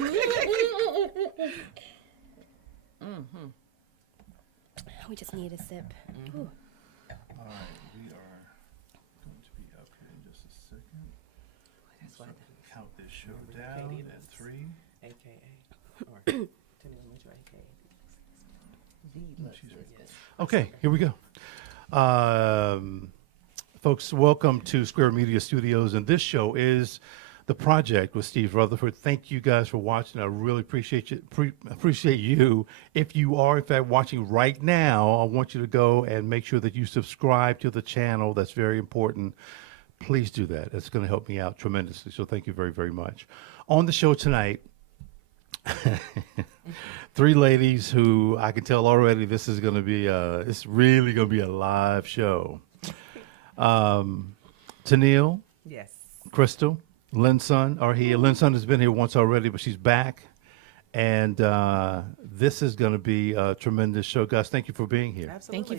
Mm-hmm. We just need a sip. Mm-hmm. Ooh. All right, we are going to be up here in just a second. That's why. Count this show Remember down Katie at Lux. 3. AKA. Or Tennill and Krystal, AKA. She's right. Yes. Okay, here we go. Folks, welcome to Square Media Studios, and this show is The Project with Steve Rutherford. Thank you guys for watching. I really appreciate you. Appreciate you. If you are, in fact, watching right now, I want you to go and make sure that you subscribe to the channel. That's very important. Please do that. That's going to help me out tremendously. So thank you very, very much. On the show tonight, three ladies who I can tell already this is going to be it's really going to be a live show. Tennill, Yes. Krystal, Linsun are here. Linsun has been here once already, but she's back. And this is going to be a tremendous show. Guys, thank you for being here. Absolutely. Thank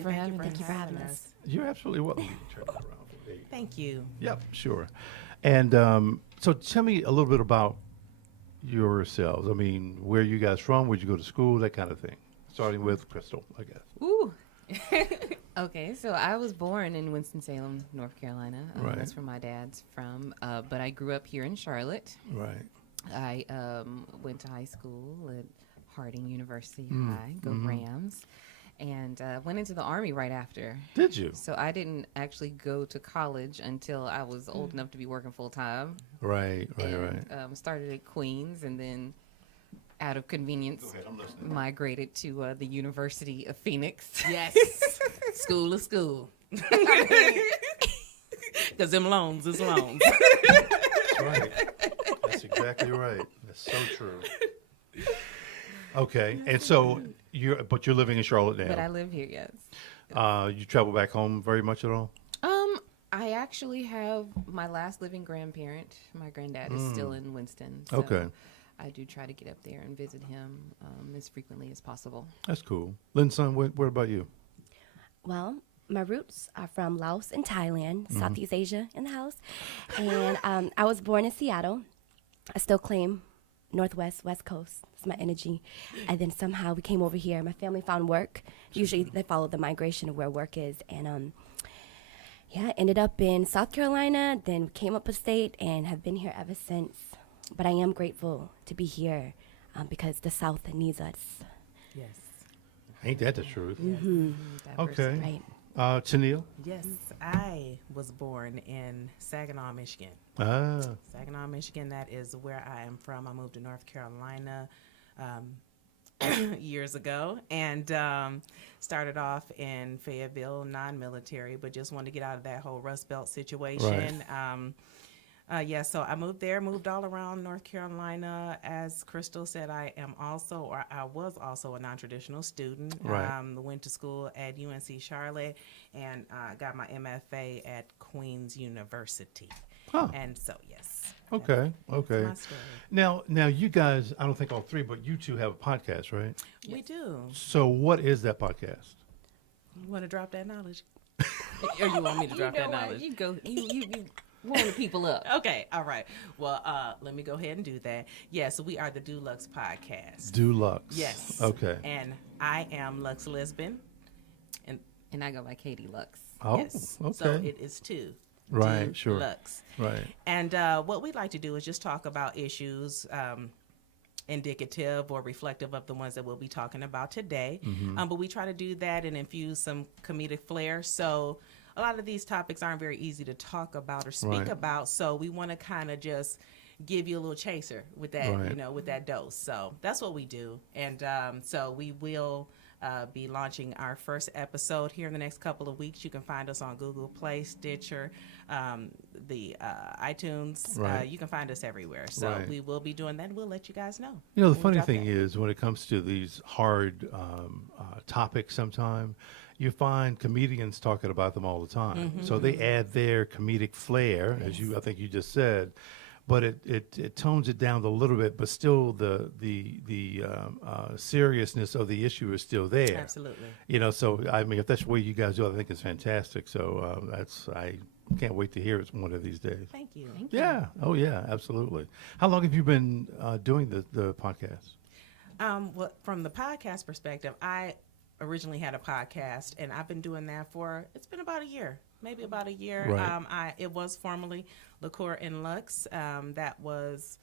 you for having us. You're absolutely welcome. You can turn it around for me. Thank you. Yep, sure. And so tell me a little bit about yourselves. I mean, where are you guys from? Where'd you go to school? That kind of thing. Starting with Krystal, I guess. Ooh. Okay, so I was born in Winston-Salem, North Carolina. Right. That's where my dad's from. But I grew up here in Charlotte. Right. I went to high school at Harding University High, go Rams, and went into the Army right after. Did you? So I didn't actually go to college until I was old enough to be working full time. Right. Started at Queens, and then out of convenience, Go ahead, I'm listening. migrated to the University of Phoenix. Yes. School is school. Because them loans is loans. That's right. That's exactly right. That's so true. Okay, and so you're living in Charlotte now. But I live here, yes. You travel back home very much at all? I actually have my last living grandparent. My granddad is still in Winston. So Okay. I do try to get up there and visit him as frequently as possible. That's cool. Linsun, what about you? Well, my roots are from Laos and Thailand, Southeast Asia in the house. And I was born in Seattle. I still claim Northwest, West Coast. It's my energy. And then somehow we came over here. My family found work. Usually they follow the migration of where work is. And ended up in South Carolina, then came up a state and have been here ever since. But I am grateful to be here because the South needs us. Yes. Ain't that the truth? Diversity. Okay. Right. Tennill? Yes. I was born in Saginaw, Michigan. Ah, Saginaw, Michigan, that is where I am from. I moved to North Carolina years ago and started off in Fayetteville, non-military, but just wanted to get out of that whole Rust Belt situation. So I moved all around North Carolina. As Krystal said, I was also a non-traditional student. Right. Went to school at UNC Charlotte and got my MFA at Queens University. Huh. And so, yes. okay. That's my story. Now you guys, I don't think all three, but you two have a podcast, right? We do. So what is that podcast? You want to drop that knowledge? Or you want me to drop that knowledge? You go. You warm the people up. Okay, all right. Well, let me go ahead and do that. Yes, we are the Deuxluxe podcast. Deuxluxe. Yes. Okay. And I am Lux Lisbon. And I go by Katie Lux. Oh, Yes. okay. So it is two. Right, sure. Lux. Right. And what we'd like to do is just talk about issues indicative or reflective of the ones that we'll be talking about today. But we try to do that and infuse some comedic flair. So a lot of these topics aren't very easy to talk about or speak Right. about. So we want to kind of just give you a little chaser with that, Right. with that dose. So that's what we do. And so we will be launching our first episode here in the next couple of weeks. You can find us on Google Play, Stitcher, the iTunes. Right. You can find us everywhere. So Right. we will be doing that. We'll let you guys know. You know, the when we funny drop thing that. is when it comes to these hard topics sometime, you find comedians talking about them all the time. So they add their comedic flair, as I think you just said, but it tones it down a little bit, but still the seriousness of the issue is still there. Absolutely. You know, so I mean, if that's the way you guys do it, I think it's fantastic. So I can't wait to hear it one of these days. Thank you. Yeah. Oh, yeah. Absolutely. How long have you been doing the podcast? Well, from the podcast perspective, I originally had a podcast, and I've been doing that it's been about a year, maybe about a year. Right. It was formerly Liqueur and Lux. That was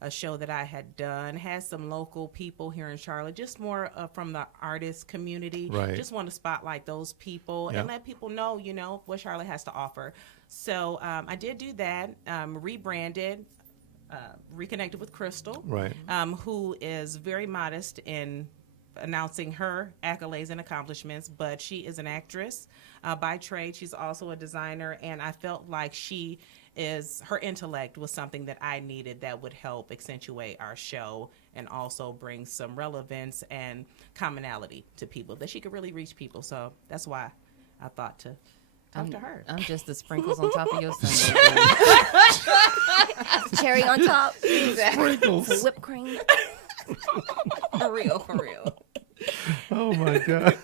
a show that I had done, had some local people here in Charlotte, just more from the artist community. Right. Just want to spotlight those people Yeah. and let people know, what Charlotte has to offer. So I did do that, rebranded, reconnected with Krystal, Right. who is very modest in announcing her accolades and accomplishments, but she is an actress by trade. She's also a designer, and I felt like her intellect was something that I needed that would help accentuate our show and also bring some relevance and commonality to people, that she could really reach people. So that's why I thought to talk to her. I'm just the sprinkles on top of your sundae. Cherry on top, Sprinkles. whipped cream. For real. Oh, my God.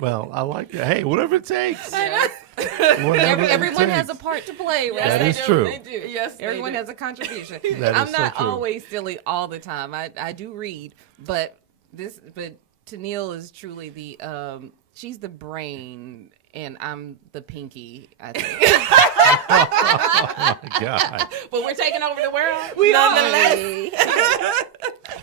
Well, I like that. Hey, whatever it takes. Whatever it Everyone has a takes. part to play, right? That is true. They do. Yes, everyone has a contribution. That I'm is so not true. always silly all the time. I do read, but Tennill is truly the she's the brain and I'm the pinky, I think. Oh, my God. But we're taking over the world. Nonetheless.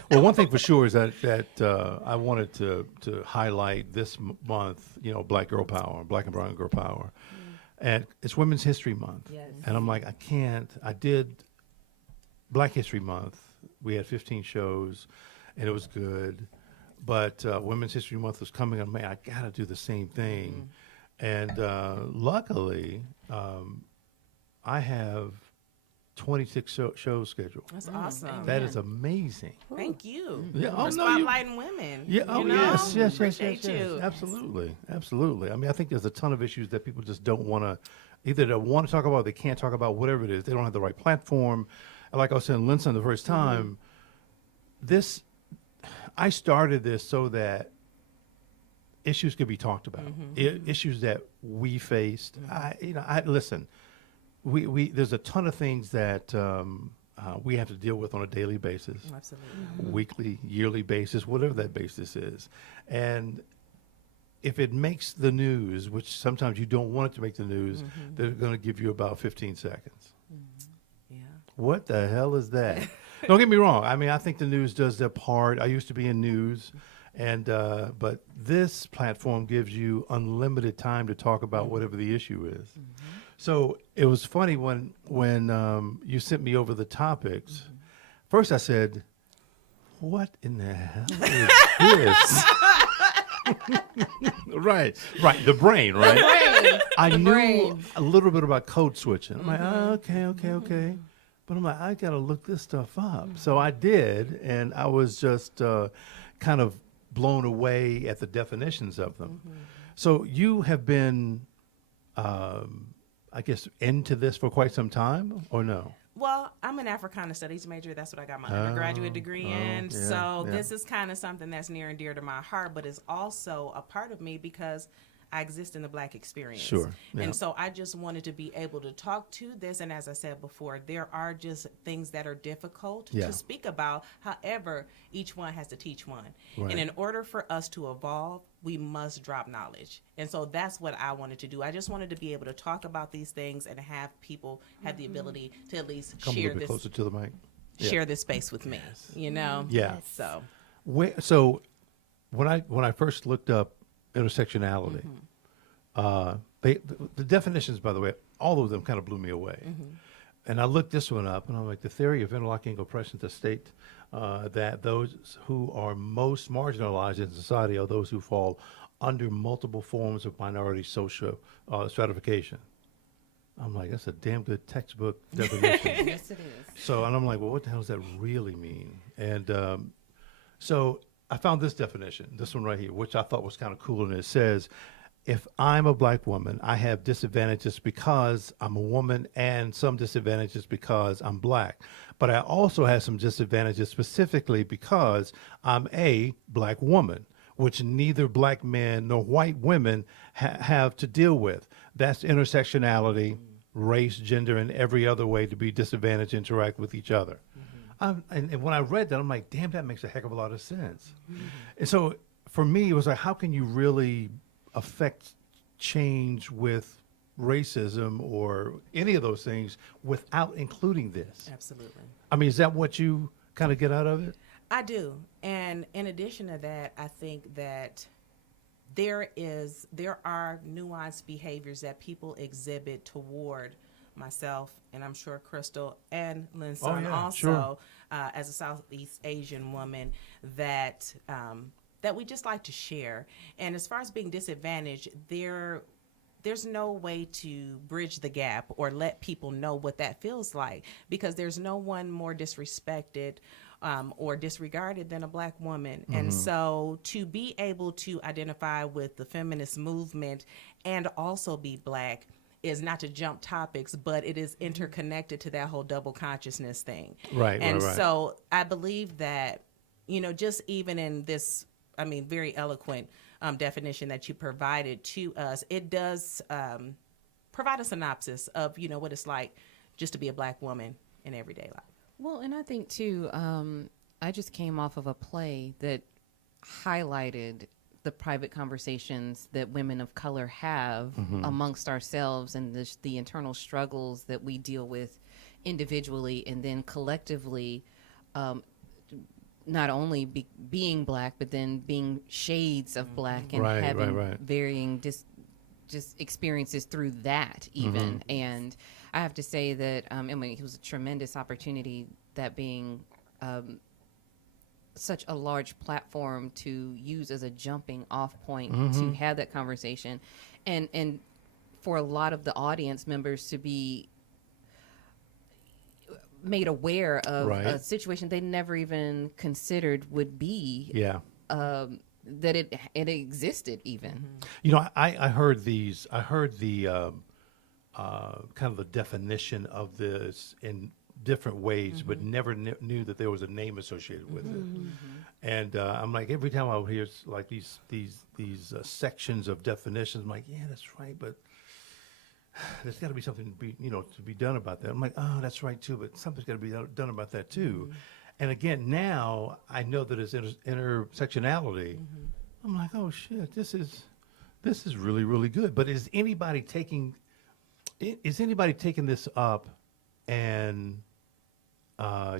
Well, one thing for sure is that I wanted to highlight this month, Black Girl Power, Black and Brown Girl Power. And it's Women's History Month. Yes. And I'm like, I did Black History Month. We had 15 shows, and it was good. But Women's History Month was coming, and man, I got to do the same thing. And luckily, I have 26 shows scheduled. That's awesome. That is amazing. Thank you Yeah, for spotlighting women. Yeah. Oh, yes. Appreciate you. Absolutely. I mean, I think there's a ton of issues that people just don't want to, either they want to talk about, they can't talk about, whatever it is. They don't have the right platform. And like I was saying, Linsun, the first time, I started this so that issues could be talked about, issues that we faced. Listen. We there's a ton of things that we have to deal with on a daily basis, Absolutely. weekly, yearly basis, whatever that basis is. And if it makes the news, which sometimes you don't want it to make the news, they're going to give you about 15 seconds. Yeah. What the hell is that? Don't get me wrong. I mean, I think the news does their part. I used to be in news. And but this platform gives you unlimited time to talk about whatever the issue is. So it was funny when you sent me over the topics. First, I said, "What in the hell is this?" Right. The brain, right? I knew a little bit about code switching. I'm like, okay. But I'm like, I got to look this stuff up. So I did, and I was just kind of blown away at the definitions of them. So you have been, I guess, into this for quite some time, or no? Well, I'm an Africana Studies major. That's what I got my undergraduate degree in. yeah, So yeah. this is kind of something that's near and dear to my heart, but it's also a part of me because I exist in the Black experience. Sure, yeah. And so I just wanted to be able to talk to this. And as I said before, there are just things that are difficult Yeah. to speak about. However, each one has to teach one. Right. And in order for us to evolve, we must drop knowledge. And so that's what I wanted to do. I just wanted to be able to talk about these things and have people have the ability to at least Come a share little bit this closer to the mic. Yeah. share this space with me, Yeah. So So when I first looked up intersectionality, the definitions, by the way, all of them kind of blew me away. And I looked this one up, and I'm like, the theory of interlocking oppression to state that those who are most marginalized in society are those who fall under multiple forms of minority social stratification. I'm like, that's a damn good textbook definition. Yes, it is. So, and I'm like, well, what the hell does that really mean? And so I found this definition, this one right here, which I thought was kind of cool. And it says, if I'm a Black woman, I have disadvantages because I'm a woman and some disadvantages because I'm Black. But I also have some disadvantages specifically because I'm a Black woman, which neither Black men nor white women have to deal with. That's intersectionality, race, gender, and every other way to be disadvantaged interact with each other. And when I read that, I'm like, damn, that makes a heck of a lot of sense. And so for me, it was like, how can you really affect change with racism or any of those things without including this? Absolutely. I mean, is that what you kind of get out of it? I do. And in addition to that, I think that there are nuanced behaviors that people exhibit toward myself, and I'm sure Krystal and Linsun also, sure. As a Southeast Asian woman, that that we just like to share. And as far as being disadvantaged, there's no way to bridge the gap or let people know what that feels like, because there's no one more disrespected or disregarded than a Black woman. And so to be able to identify with the feminist movement and also be Black is not to jump topics, but it is interconnected to that whole double consciousness thing. Right, and right. so I believe that, just even in this, very eloquent definition that you provided to us, it does provide a synopsis of, what it's like just to be a Black woman in everyday life. Well, and I think too, I just came off of a play that highlighted the private conversations that women of color have amongst ourselves, and the internal struggles that we deal with individually and then collectively, not only being Black, but then being shades of Black and having varying just experiences through that even. And I have to say that it was a tremendous opportunity, that being such a large platform to use as a jumping off point to have that conversation, and for a lot of the audience members to be made aware of a situation they never even considered would be that it existed even. I heard the kind of the definition of this in different ways, but never knew that there was a name associated with it. And I'm like, every time I would hear like these sections of definitions, I'm like, yeah, that's right, but there's got to be something to be done about that. I'm like, oh, that's right too, but something's got to be done about that too. And again, now I know that it's intersectionality. I'm like, oh shit, this is really, really good. But is anybody taking this up and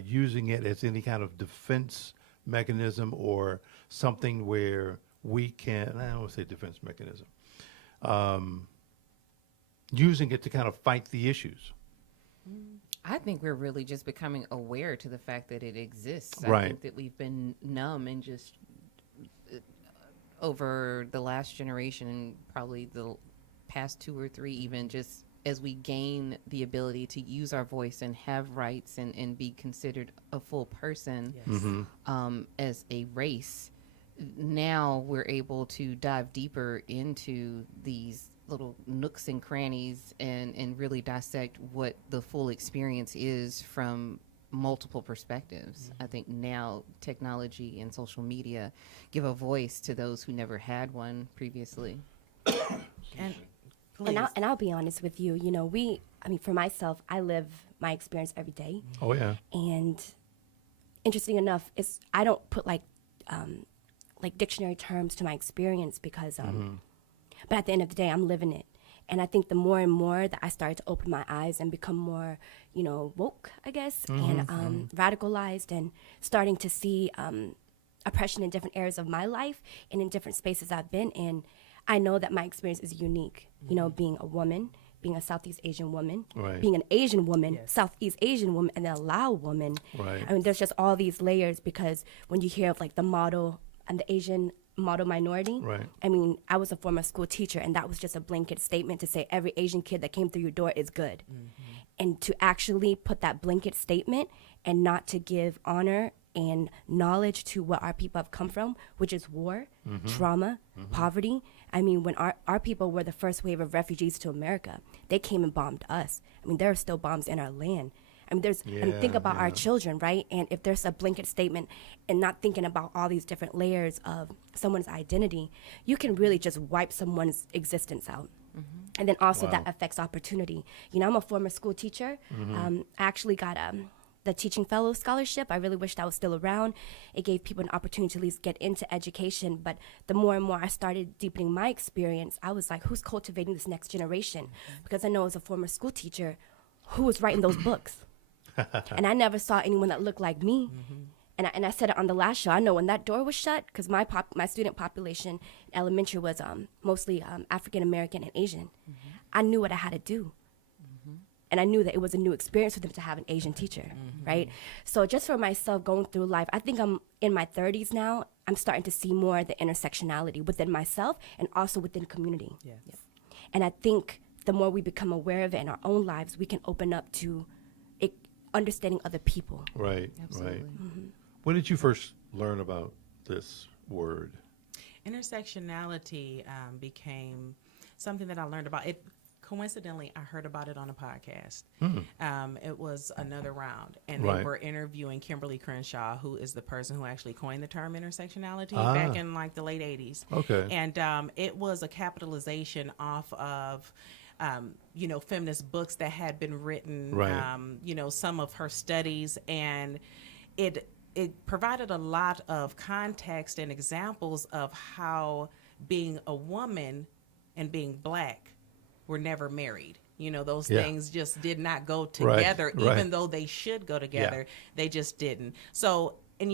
using it as any kind of defense mechanism, or something where we can, I don't want to say defense mechanism, using it to kind of fight the issues? I think we're really just becoming aware to the fact that it exists. I Right. think that we've been numb and just over the last generation, and probably the past 2 or 3 even, just as we gain the ability to use our voice and have rights and be considered a full person as a race, now we're able to dive deeper into these little nooks and crannies and really dissect what the full experience is from multiple perspectives. I think now technology and social media give a voice to those who never had one previously. And please. And I'll be honest with you, for myself, I live my experience every day. Oh yeah. And interesting enough, I don't put like dictionary terms to my experience, because but at the end of the day, I'm living it. And I think the more and more that I started to open my eyes and become more, woke, I guess, and radicalized, and starting to see oppression in different areas of my life and in different spaces I've been in, I know that my experience is unique. Being a woman, being a Southeast Asian woman, Right. being an Asian woman, Southeast Asian woman, and then a Lao woman. Right. I mean, there's just all these layers, because when you hear of like the model and the Asian model minority, Right. I mean, I was a former school teacher, and that was just a blanket statement to say every Asian kid that came through your door is good. And to actually put that blanket statement and not to give honor and knowledge to what our people have come from, which is war, trauma, poverty. I mean, when our people were the first wave of refugees to America, they came and bombed us. I mean, there are still bombs in our land. I mean, and think about our children, right? And if there's a blanket statement and not thinking about all these different layers of someone's identity, you can really just wipe someone's existence out. And then also Wow. that affects opportunity. You know, I'm a former school teacher. I actually got the Teaching Fellow Scholarship. I really wish that was still around. It gave people an opportunity to at least get into education. But the more and more I started deepening my experience, I was like, who's cultivating this next generation? Because I know as a former school teacher, who was writing those books? And I never saw anyone that looked like me. And I said it on the last show. I know when that door was shut, because my student population in elementary was mostly African American and Asian. I knew what I had to do. And I knew that it was a new experience for them to have an Asian teacher, right? So just for myself going through life, I think I'm in my 30s now. I'm starting to see more of the intersectionality within myself and also within community. Yes. And I think the more we become aware of it in our own lives, we can open up to it, understanding other people. Right. Absolutely. Right. When did you first learn about this word? Intersectionality became something that I learned about. It coincidentally, I heard about it on a podcast. It was another round, and they Right. were interviewing Kimberly Crenshaw, who is the person who actually coined the term intersectionality Ah. back in like the late 80s. Okay. And it was a capitalization off of feminist books that had been written, Right. some of her studies, and it provided a lot of context and examples of how being a woman and being black were never married. Those Yeah. things just did not go Right, together, right. even though they should go together. They just didn't. So, and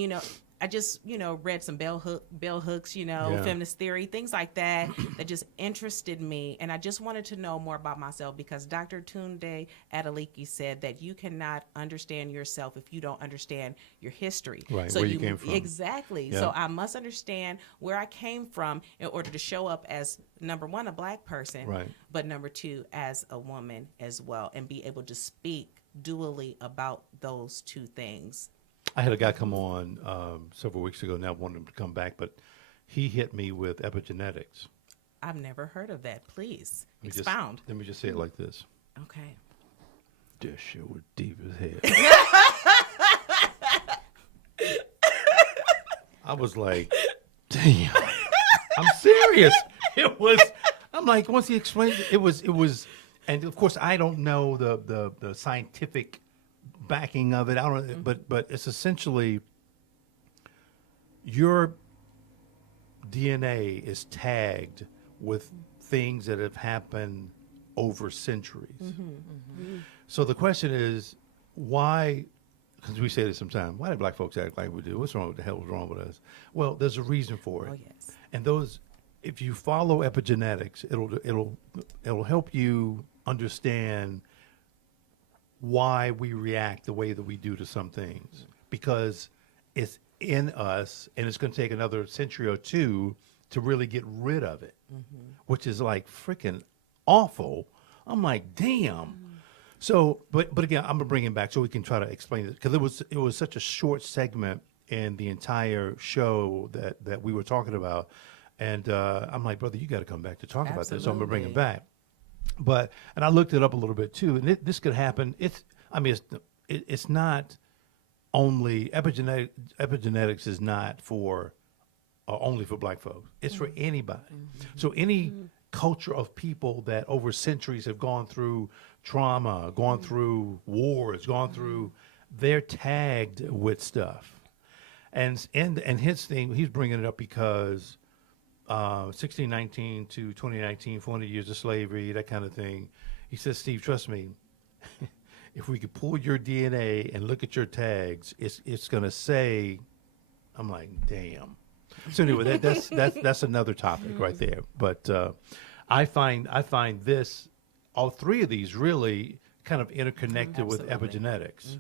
I just, read some bell hooks, Yeah. feminist theory, things like that, that just interested me. And I just wanted to know more about myself because Dr. Tunde Adeleke said that you cannot understand yourself if you don't understand your history. Right, So where you came from. Exactly. Yeah. So I must understand where I came from in order to show up as, number one, a black person, Right. but number two, as a woman as well, and be able to speak dually about those two things. I had a guy come on several weeks ago. Now I wanted him to come back, but he hit me with epigenetics. I've never heard of that. Please Let me just- expound. Let me just say it like this. Okay. This shit was deep as hell. I was like, damn. I'm serious. I'm like, once he explained it was, and of course I don't know the scientific backing of it. I don't, but it's essentially your DNA is tagged with things that have happened over centuries. So the question is, why? Because we say this sometimes. Why do black folks act like we do? What's wrong? What the hell is wrong with us? Well, there's a reason for it. Oh, yes. And those, if you follow epigenetics, it'll help you understand why we react the way that we do to some things, because it's in us, and it's going to take another century or two to really get rid of it, which is like freaking awful. I'm like, damn. So, but again, I'm gonna bring him back so we can try to explain it, because it was such a short segment in the entire show that we were talking about, and I'm like, brother, you got to come back to talk about this. So I'm gonna bring him Absolutely. back. And I looked it up a little bit too, and this could happen. It's not only epigenetics is not for only for black folks. It's for anybody. So any culture of people that over centuries have gone through trauma, gone through wars, gone through, they're tagged with stuff. And his thing, he's bringing it up because 1619 to 2019, 400 years of slavery, that kind of thing. He says, Steve, trust me, if we could pull your DNA and look at your tags, it's going to say, I'm like, damn. So anyway, that's another topic right there. But I find this, all three of these really kind of interconnected with Absolutely. epigenetics.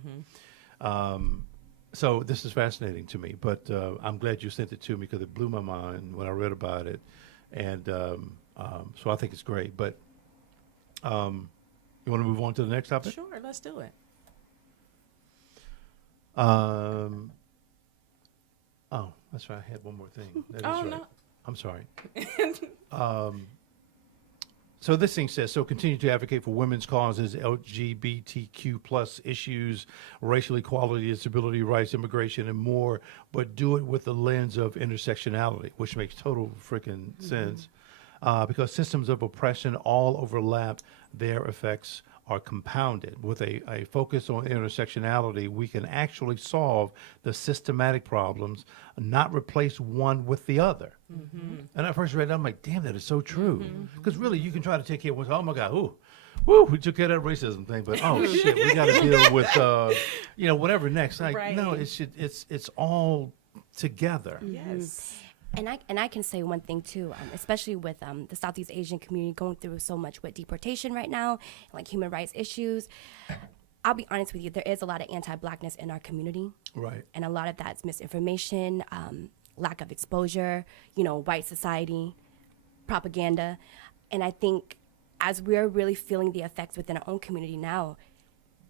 So this is fascinating to me, but I'm glad you sent it to me because it blew my mind when I read about it. And so I think it's great. But you want to move on to the next topic? Sure, let's do it. Oh, that's right. I had one more thing. That is Oh, right. no. I'm sorry. So this thing says, so continue to advocate for women's causes, LGBTQ plus issues, racial equality, disability rights, immigration, and more, but do it with the lens of intersectionality, which makes total freaking sense. because systems of oppression all overlap, their effects are compounded. With a focus on intersectionality, we can actually solve the systematic problems, not replace one with the other. And I first read it, I'm like, damn, that is so true. Because really, you can try to take care of one, oh my God, ooh, woo, we took care of that racism thing, but oh shit, we got to deal with, whatever next. Like, Right. no, it's all together. Yes. And I can say one thing too, especially with the Southeast Asian community going through so much with deportation right now, like human rights issues. I'll be honest with you, there is a lot of anti-Blackness in our community, Right. and a lot of that's misinformation, lack of exposure, white society, propaganda, and I think as we're really feeling the effects within our own community now,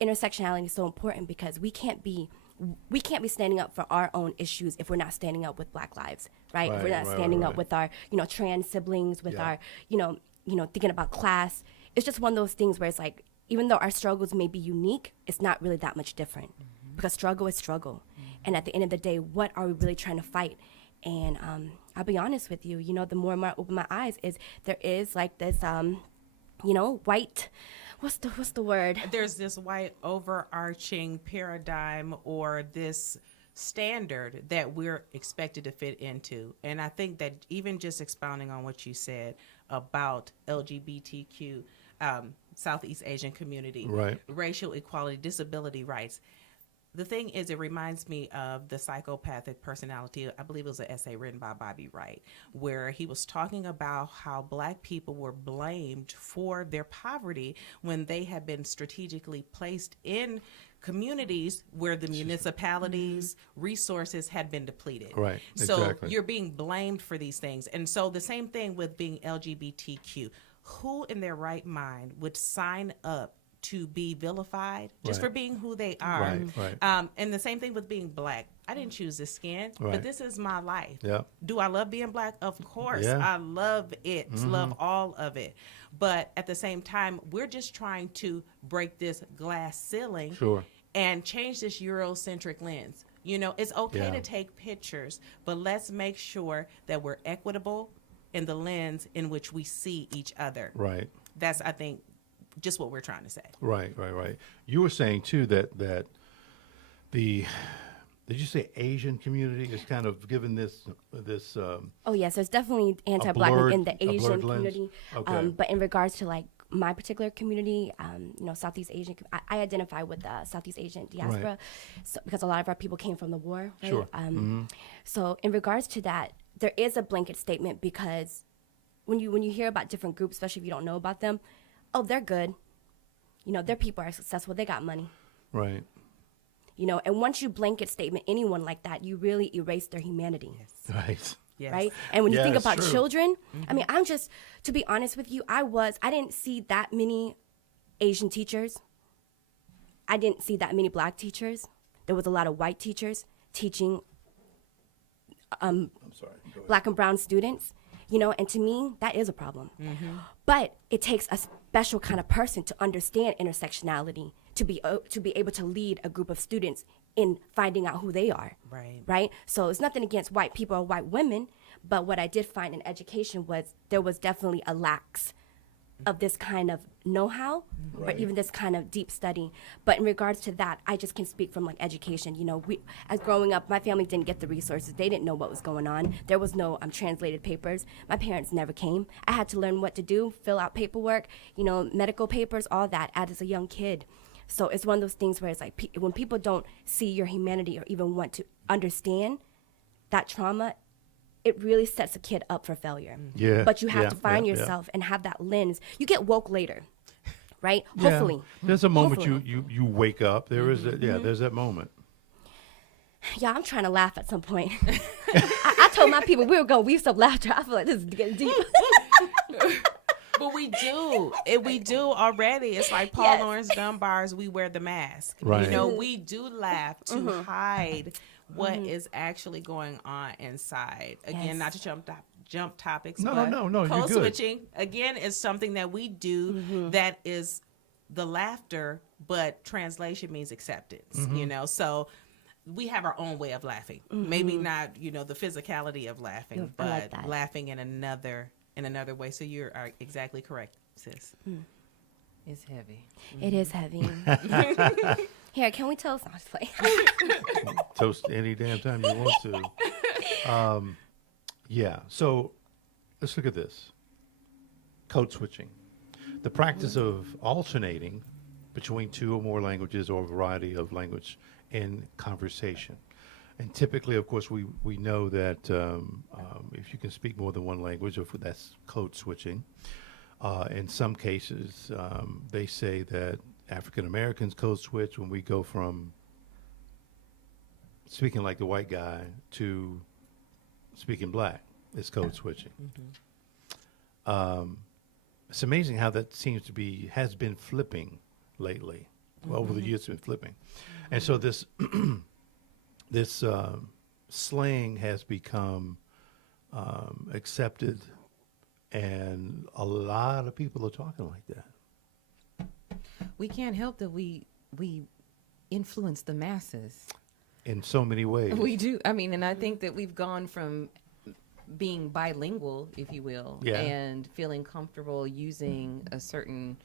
intersectionality is so important because we can't be standing up for our own issues if we're not standing up with Black lives, right? If we're not standing up with our, trans siblings, with our, thinking about class. It's just one of those things where it's like, even though our struggles may be unique, it's not really that much different because struggle is struggle. And at the end of the day, what are we really trying to fight? And I'll be honest with you, the more and more I open my eyes is there is like this, white, what's the word? There's this white overarching paradigm or this standard that we're expected to fit into. And I think that even just expounding on what you said about LGBTQ, Southeast Asian community, Right. racial equality, disability rights. The thing is, it reminds me of the psychopathic personality. I believe it was an essay written by Bobby Wright, where he was talking about how Black people were blamed for their poverty when they had been strategically placed in communities where the municipalities' resources had been depleted. Right, So exactly. you're being blamed for these things. And so the same thing with being LGBTQ. Who in their right mind would sign up to be vilified just Right. for being who they are? Right. And the same thing with being Black. I didn't choose this skin, Right. but this is my life. Yeah. Do I love being Black? Of course. Yeah. I love it. Love all of it. But at the same time, we're just trying to break this glass ceiling Sure. and change this Eurocentric lens. It's okay Yeah. to take pictures, but let's make sure that we're equitable in the lens in which we see each other. Right. That's, I think, just what we're trying to say. Right. You were saying too that the did you say Asian community is kind of given this Oh yes, there's definitely anti-Blackness in the a blurred Asian lens? community. Okay. But in regards to like my particular community, Southeast Asian, I identify with the Southeast Asian diaspora, Right. so, because a lot of our people came from the war. Right? Sure. So in regards to that, there is a blanket statement because when you hear about different groups, especially if you don't know about them, oh, they're good. Their people are successful. They got money. right. And once you blanket statement anyone like that, you really erase their humanity. Right. Yes. Right? And when you Yeah, think it's about true. children, I mean, to be honest with you, I didn't see that many Asian teachers. I didn't see that many Black teachers. There was a lot of white teachers teaching I'm sorry. Go ahead. Black and brown students, and to me, that is a problem. But it takes a special kind of person to understand intersectionality, to be able to lead a group of students in finding out who they are. Right? So it's nothing against white people or white women, but what I did find in education was there was definitely a lack of this kind of know-how or even this kind of deep study. But in regards to that, I just can speak from like education. As growing up, my family didn't get the resources. They didn't know what was going on. There was no translated papers. My parents never came. I had to learn what to do, fill out paperwork, medical papers, all that as a young kid. So it's one of those things where it's like when people don't see your humanity or even want to understand that trauma, it really sets a kid up for failure. Yeah. But you have to find yeah. yourself and have that lens. You get woke later, right? Yeah. Hopefully. There's a moment Hopefully. you wake up. There is there's that moment. Yeah, I'm trying to laugh at some point. I told my people we were going to weave some laughter. I feel like this is getting deep. But we do. We do already. It's like Paul Yes. Laurence Dunbar's We Wear the Mask. Right. We do laugh to hide what is actually going on inside. Again, Yes. not to jump topics. No, but no, you're code good. switching, again, is something that we do that is the laughter, but translation means acceptance, So we have our own way of laughing. Maybe not, the physicality of laughing, I like but that. laughing in another in another way. So you are exactly correct, sis. It's heavy. It is heavy. Here, can we toast? I'm just playing. Toast any damn time you want to. Yeah. So let's look at this. Code switching. The practice of alternating between two or more languages or a variety of language in conversation. And typically, of course, we know that if you can speak more than one language, that's code switching. In some cases, they say that African Americans code switch when we go from speaking like the white guy to speaking black. It's code switching. It's amazing how that has been flipping lately. Well, over the years, it's been flipping. And so this slang has become accepted, and a lot of people are talking like that. We can't help that we influence the masses. In so many ways. We do. I mean, and I think that we've gone from being bilingual, if you will, and feeling comfortable using a certain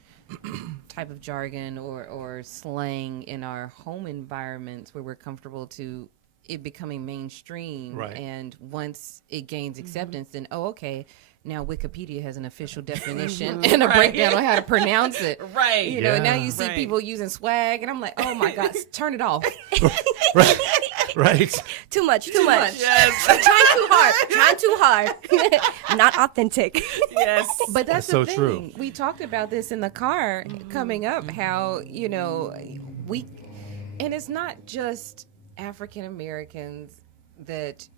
type of jargon or slang in our home environments where we're comfortable to it becoming mainstream. Right. And once it gains acceptance, then, okay, now Wikipedia has an official definition and a breakdown on how to pronounce it. Right. You know, now Yeah. you see people using swag, and I'm like, oh my God, turn it off. Right. Right. Too much. Yes. Trying too hard. Not authentic. Yes. But that's so the thing. true. We talked about this in the car coming up, how, you know, and it's not just African Americans that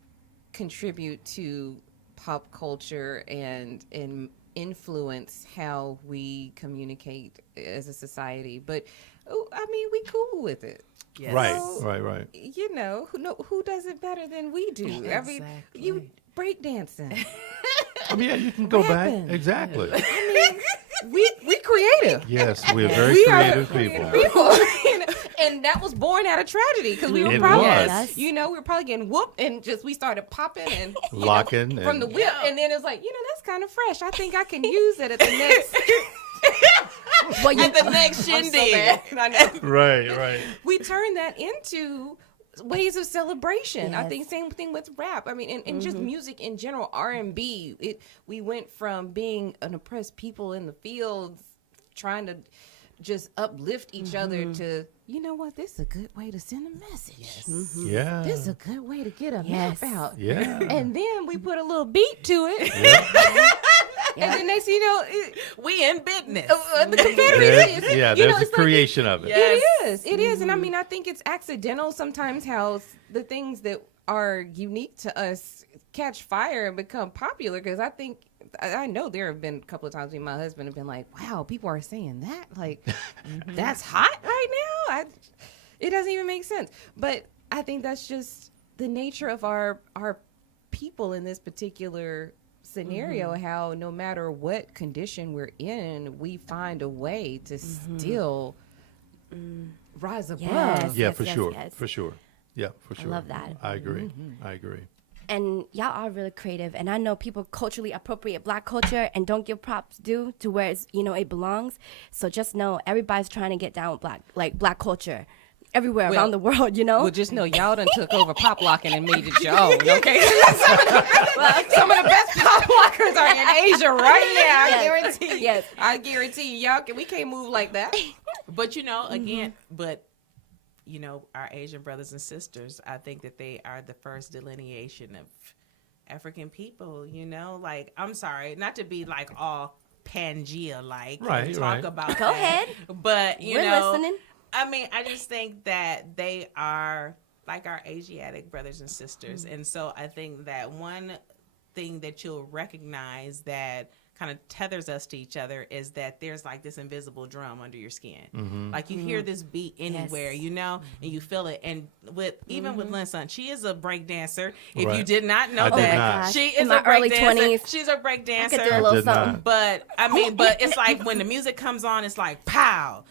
contribute to pop culture and influence how we communicate as a society. But, I mean, we cool with it. Yes. Right. You know, who does it better than we do? I mean, you breakdancing. I mean, yeah, you can go Rapping. back. Exactly. I mean, we creative. Yes, we're very We creative are people. people. And that was born out of tragedy because we were It probably, was. you know, we were probably getting whooped and just we started popping and you know, Locking from and- the whip, and then it's like, you know, that's kind of fresh. I think I can use it at the next. Well, you, At the next shindig. I know. Right. We turned that into ways of celebration. I Yes. think same thing with rap. I mean, and just music in general, R&B. We went from being an oppressed people in the fields, trying to just uplift each other to, you know what, this is a good way to send a message. Yeah. This is a good way to get a Yes. map out. Yeah. And then we put a little beat to it. And then next, you know, We in business. the Confederacy. Yeah, you know, there's a it's like creation of it. Yes. It is. And I mean, I think it's accidental sometimes how the things that are unique to us catch fire and become popular. Because I know there have been a couple of times when my husband have been like, wow, people are saying that. Like, that's hot right now. It doesn't even make sense. But I think that's just the nature of our people in this particular scenario, how no matter what condition we're in, we find a way to still rise above. Yes. Yeah, for yes, sure. yes. For sure. Yeah, for sure. love that. I agree. I agree. and y'all are really creative, and I know people culturally appropriate Black culture and don't give props due to where it's, you know, it belongs. So just know everybody's trying to get down with Black culture everywhere around the world, you know. Well, just know y'all done took over pop locking and made it your own, okay? some of the best pop lockers are in Asia right now. I guarantee. Yes. I guarantee y'all. We can't move like that. But you know, again, you know, our Asian brothers and sisters, I think that they are the first delineation of African people, you know? Like, I'm sorry, not to be like all Pangea like Right, talk right. about Go that, ahead. but you We're know, listening. I mean, I just think that they are like our Asiatic brothers and sisters. And so I think that one thing that you'll recognize that kind of tethers us to each other is that there's like this invisible drum under your skin. Like you hear this beat anywhere, you know, and you feel it. And with even with Linsun, she is a break dancer. If you Right. did not know I did that, not. she In is my a break early dancer. 20s, She's a break I dancer. could do a little did not. something. But I mean, but it's like when the music comes on, it's like pow.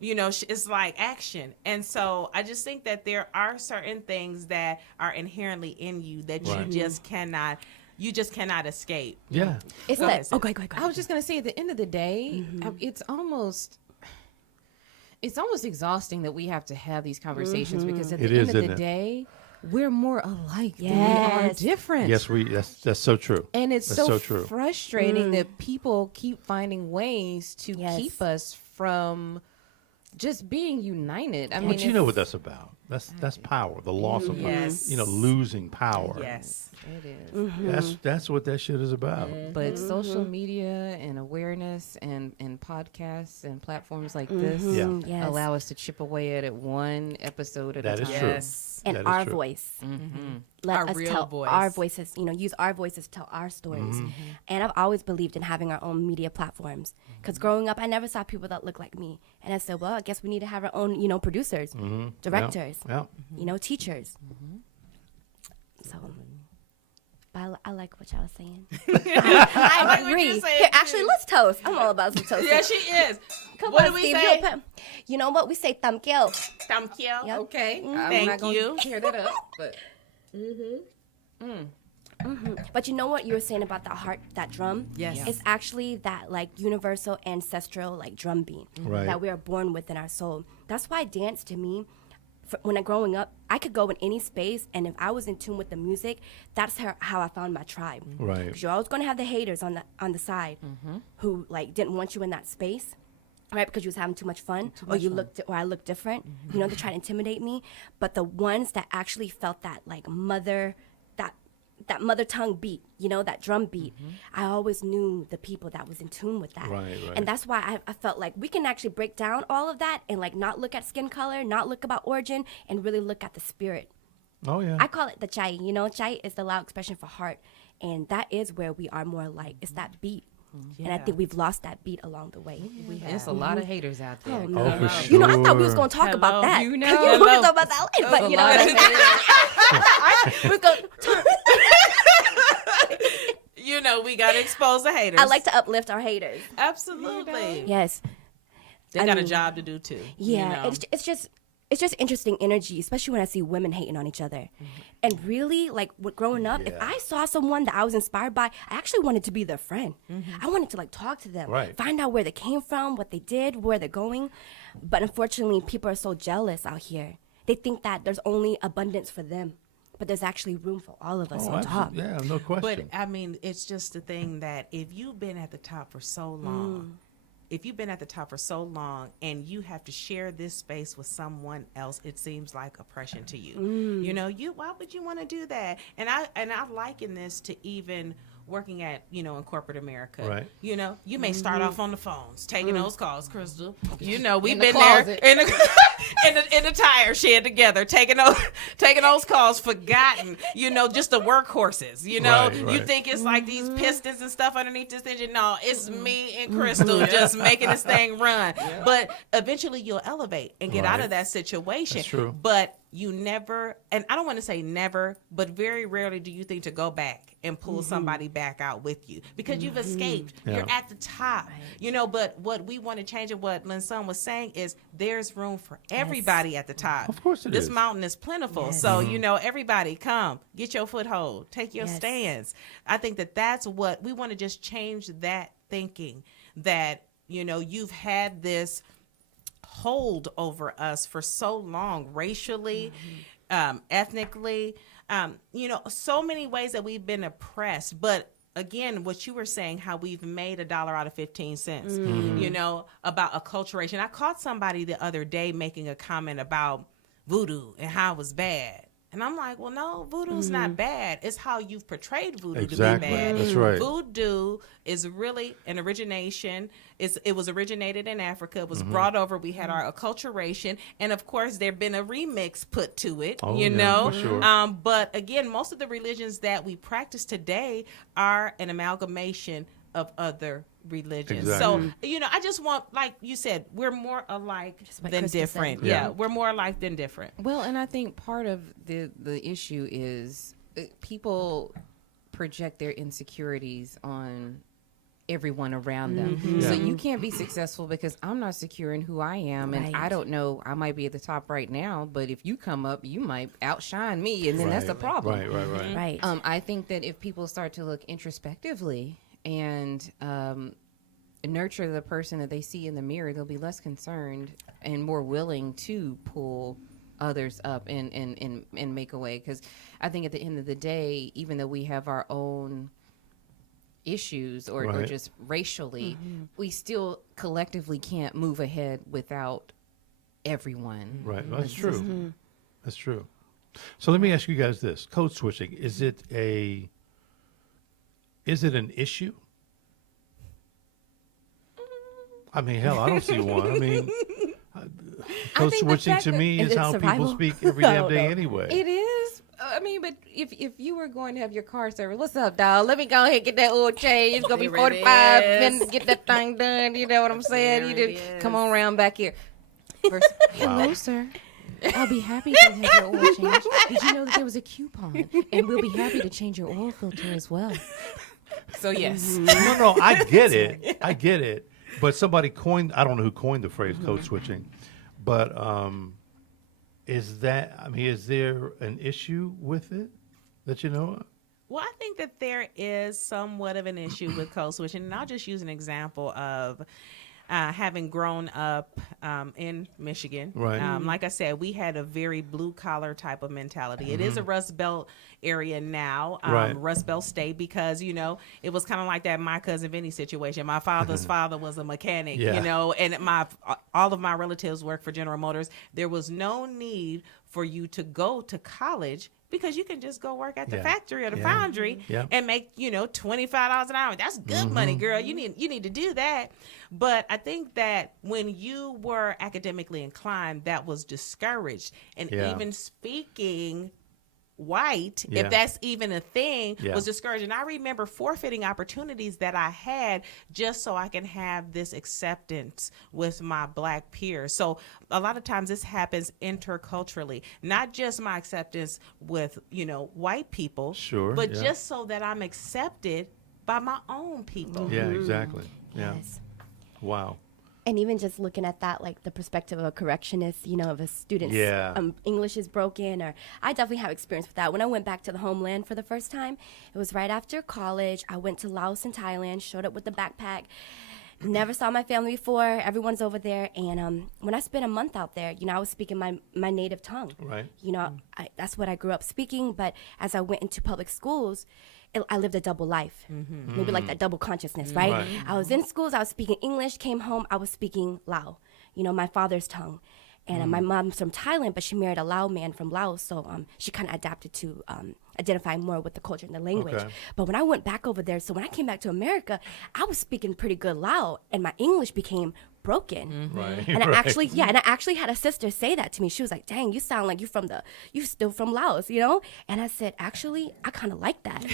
You know, it's like action. And so I just think that there are certain things that are inherently in you that Right. you just cannot you just cannot escape. Yeah. It's What that. is Oh, it? go ahead. I was just gonna say, at the end of the day, it's almost exhausting that we have to have these conversations because at the It end is, of isn't the it? day, we're more alike than we are Yes. different. Yes, that's so true. And it's That's so, true. frustrating that people keep finding ways to Yes. keep us from just being united. I mean, But you know what that's about. That's power, the loss of power. Yes. Losing power. Yes. it is. That's what that shit is about. But social media and awareness and podcasts and platforms like this Yeah. Yes. allow us to chip away at it one episode at That a is time. true. Yes. And That is our true. voice. Mm-hmm. Let Our us real tell voice. our voices, use our voices to tell our stories. And I've always believed in having our own media platforms. Because growing up, I never saw people that look like me. And I said, well, I guess we need to have our own, producers, directors, Yeah. teachers. So, but I like what y'all was saying. I I like what agree. you're saying, Here, too. actually, let's toast. I'm all about some toast. Yeah, she is. Come What on, do we Steve. say? You know what? We say thank you. Thank you. Yep. Okay. I'm Thank not gonna you. tear that up, but But you know what you were saying about that heart, that drum? Yes. It's actually that like universal ancestral like drum beat Right. that we are born with in our soul. That's why dance to me, when I'm growing up, I could go in any space, and if I was in tune with the music, that's how I found my tribe. Right. Because you're always going to have the haters on the side who like didn't want you in that space. Right, because you was having too much fun, or I looked different. They try to intimidate me. But the ones that actually felt that like that mother tongue beat, that drum beat, I always knew the people that was in tune with that. Right. And that's why I felt like we can actually break down all of that and like not look at skin color, not look about origin, and really look at the spirit. Oh yeah. I call it the chai. Chai is the loud expression for heart, and that is where we are more alike. It's that beat. And I think we've lost that beat along the way. there's a lot of haters out there. Oh, no. Oh, for sure. I thought we was going to talk about that. You we know. were going to talk about that later, but a you know lot what of I mean? We're going We got to expose the haters. I like to uplift our haters. Absolutely. Yes. They I got a mean, job to do too. Yeah, it's just interesting energy, especially when I see women hating on each other. And really, like growing up, if I saw someone that I was inspired by, I actually wanted to be their friend. I wanted to like talk to them, Right. find out where they came from, what they did, where they're going. But unfortunately, people are so jealous out here. They think that there's only abundance for them, but there's actually room for all of us on top. Yeah, no But question. I mean, it's just the thing that if you've been at the top for so long, and you have to share this space with someone else, it seems like oppression to you. Why would you want to do that? And I liken this to even working at, in corporate America. Right. You may start off on the phones, taking those calls, Krystal. We've In the been closet. there in the tire shed together, taking those calls, forgotten, just the workhorses. You Right. think it's like these pistons and stuff underneath this engine. No, it's me and Krystal just making this thing run. But eventually you'll elevate and get out Right. of that situation. That's true. But you never, and I don't want to say never, but very rarely do you think to go back and pull somebody back out with you because you've escaped. Yeah. You're at the top, but what we want to change and what Linsun was saying is there's room for everybody at the top. Of course it this is. mountain is plentiful. Yes. So, everybody come, get your foothold, take your Yes. stance. I think that's what we want to just change that thinking that, you've had this hold over us for so long, racially, ethnically, so many ways that we've been oppressed. But again, what you were saying, how we've made $1 out of 15 cents, about acculturation. I caught somebody the other day making a comment about voodoo and how it was bad. And I'm like, well, no, voodoo's not bad. It's how you've portrayed voodoo Exactly. to be bad. That's right. Voodoo is really an origination. It was originated in Africa. It was brought over. We had our acculturation. And, of course, there been a remix put to it, Oh, yeah, for sure. But, again, most of the religions that we practice today are an amalgamation of other religions. Exactly. So, I just want, like you said, we're more alike what than Krystal said. different. Yeah. Yeah, we're more alike than different. Well, and I think part of the issue is people project their insecurities on everyone around them. So you can't be successful because I'm not secure in who I am, and I Right. don't know. I might be at the top right now, but if you come up, you might outshine me, and then that's the problem. Right. Right. I think that if people start to look introspectively and nurture the person that they see in the mirror, they'll be less concerned and more willing to pull others up and make a way. Because I think at the end of the day, even though we have our own issues or Right. just racially, we still collectively can't move ahead without everyone. Right. That's true. That's true. So let me ask you guys this: code switching, is it an issue? I mean, hell, I don't see one. I mean, code think the switching fact to that- me Is is it how people survival? speak every I damn don't day know. anyway. It is. I mean, but if you were going to have your car service, what's up, dog? Let me go ahead and get that oil change. It's gonna be There it 45 is. minutes to get that thing done. You know what I'm saying? There You it just come is. on around back here. First, hello, sir. I'll be happy to have your oil change. Did you know that there was a coupon? And we'll be happy to change your oil filter as well. So yes. No, I get it. I get it. But somebody coined, I don't know who coined the phrase code switching, but is there an issue with it that you know of? Well, I think that there is somewhat of an issue with code switching, and I'll just use an example of having grown up in Michigan. Right. Like I said, we had a very blue collar type of mentality. It is a Rust Belt area now, Right. Rust Belt state, because it was kind of like that My Cousin Vinny situation. My father's father was a mechanic, Yeah. and all of my relatives work for General Motors. There was no need for you to go to college, because you can just go work at the Yeah. factory or the Yeah. foundry Yeah. and make, $25 an hour. That's good money, girl. You need to do that. But I think that when you were academically inclined, that was discouraged. And Yeah. even speaking white, Yeah. if that's even a thing, Yeah. was discouraged. And I remember forfeiting opportunities that I had just so I can have this acceptance with my black peers. So a lot of times this happens interculturally, not just my acceptance with, white people, Sure, but yeah. just so that I'm accepted by my own people. Yeah, exactly. Yeah. Yes. Wow. And even just looking at that, like the perspective of a correctionist, if a student's Yeah. English is broken, or I definitely have experience with that. When I went back to the homeland for the first time, it was right after college. I went to Laos and Thailand, showed up with a backpack. Never saw my family before. Everyone's over there. And when I spent a month out there, I was speaking my native tongue. Right. That's what I grew up speaking. But as I went into public schools, I lived a double life, maybe like that double consciousness, right? Right. I was in schools, I was speaking English, came home, I was speaking Lao, my father's tongue. And my mom's from Thailand, but she married a Lao man from Laos, so she kind of adapted to identify more with the culture and the language. Okay. But when I went back over there, so when I came back to America, I was speaking pretty good Lao, and my English became broken. Right. And I right. actually had a sister say that to me. She was like, "Dang, you sound like you still from Laos, And I said, "Actually, I kind of like that."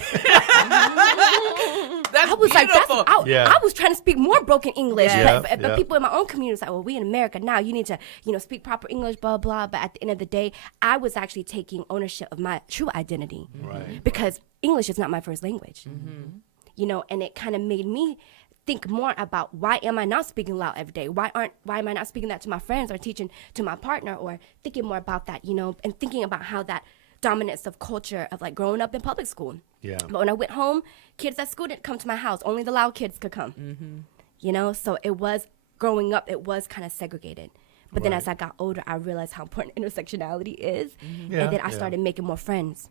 That's I was beautiful. like, I was trying to speak more broken English, Yeah. but Yeah. people in my own community was like, "Well, we in America now. You need to, speak proper English, blah blah." But at the end of the day, I was actually taking ownership of my true identity, Right. because English is not my first language, and it kind of made me think more about, why am I not speaking loud every day? Why am I not speaking that to my friends or teaching to my partner, or thinking more about that, and thinking about how that dominance of culture of like growing up in public school. Yeah. But when I went home, kids at school didn't come to my house. Only the loud kids could come. So it was, growing up, it was kind of segregated. But then Right. as I got older, I realized how important intersectionality is. Yeah, And then I yeah. started making more friends,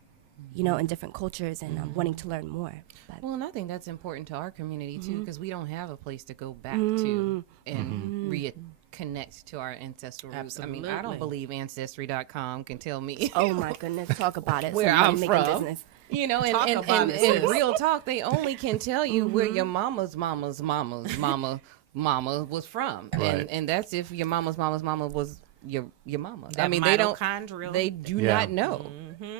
in different cultures, and wanting to learn more. But Well, and I think that's important to our community too, because we don't have a place to go back to and reconnect to our ancestral roots. I mean, I don't Absolutely. believe Ancestry.com can tell me oh my goodness, talk about it. where Some I'm money-making from. business. Talk about And it, in sis. real talk, they only can tell you where your mama's mama was from, Right. and that's if your mama's mama was your mama. I That mean, they don't. mitochondrial. They do Yeah. not know,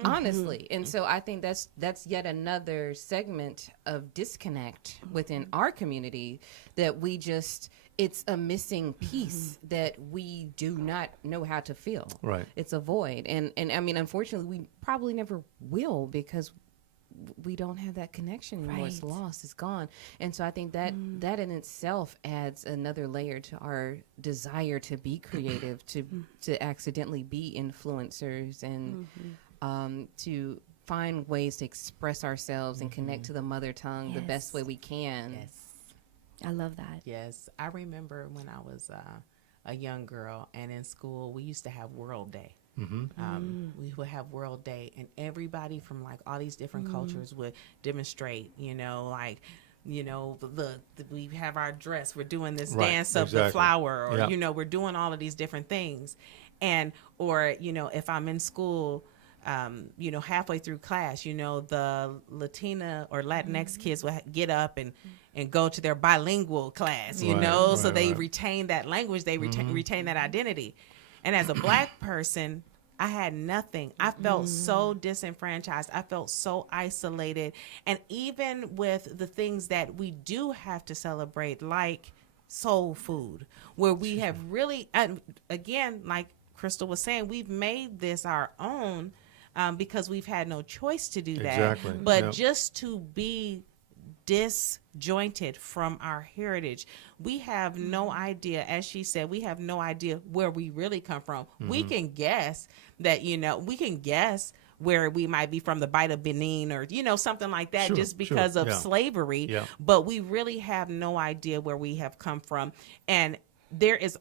honestly. And so I think that's yet another segment of disconnect within our community that we just, it's a missing piece that we do not know how to fill. Right. It's a void. And I mean, unfortunately, we probably never will, because we don't have that connection anymore. It's Right. lost. It's gone. And so I think that that in itself adds another layer to our desire to be creative, to accidentally be influencers, and to find ways to express ourselves and connect to the mother tongue the best Yes. way we can. Yes. I love that. Yes. I remember when I was a young girl and in school, we used to have World Day. We would have World Day, and everybody from like all these different cultures would demonstrate, like, we have our dress, we're doing this Right, dance of the exactly. flower, or, Yeah. we're doing all of these different things. And, or, if I'm in school, halfway through class, the Latina or Latinx kids will get up and go to their bilingual class, Right, so right, they right. retain that language, they retain that identity. And as a Black person, I had nothing. I felt so disenfranchised. I felt so isolated. And even with the things that we do have to celebrate, like soul food, where we have really, and again, like Krystal was saying, we've made this our own because we've had no choice to do that. Exactly. But Yep. just to be disjointed from our heritage, we have no idea, as she said, we have no idea where we really come from. We can guess that, we can guess where we might be from, the Bight of Benin, or something like that, Sure, just because of yeah. slavery. Yeah. But we really have no idea where we have come from. And there is the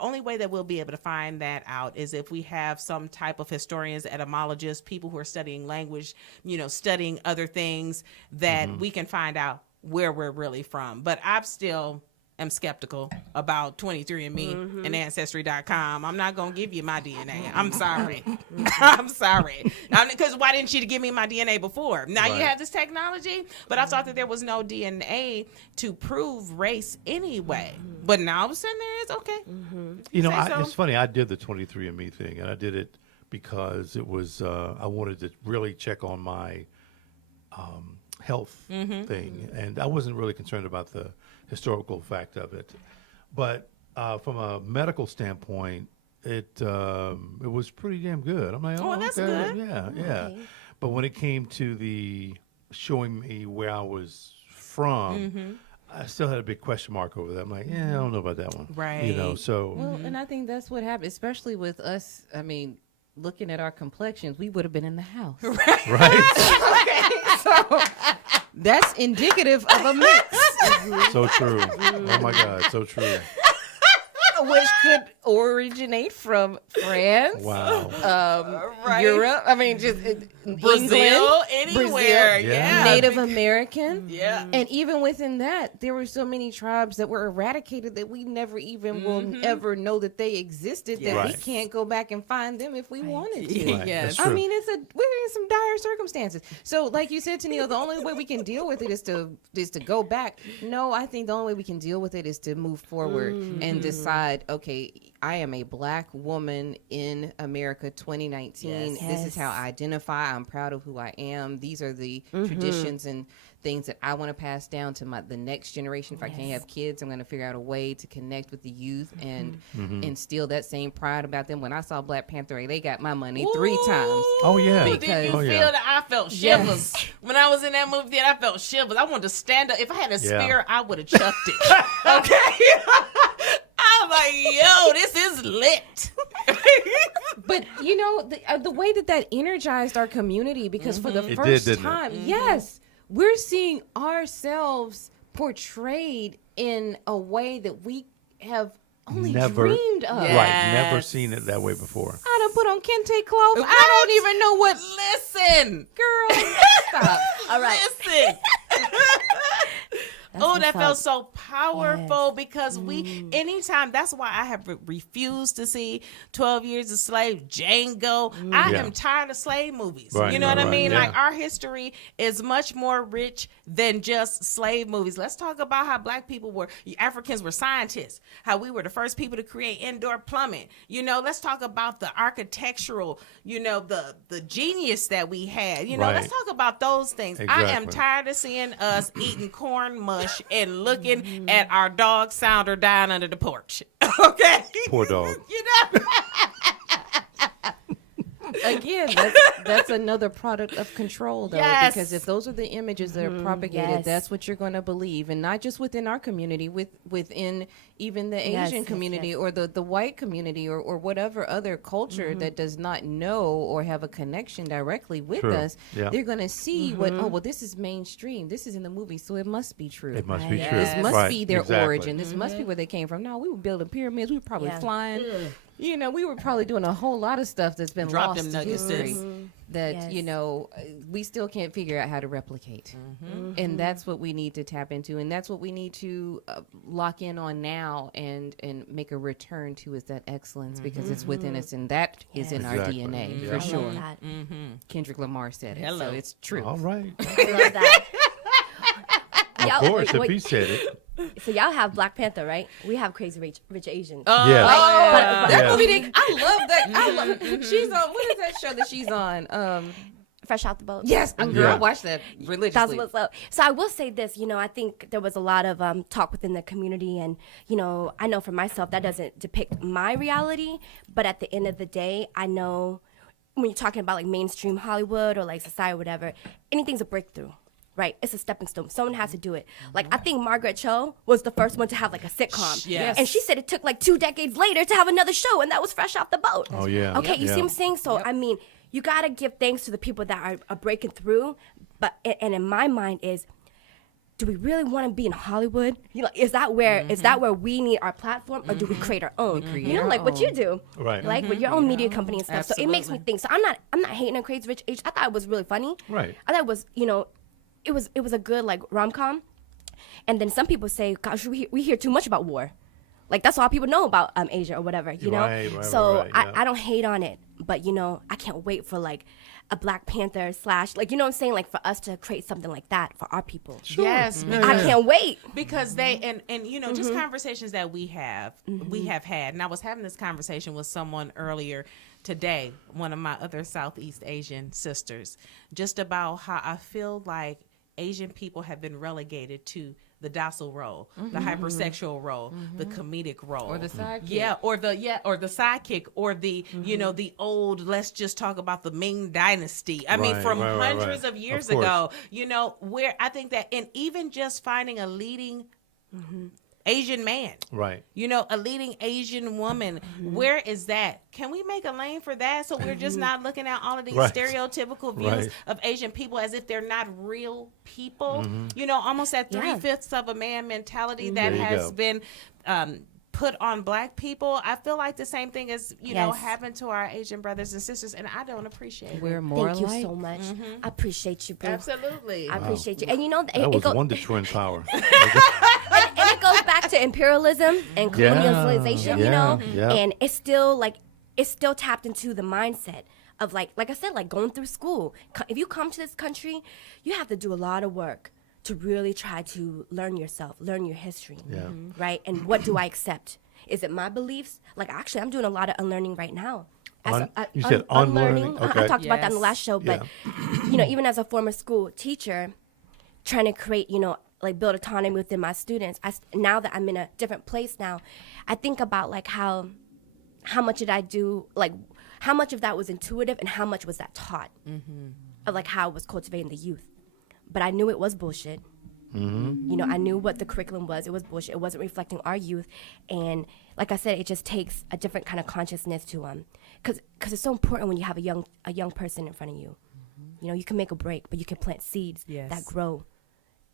only way that we'll be able to find that out is if we have some type of historians, etymologists, people who are studying language, studying other things, that we can find out where we're really from. But I'm still am skeptical about 23andMe and Ancestry.com. I'm not going to give you my DNA. I'm sorry. I'm sorry. Because why didn't you give me my DNA before? Now you Right. have this technology, but I thought that there was no DNA to prove race anyway. But now all of a sudden there is, okay. Say so. It's funny. I did the 23andMe thing, and I did it because it was I wanted to really check on my health thing, and I wasn't really concerned about the historical fact of it. But from a medical standpoint, it was pretty damn good. I'm like, Oh, that's okay, good. yeah. Okay. But when it came to the showing me where I was from, I still had a big question mark over that. I'm like, I don't know about that one. Right. So Well, and I think that's what happened, especially with us. I mean, looking at our complexions, we would have been in the house. right. So that's indicative of a mix, So true. Oh my God, so true. which could originate from France, Wow. Right. Europe. I mean, just Brazil, England, anywhere. Brazil. Yeah. Native American. Yeah. And even within that, there were so many tribes that were eradicated that we never even will ever know that they existed, that we Right. canto go back and find them if we wanted to. Right, Yes. that's I true. mean, we're in some dire circumstances. So, like you said, Tennill, the only way we can deal with it is to go back. No, I think the only way we can deal with it is to move forward and decide, okay, I am a Black woman in America 2019. Yes. This is how I identify. I'm proud of who I am. These are the traditions and things that I want to pass down to the next generation. If I can't have kids, I'm going to figure out a way to connect with the youth and instill that same pride about them. When I saw Black Panther, they got my money 3 times. Oh yeah. Did you Oh, feel yeah. that? I felt shivers. When I was in that movie theater, I felt shivers. I wanted to stand up. If I had a Yeah. spear, I would have chucked it. Okay? I'm like, yo, this is lit. But you know the way that energized our community, because for the It first did, didn't it? time, yes, we're seeing ourselves portrayed in a way that we have only Never dreamed of. Yeah. Right. Never Yes. seen it that way before. I done put on kente clothes. What? I don't even know what. Listen. Girl, stop. All right. Listen. Oh, what's that felt up. so powerful because anytime, that's why I have refused to see 12 Years a Slave, Django. I Yeah. am tired of slave movies. Right, you know what I right, mean? yeah. Like, our history is much more rich than just slave movies. Let's talk about how Black people Africans were scientists, how we were the first people to create indoor plumbing. Let's talk about the architectural, the genius that we had. Right. Let's talk about those things. I am Exactly. tired of seeing us eating corn mush and looking at our dog Sounder dying under the porch. Okay? Poor dog. Again, that's another product of control, though, Yes. because if those are the images that are propagated, Yes. that's what you're going to believe, and not just within our community, within even the Yes, Asian yes, community yes. or the white community or whatever other culture that does not know or have a connection directly with True. us. Yeah. They're going to see what, oh, well, this is mainstream. This is in the movie, so it must be true. It must be Right. true. Yes. This must Right, be their exactly. origin. This must be where they came from. No, we were building pyramids. We were probably Yeah. flying. You know, we were probably doing a whole lot of stuff that's been Drop lost them to nuggets, history sis. that, Yes. you know, we still can't figure out how to replicate. And that's what we need to tap into. And that's what we need to lock in on now and make a return to, is that excellence, because it's within us, and that is in our Exactly. DNA Yeah. for I love sure. that. Kendrick Lamar said it, Hello. so it's true. All right. I love that. Of Y'all- course, if wait, he said it. so y'all have Black Panther, right? We have Crazy Rich Asians. Yes. That Yeah. movie, I love that. I love. She's on. What is that show that she's on? Fresh out the boat. Yes, girl, Yeah. I watched that That's religiously. what's up. So I will say this, I think there was a lot of talk within the community, and I know for myself that doesn't depict my reality, but at the end of the day, I know when you're talking about like mainstream Hollywood or like society or whatever, anything's a breakthrough. Right, it's a stepping stone. Someone has to do it. Like I think Margaret Cho was the first one to have like a sitcom, Yes. and she said it took like 2 decades later to have another show, and that was Fresh Off the Boat. Oh, yeah. Okay, you Yeah. see what I'm saying? So I mean, you gotta give thanks to the people that are breaking through. But and in my mind is, do we really want to be in Hollywood? Is that where we need our platform, or do we create our own? Like what you do, Right. Like with your own media company and stuff. So it makes me Absolutely. think. So I'm not hating on Crazy Rich Asians. I thought it was really funny. Right. I thought it was it was a good like rom-com. And then some people say, gosh, we hear too much about war. Like that's all people know about Asia or whatever, you know? Right, So right, yeah. I don't hate on it, but I can't wait for like a Black Panther / like, you know what I'm saying? Like for us to create something like that for our people. Yes, I can't wait. because they and just conversations that we have had, and I was having this conversation with someone earlier today, one of my other Southeast Asian sisters, just about how I feel like Asian people have been relegated to the docile role, the hypersexual role, the comedic role, Or the sidekick. or the sidekick, or the the old. Let's just talk about the Ming Dynasty. I mean, Right, from right, right, hundreds right. of years Of course. ago. Where I think that, and even just finding a leading Asian man, Right. a leading Asian woman, where is that? Can we make a lane for that, so we're just not looking at all of these Right. stereotypical views Right. of Asian people as if they're not real people? Almost that Yeah. 3/5 of a man mentality that There you has go. been put on Black people. I feel like the same thing is Yes. happened to our Asian brothers and sisters, and I don't appreciate it. We're more Thank you alike. so much. I appreciate you, boo. Absolutely. I appreciate you. And That was Wonder Twin power. and it goes back to imperialism and colonialization, yeah. and it's still tapped into the mindset of like I said, like going through school. If you come to this country, you have to do a lot of work to really try to learn yourself, learn your history, Yeah. right? And what do I accept? Is it my beliefs? Like actually, I'm doing a lot of unlearning right now. You said unlearning? I Okay. talked about that in the last show, but even as a former school teacher, trying to create, like build autonomy within my students. Now that I'm in a different place now, I think about like how much did I do, like how much of that was intuitive and how much was that taught of like how it was cultivating the youth. But I knew it was bullshit. I knew what the curriculum was. It was bullshit. It wasn't reflecting our youth. And like I said, it just takes a different kind of consciousness to because it's so important when you have a young person in front of you. You can make a break, but you can plant seeds that grow.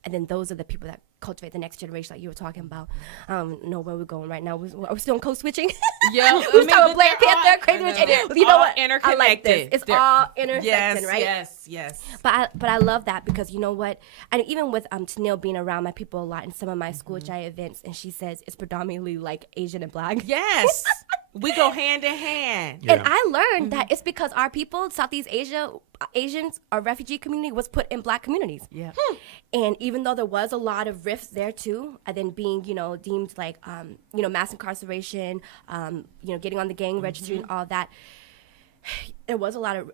And then those are the people that cultivate the next generation, like you were talking about. I don't know where we're going right now. Are we still on code switching? Yeah, we was talking Black Panther, Crazy Rich Asians. You know all what? I like interconnected. this. It's They're- all intersecting, right? Yes. But I love that because you know what? And even with Tennill being around my people a lot in some of my school GI events, and she says it's predominantly like Asian and Black. Yes. We go hand in hand. Yeah. And I learned that it's because our people, Southeast Asians, our refugee community was put in Black communities. Yeah. And even though there was a lot of rifts there too, and then being, deemed like, mass incarceration, getting on the gang registry and all that, there was a lot of,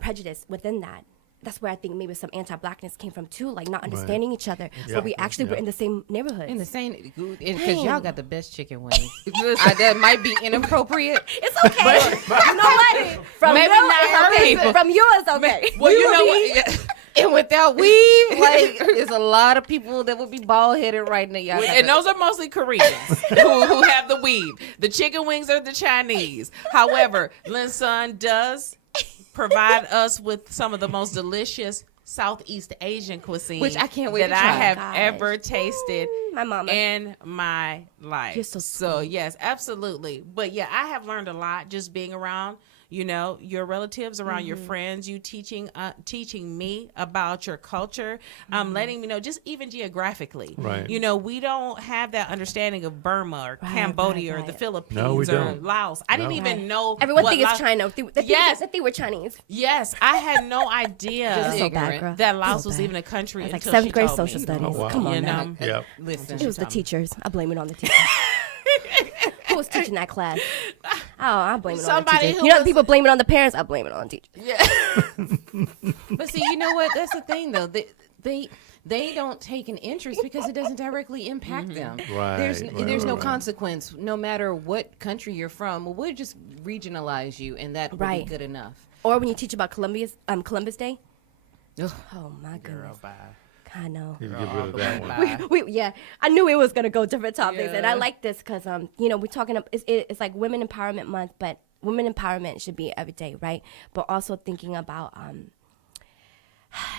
prejudice within that. that's where I think maybe some anti-blackness came from too, like not understanding each other. Yeah. But we actually were Yeah. in the same neighborhood. In the same, because y'all got the best chicken wings. That might be inappropriate. It's okay. You know what? From Maybe you, not it's her okay. people. From you, it's okay. Well, you know what? And without weave, like, there's a lot of people that would be bald headed right now. Y'all got And the- those are mostly Koreans who have the weave. The chicken wings are the Chinese. However, Linsun does provide us with some of the most delicious Southeast Asian cuisine, Which I can't wait that to I try. have Gosh. ever tasted My mama. in my life. You're so sweet. yes, absolutely. But yeah, I have learned a lot just being around, you know, your relatives, around your friends, you teaching me about your culture, letting me know just even geographically. Right. You know, we don't have that understanding of Burma or Cambodia or the right. Philippines No, we or don't. Laos. I didn't No. even know. Everyone what think it's Laos- China. Yes. They think we're Chinese. Yes, I had no idea Just So ignorant. bad, girl. that Laos So was bad. even a country It's like until 7th she grade told social me. studies. Oh, wow. Come on You now. know? Yeah. Listen, It was the Tell me. teachers. I blame it on the teachers. Who was teaching that class? Oh, I blame it on the Somebody teachers. who You know, was- people blame it on the parents. I blame it on the teachers. But see, you know what? That's the thing, though. They don't take an interest because it doesn't directly impact them. Right, There's no right. consequence, no matter what country you're from. Well, we'll just regionalize you, and that will be Right. good enough. Or when you teach about Columbus Day. Ugh. Oh my Girl, goodness. bye. I know. You get rid of that one. Bye. Yeah, I knew it was gonna go different topics, and I Yeah. like this because you know, we're talking. It's like Women Empowerment Month, but women empowerment should be every day, right? But also thinking about,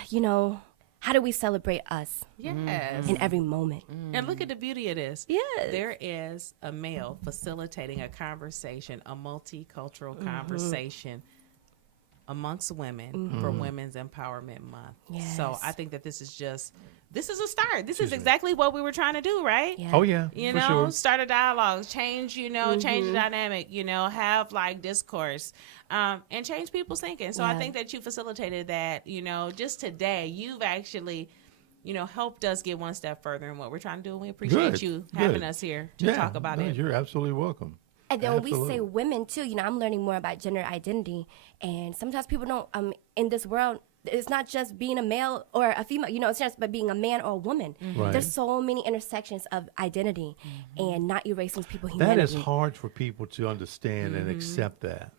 you know, how do we celebrate us Yes. in every moment? And look at the beauty of this. Yes. There is a male facilitating a conversation, a multicultural conversation amongst women for Women's Empowerment Month. So Yes. I think that this is a start. This is exactly what we were trying to do, right? Yeah. Oh yeah, You for know, sure. start a dialogue, change the dynamic, have like discourse, and change people's thinking. So I Yeah. think that you facilitated that, just today. You've actually, helped us get one step further in what we're trying to do. And we appreciate Good, you good. having us here to talk about no, it. You're absolutely welcome. And then when we say Absolutely. women too, I'm learning more about gender identity, and sometimes people don't. In this world, it's not just being a male or a female. It's just by being a man or a woman. Right. There's so many intersections of identity, and not erasing people's That humanity. is hard for people to understand and accept that.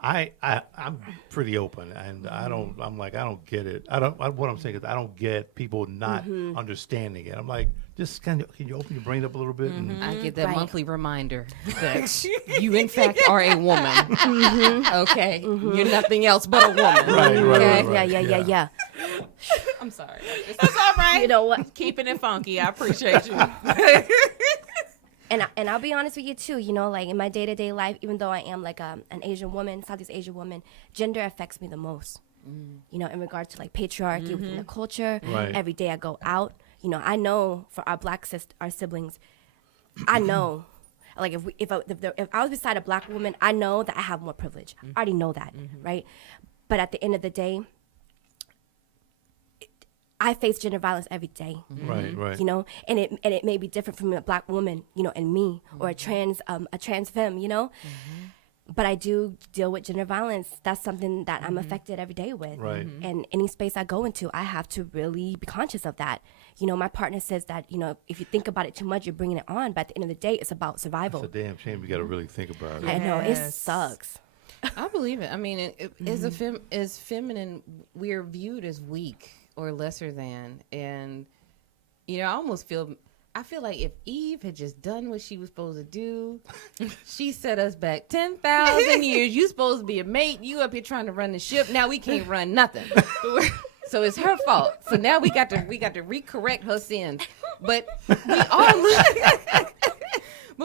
I'm pretty open, and I don't get it. What I'm saying is I don't get people not understanding it. I'm like, just can you open your brain up a little bit? And, I get that Right. monthly reminder that you, in fact, are a woman. Okay, you're nothing else but a woman. Right, okay? right. Yeah. I'm sorry. That's all right. You know what? Keeping it funky. I appreciate you. And I'll be honest with you too. Like in my day-to-day life, even though I am like an Asian woman, Southeast Asian woman, gender affects me the most. In regard to like patriarchy within the culture. Right. Every day I go out. I know for our our siblings, I know, like if I was beside a black woman, I know that I have more privilege. I already know that, right? But at the end of the day, I face gender violence every day. right. And it may be different from a black woman, and me, or a trans femme, But I do deal with gender violence. That's something that I'm affected every day with. Right. And any space I go into, I have to really be conscious of that. My partner says that, if you think about it too much, you're bringing it on. But at the end of the day, it's about survival. It's a damn shame. You got to really think about it. I know, it Yes. sucks. I believe it. I mean, as feminine, we're viewed as weak or lesser than, and I feel like if Eve had just done what she was supposed to do, she set us back 10,000 years. You supposed to be a mate. You up here trying to run the ship. Now we can't run nothing. So it's her fault. So now we got to recorrect her sins. But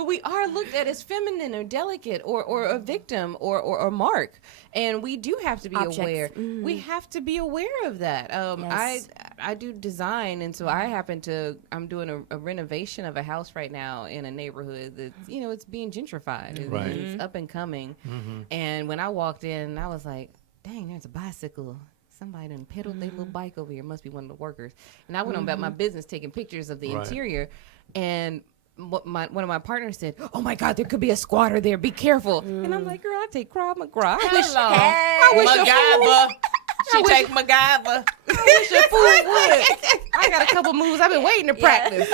we are looked at as feminine or delicate or a victim or mark, and we do have to be Objects. aware. We have to be aware of that. Yes. I do design, and so I'm doing a renovation of a house right now in a neighborhood that's it's being gentrified. Right. It's up and coming. And when I walked in, I was like, dang, there's a bicycle. Somebody done pedaled their little bike over here. Must be one of the workers. And I went on about my business taking pictures of the Right. interior, and one of my partners said, "Oh my God, there could be a squatter there. Be careful." And I'm like, "Girl, I take Krav Maga. I wish Hello. I wish a fool- MacGyver. She take MacGyver. Wish your food would. I got a couple moves I've been waiting to practice.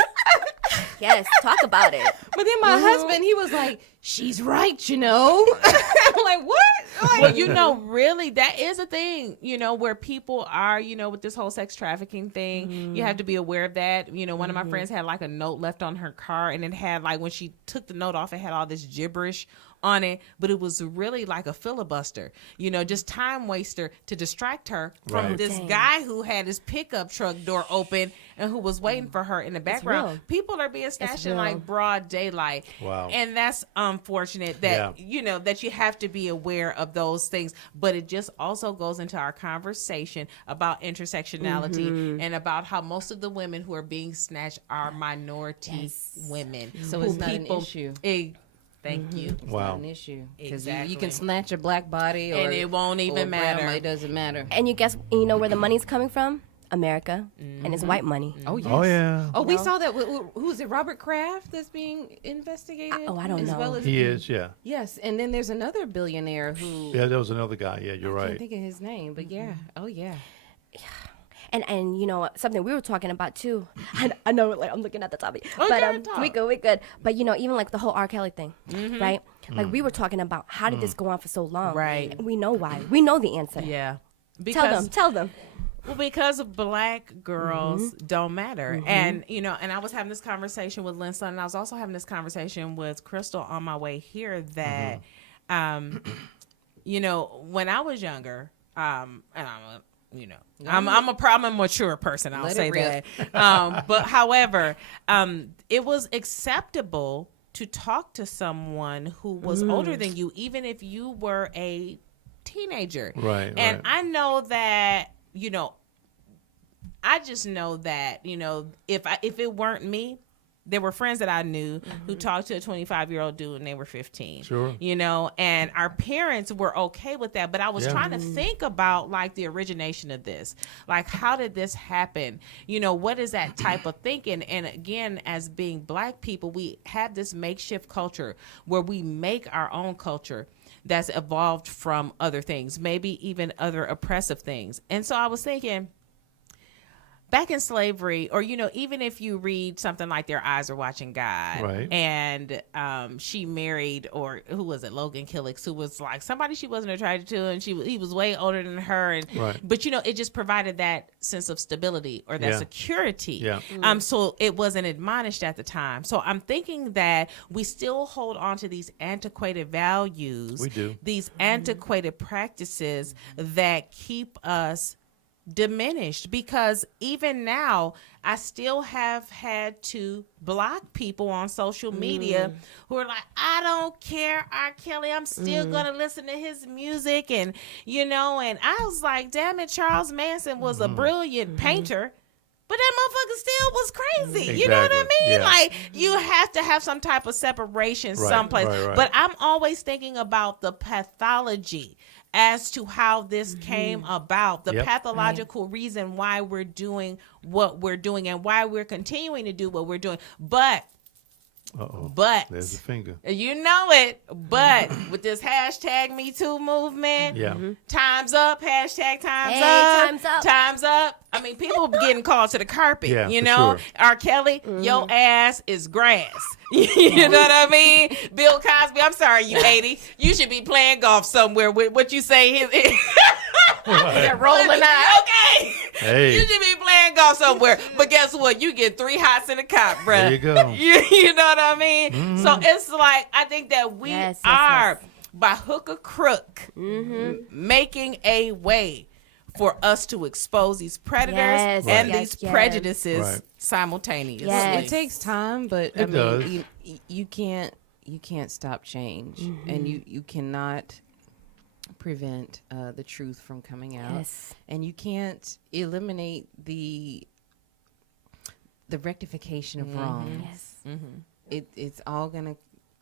Yes, talk about it. But then my husband, he was like, she's right, you know. I'm like, what? Like, Well, you know, really, that is a thing, you know, where people are, you know, with this whole sex trafficking thing. You have to be aware of that. You know, one of my friends had like a note left on her car, and it had like, when she took the note off, it had all this gibberish on it, but it was really like a filibuster, you know, just time waster to distract her from Right. this Dang. guy who had his pickup truck door open and who was waiting for her in the background. real. People are being snatched in real. like broad daylight. Wow. And that's unfortunate that, you know, that you have to be aware of those things. But it just also goes into our conversation about intersectionality and about how most of the women who are being snatched are minority women. So who it's not an issue. Thank you. It's Wow. not an issue. Because Exactly. you can snatch a black body or And it won't even or matter. brown, it doesn't matter. And you know where the money's coming from? America, and it's white money. Oh, yes. Oh yeah. Oh, we No. saw that. Who is it? Robert Kraft that's being investigated. I don't as know. Well as, He is. Yeah. Yes, and then there's another billionaire who Yeah. There was another guy. Yeah. You're I can't right. think of his name, but yeah. Oh yeah. And you know something we were talking about too. I know, like I'm looking at the topic, Oh, but good, talk. we good. But you know, even like the whole R. Kelly thing, right? Like we were talking about how did this go on for so long? Right. And we know why. We know the answer. Yeah. Tell them. Well, because black girls don't matter. And, you know, and I was having this conversation with Linsun, and I was also having this conversation with Krystal on my way here that, you know, when I was younger, and I'm a mature person. I'll Let it say rip. that. But however, it was acceptable to talk to someone who was older than you, even if you were a teenager. Right. And right. I know that, you know, I just know that, you know, if it weren't me, there were friends that I knew who talked to a 25-year-old dude and they were 15. Sure. You know, and our parents were okay with that. But I was Yeah. trying to think about like the origination of this. Like, how did this happen? You know, what is that type of thinking? And again, as being black people, we have this makeshift culture where we make our own culture that's evolved from other things, maybe even other oppressive things. And so I was thinking, back in slavery, or, you know, even if you read something like Their Eyes Are Watching God, Right. and she married, or who was it, Logan Killicks, who was like somebody she wasn't attracted to, and he was way older than her, and Right. but you know, it just provided that sense of stability or that Yeah. security. Yeah. So it wasn't admonished at the time. So I'm thinking that we still hold on to these antiquated values. We do. These antiquated practices that keep us diminished, because even now I still have had to block people on social media who are like, I don't care, R. Kelly, I'm still gonna listen to his music, and you know, and I was like, damn it, Charles Manson was a brilliant painter, but that motherfucker still was crazy. You know what I Exactly. mean? Yeah. Like, you have to have some type of separation Right, someplace. right. But I'm always thinking about the pathology as to how this came about, the Yep. pathological reason why we're doing what we're doing and why we're continuing to do what we're doing. But There's the finger. you know it, but with this hashtag Me Too movement, Yeah. time's up, hashtag time's Hey, up, time's up. time's up. I mean, people be getting called to the carpet, Yeah, you for know? sure. R. Kelly, your ass is grass. You know what I mean? Bill Cosby, I'm sorry, you 80. You should be playing golf somewhere with what you say. They're rolling out. Okay. Hey. You should be playing golf somewhere. But guess what? You get 3 hots in a cup, bruh. There you go. You know what I mean? So it's like, I think that we Yes, are, yes. by hook or crook, making a way for us to expose these predators Yes, and yes, these yes. prejudices Right. simultaneously. Yes. It takes time, but I It does. mean, you can't stop change, and you cannot prevent the truth from coming out, Yes. and you can't eliminate the rectification of wrong. Yes. It's all gonna.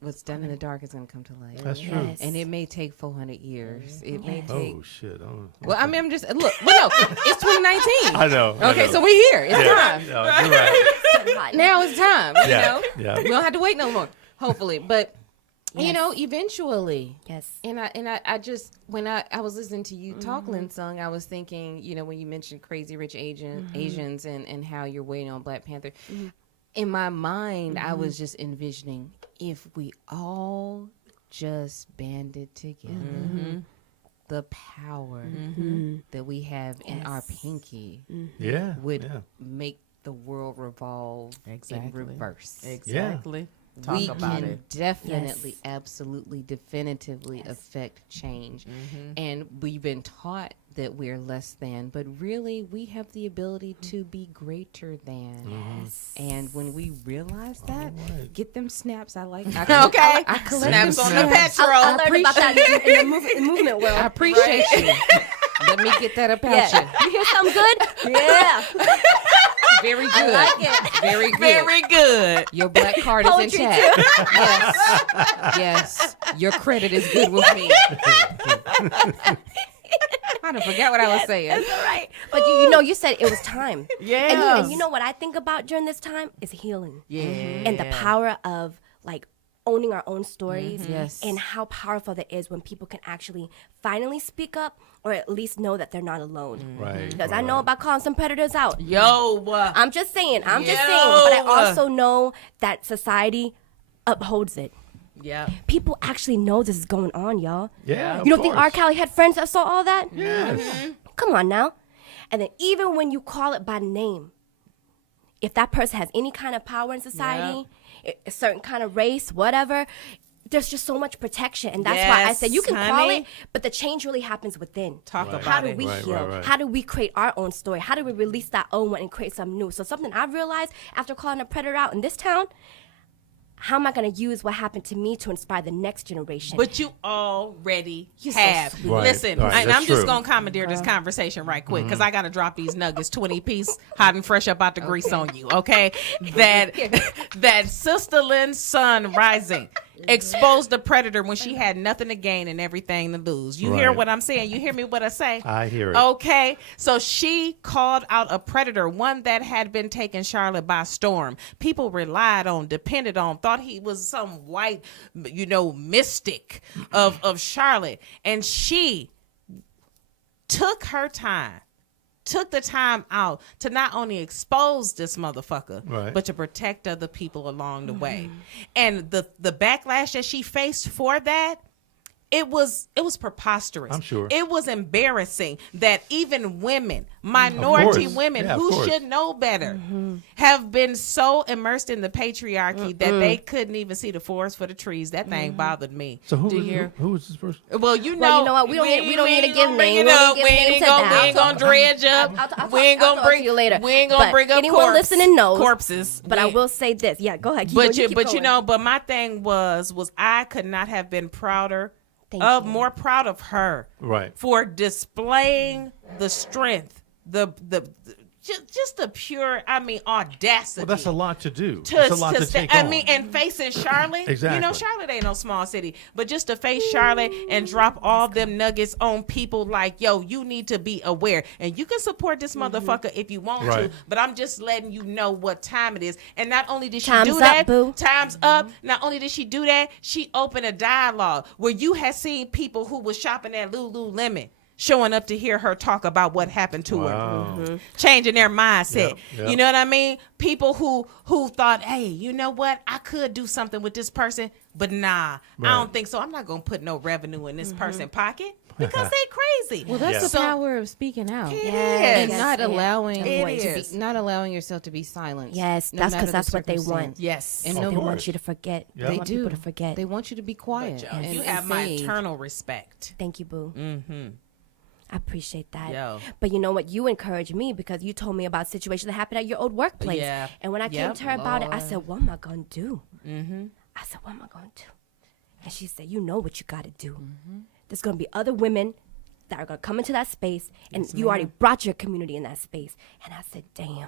What's done in the dark is gonna come to light. That's true. Yes. And it may take 400 years. It may take. Oh shit. Well, I mean, I'm just look. Well, no, it's 2019. I know. I Okay, know. so we're here. It's Yeah. time. No, you're right. Hot. Now it's time. You Yeah. know, Yeah. we don't have to wait no more. Hopefully, but You know, eventually. Yes. And I just, when I was listening to you talk, Linsun, I was thinking, you know, when you mentioned Crazy Rich Asians and how you're waiting on Black Panther, in my mind, I was just envisioning if we all just banded together, the power that we have in our pinky would make the world revolve in reverse. Exactly. Talk We about can it. definitely, absolutely, definitively affect change. And we've been taught that we're less than, but really we have the ability to be greater than. And when we realize that, get them snaps. I like Okay. I collect Snaps them on the snaps. petrol. I learned about that in the movement world. I appreciate you. Let me get that about you. You hear something good? Yeah. Very good. I like it. Very good. Very good. Your black card is Poetry intact. Yes. Yes. Your credit is good with me. I done forgot what I was saying. That's all right. But you know, you said it was time. Yeah. And you know what I think about during this time is healing. Yeah. And the power of like owning our own stories. Yes. And how powerful that is when people can actually finally speak up or at least know that they're not alone. Right. Because I know about calling some predators out. Yo. I'm just saying. But I also know that society upholds it. Yeah. People actually know this is going on, y'all. Yeah. You don't think R. Kelly had friends that saw all that? Yes. Come on now. And then even when you call it by name, if that person has any kind of power in society, a certain kind of race, whatever, there's just so much protection. And that's why I said you can call honey. it, but the change really happens within. Talk about How do it. we Right, heal? right, right. How do we create our own story? How do we release that own one and create something new? So something I realized after calling a predator out in this town, how am I going to use what happened to me to inspire the next generation? But you already You're so have. sweet. Right, Listen, right, and that's I'm just true. going to commandeer this conversation right quick because I got to drop these nuggets 20 piece hot and fresh up out the grease on you, okay? That Sister Linsun Rising exposed the predator when she had nothing to gain and everything to lose. You hear Right. what I'm saying? You hear me what I say? I hear it. Okay, so she called out a predator, one that had been taking Charlotte by storm. People relied on, depended on, thought he was some white, mystic of Charlotte. And she took the time out to not only expose this motherfucker, Right. but to protect other people along the way. And the backlash that she faced for that, it was preposterous. I'm sure. It was embarrassing that even women, minority course. women Yeah, of who course. should know better, have been so immersed in the patriarchy that they couldn't even see the forest for the trees. That thing bothered me. So Do you hear? who was this person? Well, you know, Well, you know what? We don't need to ain't give gonna bring names. it We up. don't We give ain't names gonna, to we ain't that. gonna dredge up. We ain't gonna I'll bring talk to you later. We ain't gonna But bring up anyone listening knows. corpses. But I We- will say this. Yeah, go ahead. But keep going. but my thing was I could not have been prouder Thank you. more proud of her Right. for displaying the strength, just the pure, audacity. Well, that's a lot to do. To, That's a lot to sta- take I on. mean, and facing Charlotte, Exactly. Charlotte ain't no small city, but just to face Charlotte and drop all them nuggets on people like, yo, you need to be aware, and you can support this motherfucker if you want Right. to, but I'm just letting you know what time it is. And not only did she Time's do up, that, boo. time's up. Not only did she do that, she opened a dialogue where you had seen people who was shopping at Lululemon showing up to hear her talk about what happened to her. Wow. Changing their mindset. Yep, yep. You know what I mean? People who thought, hey, you know what? I could do something with this person, but nah, Right. I don't think so. I'm not gonna put no revenue in this person's pocket because they crazy. Well, that's Yeah. the So- power of speaking out. It Yes, is. And not yes, allowing It to is. be, not allowing yourself to be silenced. Yes, no that's matter 'cause the that's what they want. circumstance. Yes. And Of no, They course. want you to forget. Yeah. They they want do. people to forget. They want you to be quiet. But, yo, you and have my fade. eternal respect. Thank you, boo. Mm-hmm. I appreciate that. Yo. But you know what? You encouraged me because you told me about situations that happened at your old workplace. Yeah. And when I came Yep. to her about it, I Lord. said, what am I going to do? Mm-hmm. I said, what am I going to do? And she said, you know what you got to do. There's going to be other women that are going to come into that space, and you already brought your community in that space. And I said, damn.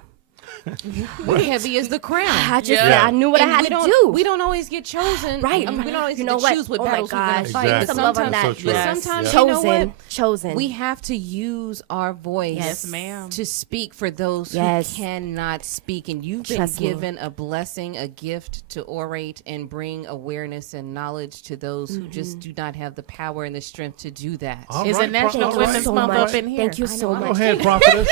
We're heavy as the crown. I just Yeah. I knew what I And had we to don't, do. We don't always get chosen. Right. I mean, we don't always You get know to what? choose what Oh my battles we're going gosh. to fight. Exactly. Some love on That's so that. true. But Yes. sometimes, Yeah. you know what? Chosen. We have to use our voice Yes, ma'am. to speak for those Yes. who cannot speak. And you've been Trust me. given a blessing, a gift to orate and bring awareness and knowledge to those who just do not have the power and the strength to do that. All Is right, it National all Women's right. Month up in here? Thank you I so know. Go much. ahead, prophetess.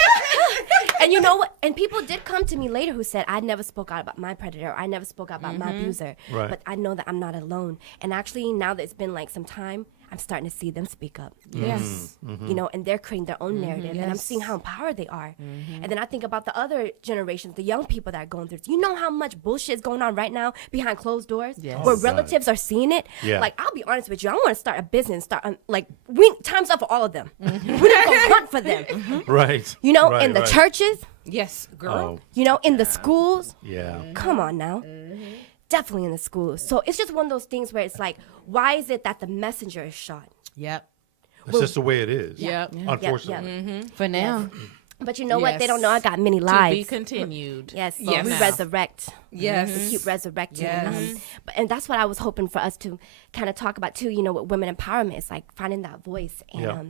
And you know what? And people did come to me later who said, I never spoke out about my predator. I never spoke out about my abuser. Right. But I know that I'm not alone. And actually, now that it's been like some time, I'm starting to see them speak up. Yes. You know, and they're creating their own narrative. And I'm Yes. seeing how empowered they are. And then I think about the other generations, the young people that are going through this. You know how much bullshit is going on right now behind closed doors? Yes. Where Oh, God. relatives are seeing it? Yeah. Like, I'll be honest with you. I want to start a business. Time's up for all of them. We're not going to hunt for them. Right. You know, Right, in the right. churches, Yes, girl. Oh, you know, in the schools. yeah. Come on now. Definitely in the schools. So it's just one of those things where it's like, why is it that the messenger is shot? Yep. That's just the way it is. Yep. Unfortunately. For now. But you know what? They Yes. don't know I got many To be lives. continued. Yes, so Yes. we Now. resurrect. Yes. We keep resurrecting. Yes. And that's what I was hoping for us to kind of talk about too, you know, with women empowerment. It's like finding that voice. And Yeah.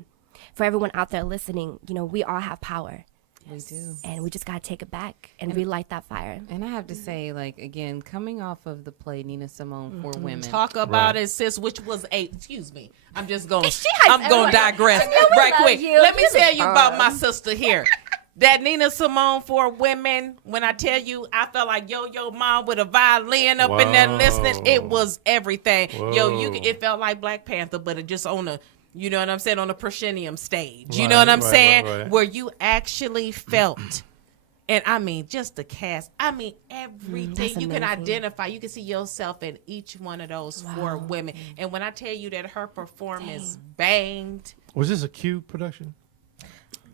for everyone out there listening, you know, we all have power. We do. And we just got to take it back and relight that fire. And I have to say, like, again, coming off of the play Nina Simone for Women. Talk about Right. it, sis, which was excuse me. I'm just going hypes I'm going to everyone. digress I know we right love quick. you. Let me You're the tell you about my bomb. sister here. That Nina Simone for Women, when I tell you, I felt like Yo-Yo Mom with a violin up in there listening. Whoa. It was everything. Whoa. It felt like Black Panther, but it just on a, you know what I'm saying, on a proscenium stage. You Right, know what I'm right, saying? right, right. Where you actually felt. And I mean, just the cast. I mean, everything. that's You can amazing. identify. You can see yourself in each one of those four women. And when I tell you that her performance banged. Was this a Q production?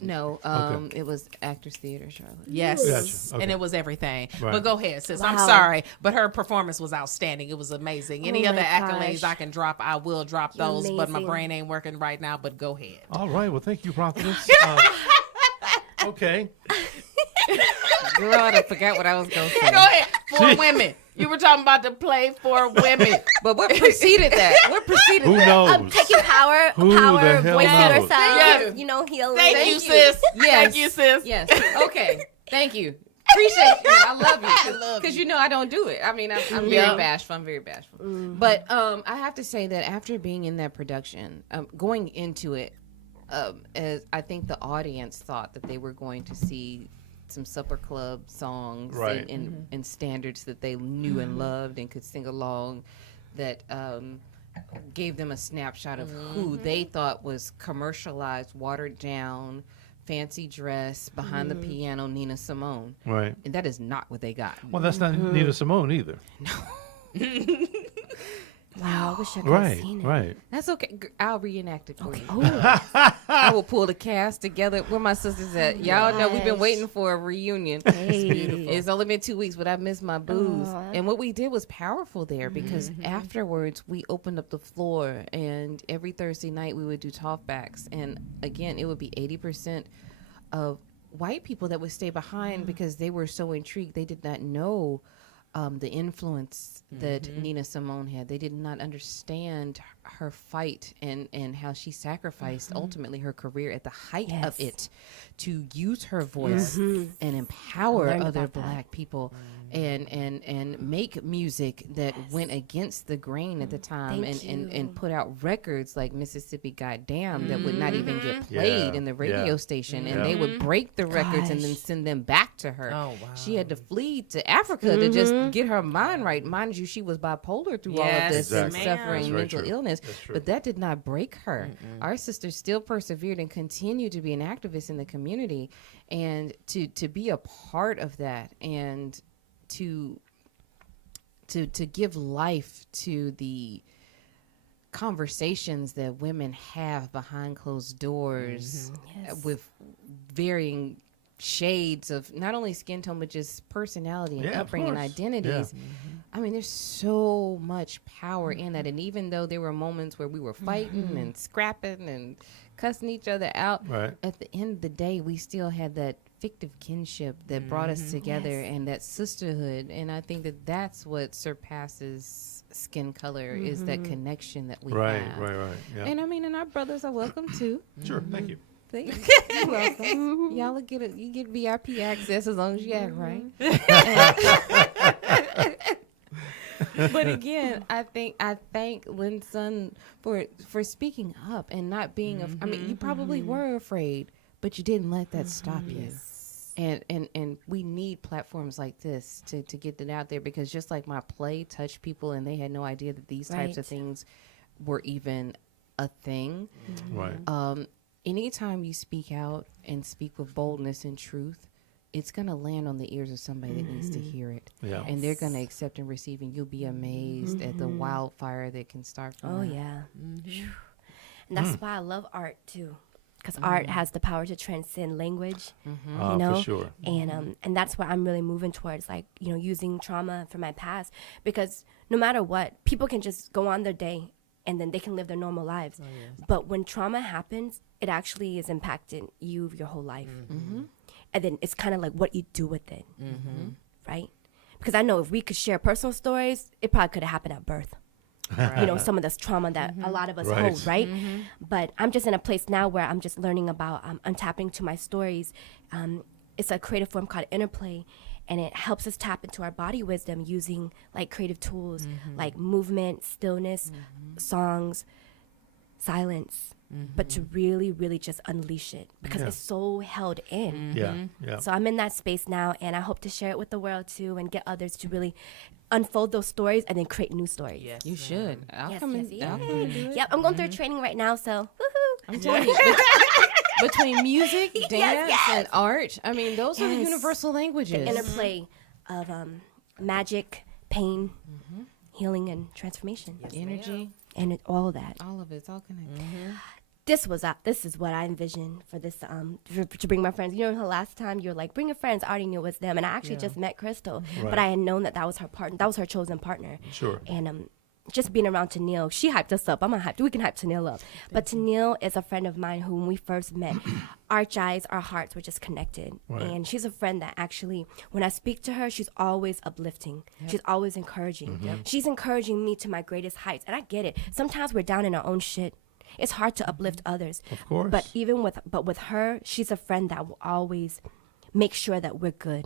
No, Okay. it was Actors Theater, Charlotte. Yes. Gotcha. Okay. And it was everything. Right. But go ahead, sis. I'm Wow. sorry. But her performance was outstanding. It was amazing. Any Oh other my accolades gosh. I can drop, I will drop You're those. But my amazing. brain ain't working right now. But go ahead. All right. Well, thank you, prophetess. Okay. Girl, I forgot what I was going to say. Go ahead. For women. You were talking about the play for women. But what preceded that? What preceded Who that? knows? Taking power, Who the hell voicing knows? yourself, Yes. you know, healing. Thank you, sis. Yes. Thank you, sis. Yes. Okay. Thank you. Appreciate you. I love you. I love Because you. you know I don't do it. I mean, I'm Yeah. very bashful. I'm very bashful. But I have to say that after being in that production, going into it, as I think the audience thought that they were going to see some supper club songs Right. and standards that they knew and loved and could sing along, that gave them a snapshot of who they thought was commercialized, watered down, fancy dress, behind the piano, Nina Simone. Right. And that is not what they got. Well, that's not Nina Simone either. Wow, I wish I could have Right. seen it. Right. That's okay. I'll reenact it for you. Oh, I will pull the cast together. Where my sisters at? Y'all know we've been gosh. waiting for a reunion. hey. It's only been 2 weeks, but I missed my booze. Aw. And what we did was powerful there because afterwards we opened up the floor, and every Thursday night we would do talkbacks. And again, it would be 80% of white people that would stay behind because they were so intrigued. They did not know the influence that Nina Simone had. They did not understand her fight and how she sacrificed ultimately her career at the height of Yes. it to use her voice and empower Learned other about that. black people and make music that went against the grain at the time Thank and you. put out records like Mississippi Goddamn that would not even get played Yeah, in the radio yeah. station, and Yeah. they would break the records and then Gosh. send them back to her. Oh, wow. She had to flee to Africa to just get her mind right. Mind you, she was bipolar through all of Yes, this and Exactly. ma'am. suffering That's very mental true. illness. That's true. But that did not break her. Our sister still persevered and continued to be an activist in the community, and to be a part of that and to give life to the conversations that women have behind closed doors Yes. with varying shades of not only skin tone but just personality and Yeah, of upbringing course. identities. I mean, there's so much power in that. And even though there were moments where we were fighting and scrapping and cussing each other out, Right. at the end of the day, we still had that fictive kinship that brought us together, and that sisterhood. And I think that that's what surpasses skin color is that connection that we Right, have. right. Yeah. And I mean, and our brothers are welcome too. Sure. Thank you. You're welcome. Y'all will you get VIP access as long as you act right. But again, I thank Linsun for speaking up and not being. I mean, you probably were afraid, but you didn't let that stop you. And we need platforms like this to get that out there, because just like my play touched people and they had no idea that these types of things were even a thing. Right. Anytime you speak out and speak with boldness and truth, it's going to land on the ears of somebody that needs to hear it. Yeah. And they're going to accept and receive, and you'll be amazed at the wildfire that can start from Oh that. yeah. And that's why I love art too, because art has the power to transcend language. Oh, You know, for sure. and that's what I'm really moving towards, like, you know, using trauma from my past, because no matter what, people can just go on their day and then they can live their normal lives. But when trauma happens, it actually is impacting you your whole life. And then it's kind of like what you do with it, right? Because I know if we could share personal stories, it probably could have happened at birth. You know, some of this trauma that a lot of us Right. hold, right? But I'm just in a place now where I'm just learning about, untapping to my stories. It's a creative form called interplay, and it helps us tap into our body wisdom using like creative tools, like movement, stillness, songs, silence, but to really, really just unleash it, because it's so held in. Yeah. So I'm in that space now, and I hope to share it with the world too, and get others to really unfold those stories and then create new stories. Yes, You should. I'll Yes, come yes, and I'll come and do it. Yep, I'm going through a training right now, so woohoo. I'm telling you, between music, dance, and art, I mean, those are the universal languages. Interplay of magic, pain, healing, and transformation, Energy, and all of that. all of it's all connected. This is what I envisioned for this to bring my friends. You know, the last time you were like, bring your friends. I already knew it was them, and I actually just met Krystal, Right. but I had known that was her partner. That was her chosen partner. Sure. And just being around Tennill, she hyped us up. We can hype Tennill up. But Tennill is a friend of mine who, when we first met, our eyes, our hearts were just connected. Right. And she's a friend that actually, when I speak to her, she's always uplifting. She's always encouraging. She's encouraging me to my greatest heights. And I get it. Sometimes we're down in our own shit. It's hard to uplift others. Of course. But with her, she's a friend that will always make sure that we're good.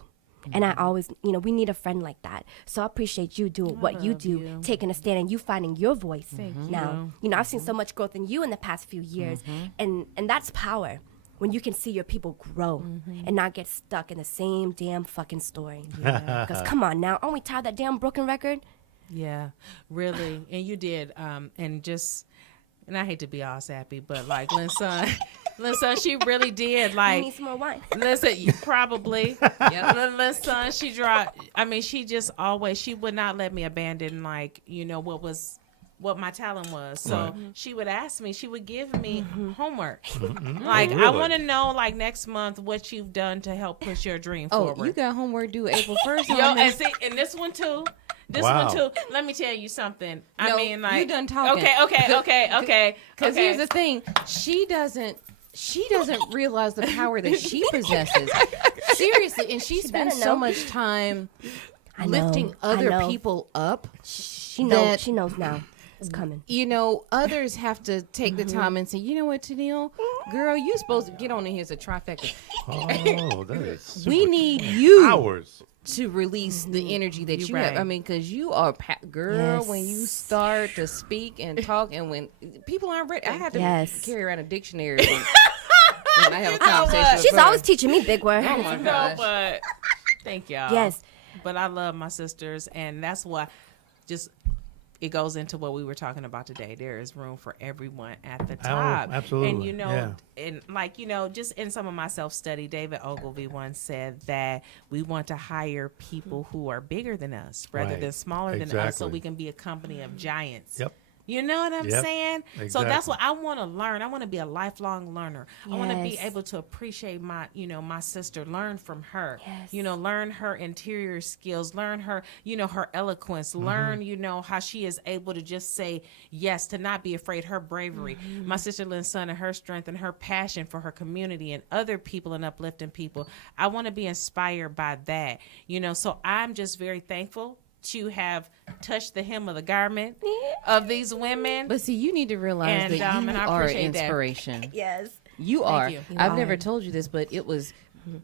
And I always, we need a friend like that. So I appreciate you doing what you do, taking a stand, and you finding your voice now. I've seen so much growth in you in the past few years, and that's power. When you can see your people grow and not get stuck in the same damn fucking story. Because come on now, aren't we tired of that damn broken record? Yeah, really. And you did. And I hate to be all sappy, but like Linsun, she really did. I Like, need some more wine. listen, you probably. Linsun, she dropped. I mean, she just always. She would not let me abandon what my talent was. So Right. she would ask me. She would give me homework. Oh, Like, really? I want to know, like, next month what you've done to help push your dream Oh, forward. you got homework due April 1st. Yo, and see, and this one too. Wow. One too. Let me tell you something. I No, mean, like, you done talking. Okay. Because here's the thing, she doesn't realize the power that she possesses. Seriously, and she spends better so know. much time I know, lifting I other know. people up. She that- knows now. It's coming. Others have to take the time and say, you know what, Tennill, girl, you supposed to get on in here as a trifecta. Oh, that is super We need you hours. to release the energy that You you have. right. I mean, because you are, girl, Yes. when you start to speak and talk, and when people aren't ready, I have to Yes. carry around a dictionary when I have a conversation with She's her. always teaching me big words. Oh my No, gosh. but thank y'all. Yes. But I love my sisters, and that's why it goes into what we were talking about today. There is room for everyone at the top. absolutely. And just in some of my self-study, David Ogilvy once said that we want to hire people who are bigger than us rather Right. than smaller than us, so Exactly. we can be a company of giants. Yep. You know what I'm Yep, saying? So exactly. that's what I want to learn. I want to be a lifelong learner. I want to be Yes. able to appreciate my, my sister, learn from her, Yes. learn her interior skills, learn her, her eloquence, learn, how she is able to just say yes, to not be afraid, her bravery. My sister Linsun and her strength and her passion for her community and other people and uplifting people. I want to be inspired by that, so I'm just very thankful to have touched the hem of the garment of these women. But see, you need to realize And, that you and I are appreciate that. inspiration. Yes. You are. you. You I've are. never told you this, but it was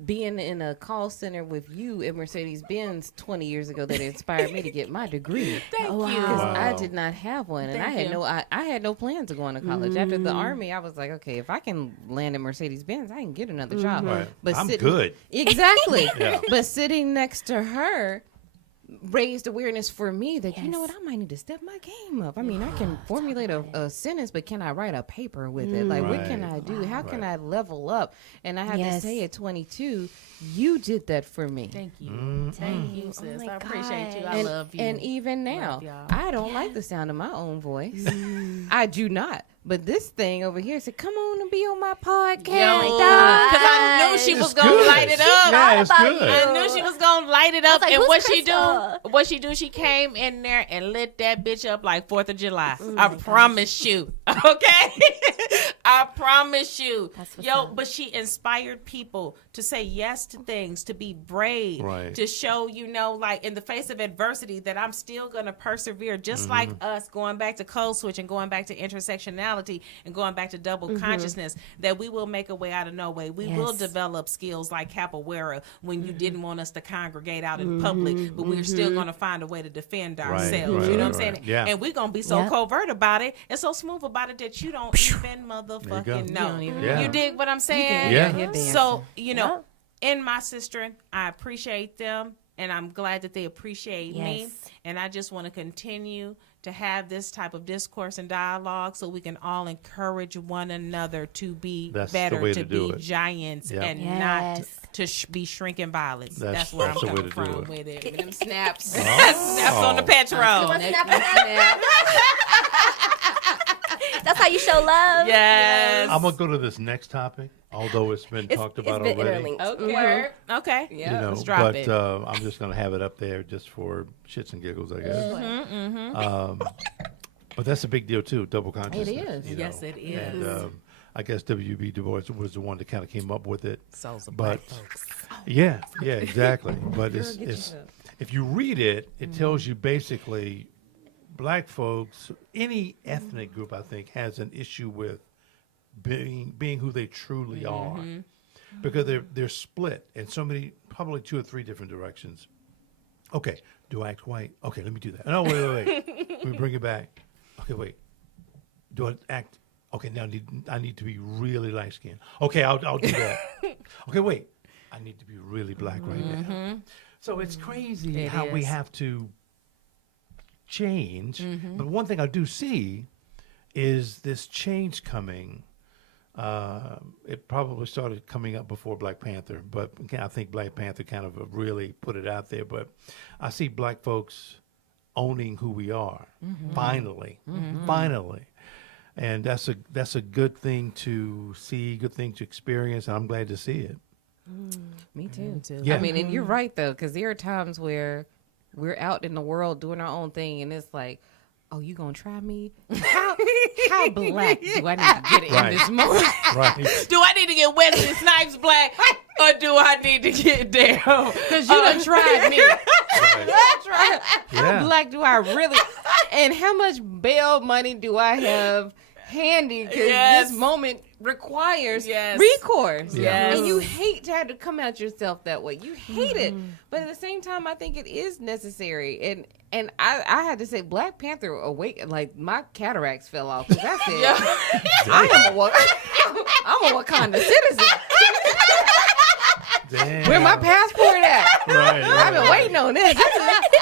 being in a call center with you at Mercedes-Benz 20 years ago that inspired me to get my degree. Thank Wow. you. Because Wow. I did not have one, and Thank I had you. I had no plans of going to college. After the Army, I was like, okay, if I can land at Mercedes-Benz, I can get another job. Right. But I'm sitting- good. Exactly. Yeah. But sitting next to her raised awareness for me that, you know Yes. what, I might need to step my game up. I mean, I can formulate a sentence, but can I write a paper with it? Like, what can Right. I do? How can Right. I level up? And I have Yes. to say at 22, you did that for me. Thank you. Mm-hmm. Thank you, sis. my I appreciate you. I God. love you. And even now, Love y'all. I don't like the sound of my own voice. I do not. But this thing over here said, come on and be on my podcast. Because dog." I knew she It's was gonna good. light it up. Yeah, it's About good. you. I knew she was gonna light it up. like, And "Who's what she Krystal?" do? What she do? She came in there and lit that bitch up like 4th of July. I promise you. Okay, I promise you. That's what's Yo, up. but she inspired people to say yes to things, to be brave, Right. to show like in the face of adversity that I'm still gonna persevere. Just like us going back to code switch and going back to intersectionality and going back to double consciousness, that we will make a way out of no way. We will Yes. develop skills like capoeira when you didn't want us to congregate out in public, but we're still going to find a way to defend ourselves. right, You know what I'm right, saying? right. Yeah. And we're going to be so Yep. covert about it and so smooth about it that you don't even motherfucking know. don't even Yeah. You dig what I'm saying? Yeah. You're dancing. So, in my sister, I appreciate them and I'm glad that they appreciate me. Yes. And I just want to continue to have this type of discourse and dialogue so we can all encourage one another to be That's the better, way to to do be it. giants Yep. and Yes. not to be shrinking violence. That's where that's I'm the way coming to do from it. with it. Give me them snaps. Snaps on the petrol. That's how you show love. Yes. I'm gonna go to this next topic, although it's been talked about been already. interlinked. Okay. Okay. Yeah. You know, let's drop but it. I'm just gonna have it up there just for shits and giggles, I guess. But that's a big deal too, double consciousness. is. you Yes, know. it is. And I guess W.B. Du Bois was the one that kind of came up with it. Souls of But black folks. yeah, exactly. But it's if you read it, it tells you basically black folks, any ethnic group, I think, has an issue with being who they truly are, because they're split in so many, probably 2 or 3 different directions. Okay, do I act white? Okay, let me do that. No, wait. Let me bring it back. Okay, wait. Do I act? Okay, now I need to be really light skinned. Okay, I'll do that. Okay, wait. I need to be really black right now. So it's crazy It how we is. have to change. But one thing I do see is this change coming. It probably started coming up before Black Panther, but again, I think Black Panther kind of really put it out there. But I see black folks owning who we are, finally, and that's a good thing to see, good thing to experience, and I'm glad to see it. Me too. Yeah. I mean, and you're right though, because there are times where we're out in the world doing our own thing, and it's like, oh, you gonna try me? How black do I need to get Right. in this moment? Right. Do I need to get Wesley Snipes black or do I need to get down? Because you done tried me. Right. How Yeah. black do I really? And how much bail money do I have handy? Because Yes. this moment requires Yes. recourse. Yes. And you hate to have to come at yourself that way. You hate it. But at the same time, I think it is necessary. And I had to say, Black Panther awakened, like my cataracts fell off. Because I said, I'm a Wakanda citizen. Damn. Where my passport at? Right, I've been waiting on this.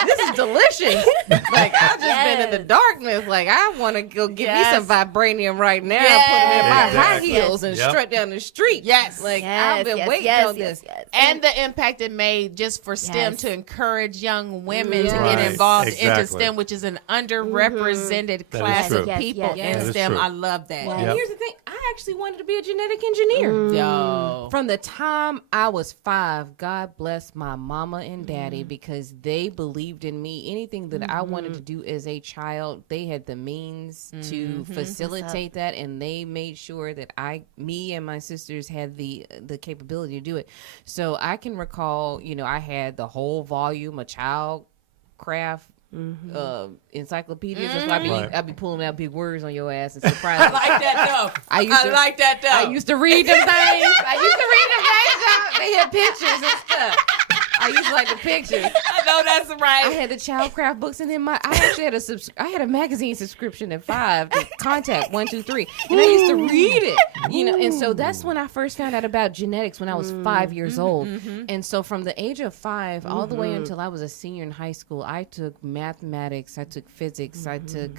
This is delicious. Like, I've just been in the darkness. Like, I want to go get me some vibranium right now and put it in my high heels and strut down the street. Yes. Like, I've been waiting on this. And the impact it made just for STEM to encourage young women to Right. get involved into Exactly. STEM, which is an underrepresented That is class true. of people Yes, in That is STEM. true. I love that. Well, Yep. and here's the thing. I actually wanted to be a genetic engineer. Yo. From the time I was 5, God bless my mama and daddy because they believed in me. Anything that I wanted to do as a child, they had the means to facilitate that, and they made sure that me and my sisters had the capability to do it. So I can recall, I had the whole volume of child craft encyclopedias. That's why Right. I be pulling out big words on your ass and surprising. I like that though. I like that though. I used to read them things. They had pictures and stuff. I used to like the pictures. I know that's I right. had the childcraft books, and then I actually had I had a magazine subscription at 5, the Contact 123, and I used to read it. And so that's when I first found out about genetics when I was 5 years old. And so from the age of 5 all the way until I was a senior in high school, I took mathematics, I took physics, I took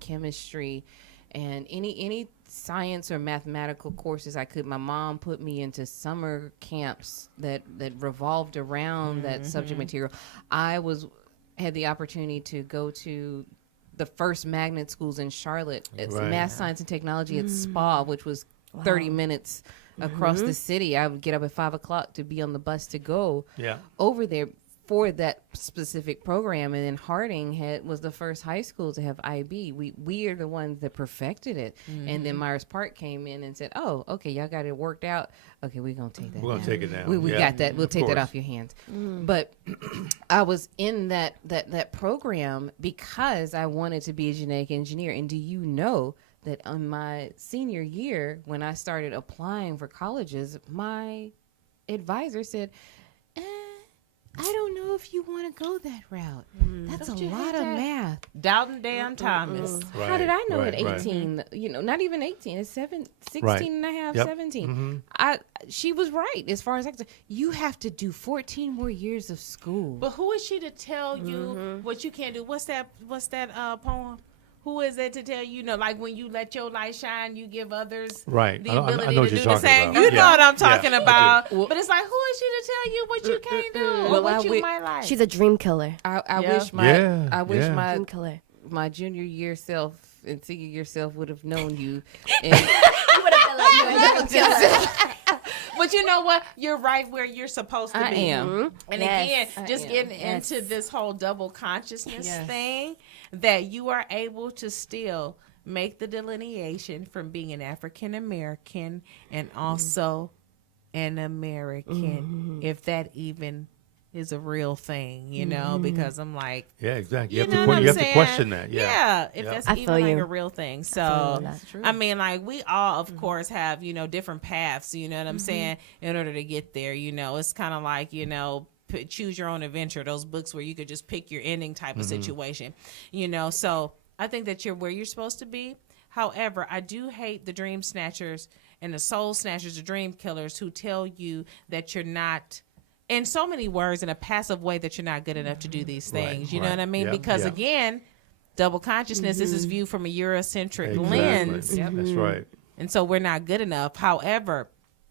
chemistry, and any science or mathematical courses I could. My mom put me into summer camps that revolved around that subject material. I had the opportunity to go to the first magnet schools in Charlotte. It's Right. math, science, and technology at SPA, which was 30 minutes across the city. I would get up at 5 o'clock to be on the bus to go Yeah. over there for that specific program. And then Harding was the first high school to have IB. We are the ones that perfected it. And then Myers Park came in and said, "Oh, okay, y'all got it worked out. Okay, we're gonna take that. We're gonna down. take it down. We Yeah. got that. We'll Of take that course. off your hands." But I was in that program because I wanted to be a genetic engineer. And do you know that on my senior year, when I started applying for colleges, my advisor said, "I don't know if you want to go that route. That's a lot of math." Dalton Dan Thomas. How did I know Right, at 18? Not even 18. It's 16 Right. and a half, Yep. 17. She was right as far as I could say. You have to do 14 more years of school. But who is she to tell you what you can't do? What's that poem? Who is it to tell you, like when you let your light shine, you give others Right. the I know ability what to you're do the talking same? about. You Yeah. know what I'm Yeah, talking I do. about. Well- But it's like, who is she to tell you what you can't do or Well, what I you wi- might like? She's a dream killer. I Yeah. wish my Yeah, I wish yeah. my Dream killer. my junior year self and senior year self would have known you. And But you know what? You're right where you're supposed to I be. am. And Yes, again, I just am. getting Yes. into this whole double consciousness Yes. thing, that you are able to still make the delineation from being an African American and also an American, if that even is a real thing, because I'm like, Yeah, exactly. you You know have what to, I'm you have to saying? question that. Yeah. if Yeah. that's I even feel like you. a real thing. feel So, you. That's true. I mean, like we all, of course, have different paths. You know what I'm saying? In order to get there, it's kind of like choose your own adventure. Those books where you could just pick your ending type of situation. So I think that you're where you're supposed to be. However, I do hate the dream snatchers and the soul snatchers, the dream killers who tell you that you're not, in so many words, in a passive way, that you're not good enough to do these things. Right, You know right. what I mean? Yeah, Because yeah. again, double consciousness, this is viewed from a Eurocentric Exactly. lens. That's right. And so we're not good enough. However,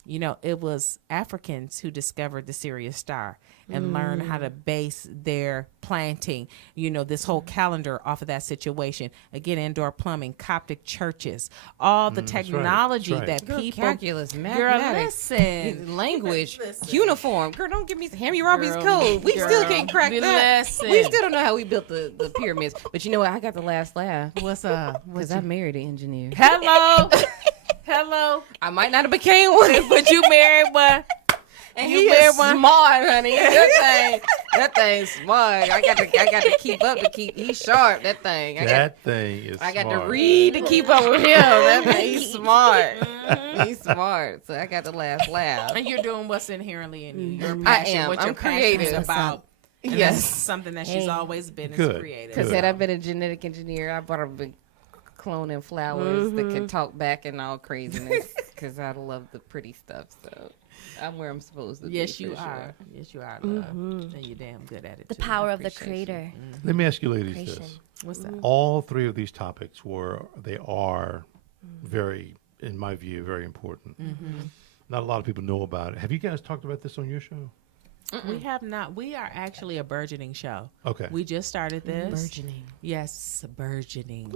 it was Africans who discovered the Sirius star and learned how to base their planting, this whole calendar off of that situation. Again, indoor plumbing, Coptic churches, all the technology That's right. that Girl, people. calculus, Girl, mathematics, listen. language, Listen. uniform. Girl, don't give me Hammurabi's Girl, code. We still girl, can't crack that. listen. We still don't know how we built the pyramids. But you know what? I got the last laugh What's up? because I married an engineer. Hello. Hello. I might not have became one, But you married one. and you he married is one. smart, honey. That thing's smart. I got to keep up to keep. He's sharp. That thing. That thing is I got smart. to read to keep up with him. That thing, he's smart. He's smart. So I got the last laugh. And you're doing what's inherently in you. Your I passion, am. what I'm you're passionate creative. about. And Yes. that's something that she's Hey. always been Good. is creative. Because Good. had I been a genetic engineer, I bought a big cloning flowers that could talk back and all craziness. Because I love the pretty stuff. So I'm where I'm supposed to be. Yes, you for are. sure. Yes, you are, love. And you're damn good at it. The too. power of the appreciate you. creator. Let me ask you ladies Creation. this. What's that? All three of these topics are very, in my view, very important. Not a lot of people know about it. Have you guys talked about this on your show? We have not. We are actually a burgeoning show. Okay. We just started this. Burgeoning. Yes, burgeoning.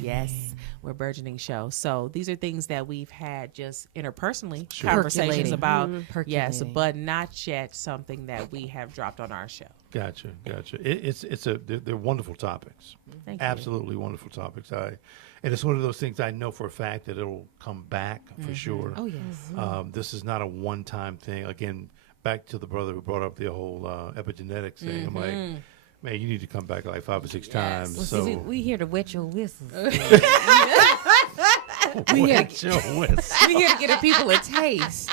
Yes, we're a burgeoning show. So these are things that we've had just interpersonally Sure. conversations Percolating. about. Yes, Percolating. but not yet something that we have dropped on our show. Gotcha. They're wonderful topics. Thank you. Absolutely wonderful topics. And it's one of those things I know for a fact that it'll come back for sure. Oh yes. This is not a one-time thing. Again, back to the brother who brought up the whole epigenetics thing. I'm like, man, you need to come back like 5 or 6 times. Well, So see, we here to wet your whistles. wet your whistle. We here to give the people a taste,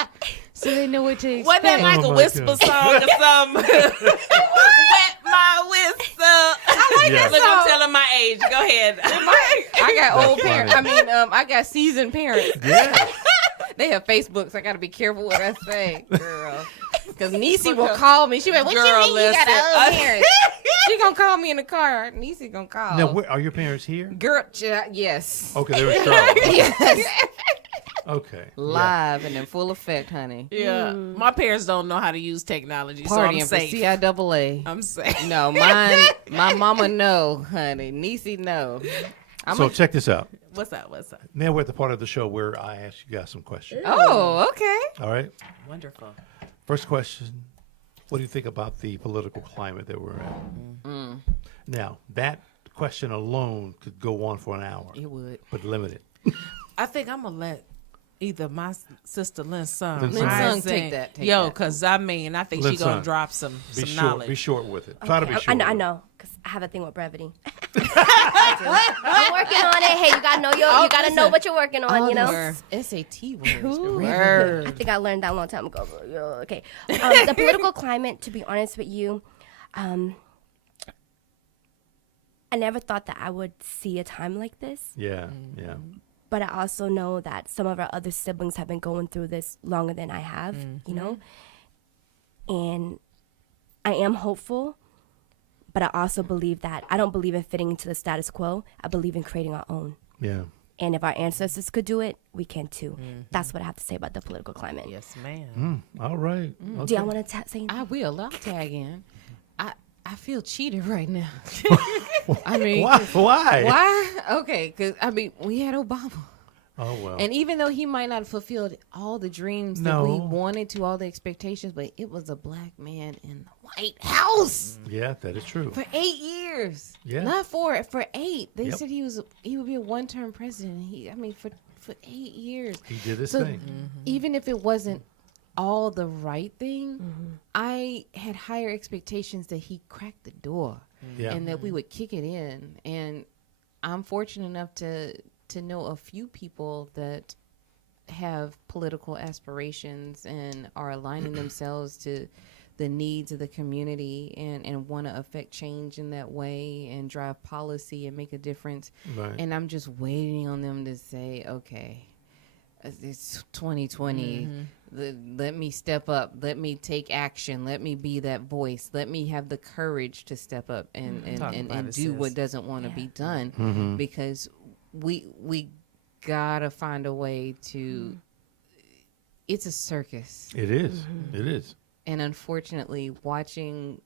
so they know what to expect. Wasn't that like Oh a my whisper God. song or something? Wet my whistle. I like Yeah. that. Look, I'm telling my age. Go ahead. I got That's old parents. funny. I got seasoned parents. Yeah. They have Facebook, so I got to be careful what I say, girl. Because Niecy will call me. She be like, "What Girl, you mean you got listen. an old parent?" She gonna call me in the car. Niecy gonna call. Now, are your parents here? Girl, yes. Okay, they were strong. Yes. Okay. Live and in full effect, honey. Yeah, my parents don't know how to use technology, so Partying I'm for safe. CIAA. I'm safe. No, mine, my mama no, honey. Niecy no. So check this out. What's up? What's up? Now we're at the part of the show where I ask you guys some questions. Oh, okay. All right. Wonderful. First question. What do you think about the political climate that we're in? Now, that question alone could go on for an hour, It would. but limited. I think I'm gonna let either my sister Linsun Linsun, take that, take yo, that. because I mean, I think she's gonna Linsun, drop some Be knowledge. Be short with it. Try to be Okay, short. I with know, because I have a thing with brevity. I'm working on it. Hey, you gotta know you gotta know what you're working on. You know. SAT words. I think I learned that a long time ago. But, okay. The political climate, to be honest with you, I never thought that I would see a time like this. it. Yeah, yeah. But I also know that some of our other siblings have been going through this longer than I have, you know? And I am hopeful, but I also believe that I don't believe in fitting into the status quo. I believe in creating our own. Yeah. And if our ancestors could do it, we can too. That's what I have to say about the political climate. Yes, ma'am. All right. Do y'all want to say anything? I will. I'll tag in. I feel cheated right now. I mean, Why? Why? why? Okay, because I mean, we had Obama. Oh, well. And even though he might not have fulfilled all the dreams that No. we wanted to, all the expectations, but it was a black man in the White House Yeah, that is true. for 8 years. Yeah. Not for 8. They Yep. said he would be a one-term president. For 8 years. He did his So thing. even if it wasn't all the right thing, I had higher expectations that he cracked the door Yeah. and that we would kick it in. And I'm fortunate enough to know a few people that have political aspirations and are aligning themselves to the needs of the community and want to affect change in that way and drive policy and make a difference. Right. And I'm just waiting on them to say, okay, it's 2020. Let me step up. Let me take action. Let me be that voice. Let me have the courage to step up and Talk about and it, do sis. what doesn't want to be done. Because we gotta find a way to. It's a circus, It is. It is. and unfortunately, watching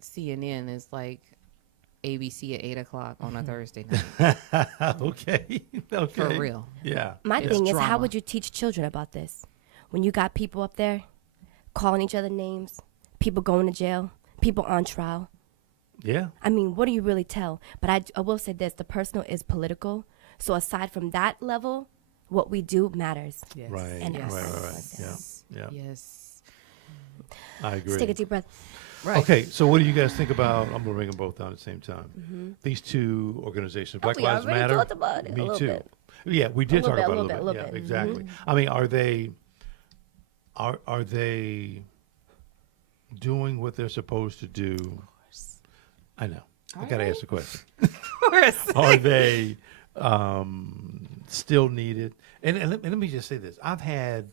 CNN is like ABC at 8:00 on a Thursday night. Okay. Okay. For real. Yeah. My yeah. thing is, how drama. would you teach children about this? When you got people up there calling each other names, people going to jail, people on trial. Yeah. I mean, what do you really tell? But I will say this, the personal is political. So aside from that level, what we do matters. Yes. Right. And Right. yes. Right. Yeah. Yeah. Yes. I agree. Just take a deep breath. Right. Okay, so what do you guys think about? I'm gonna bring them both down at the same time. These two organizations, Black we Lives already Matter. talked about it a Me little too. bit. Yeah, we did little talk bit, about a it a little little bit, bit. a Yeah, little bit. exactly. I mean, are they doing what they're supposed to do? I know. I gotta ask the question. Of course. Are they still needed? And let me just say this: I've had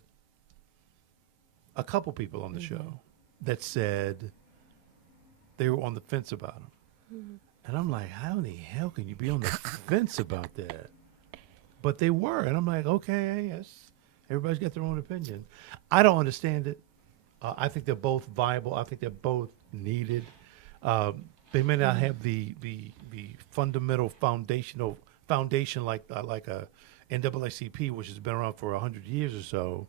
a couple people on the show that said they were on the fence about them. And I'm like, how in the hell can you be on the fence about that? But they were. And I'm like, okay, yes, everybody's got their own opinion. I don't understand it. I think they're both viable. I think they're both needed. They may not have the fundamental foundation like a NAACP, which has been around for 100 years or so,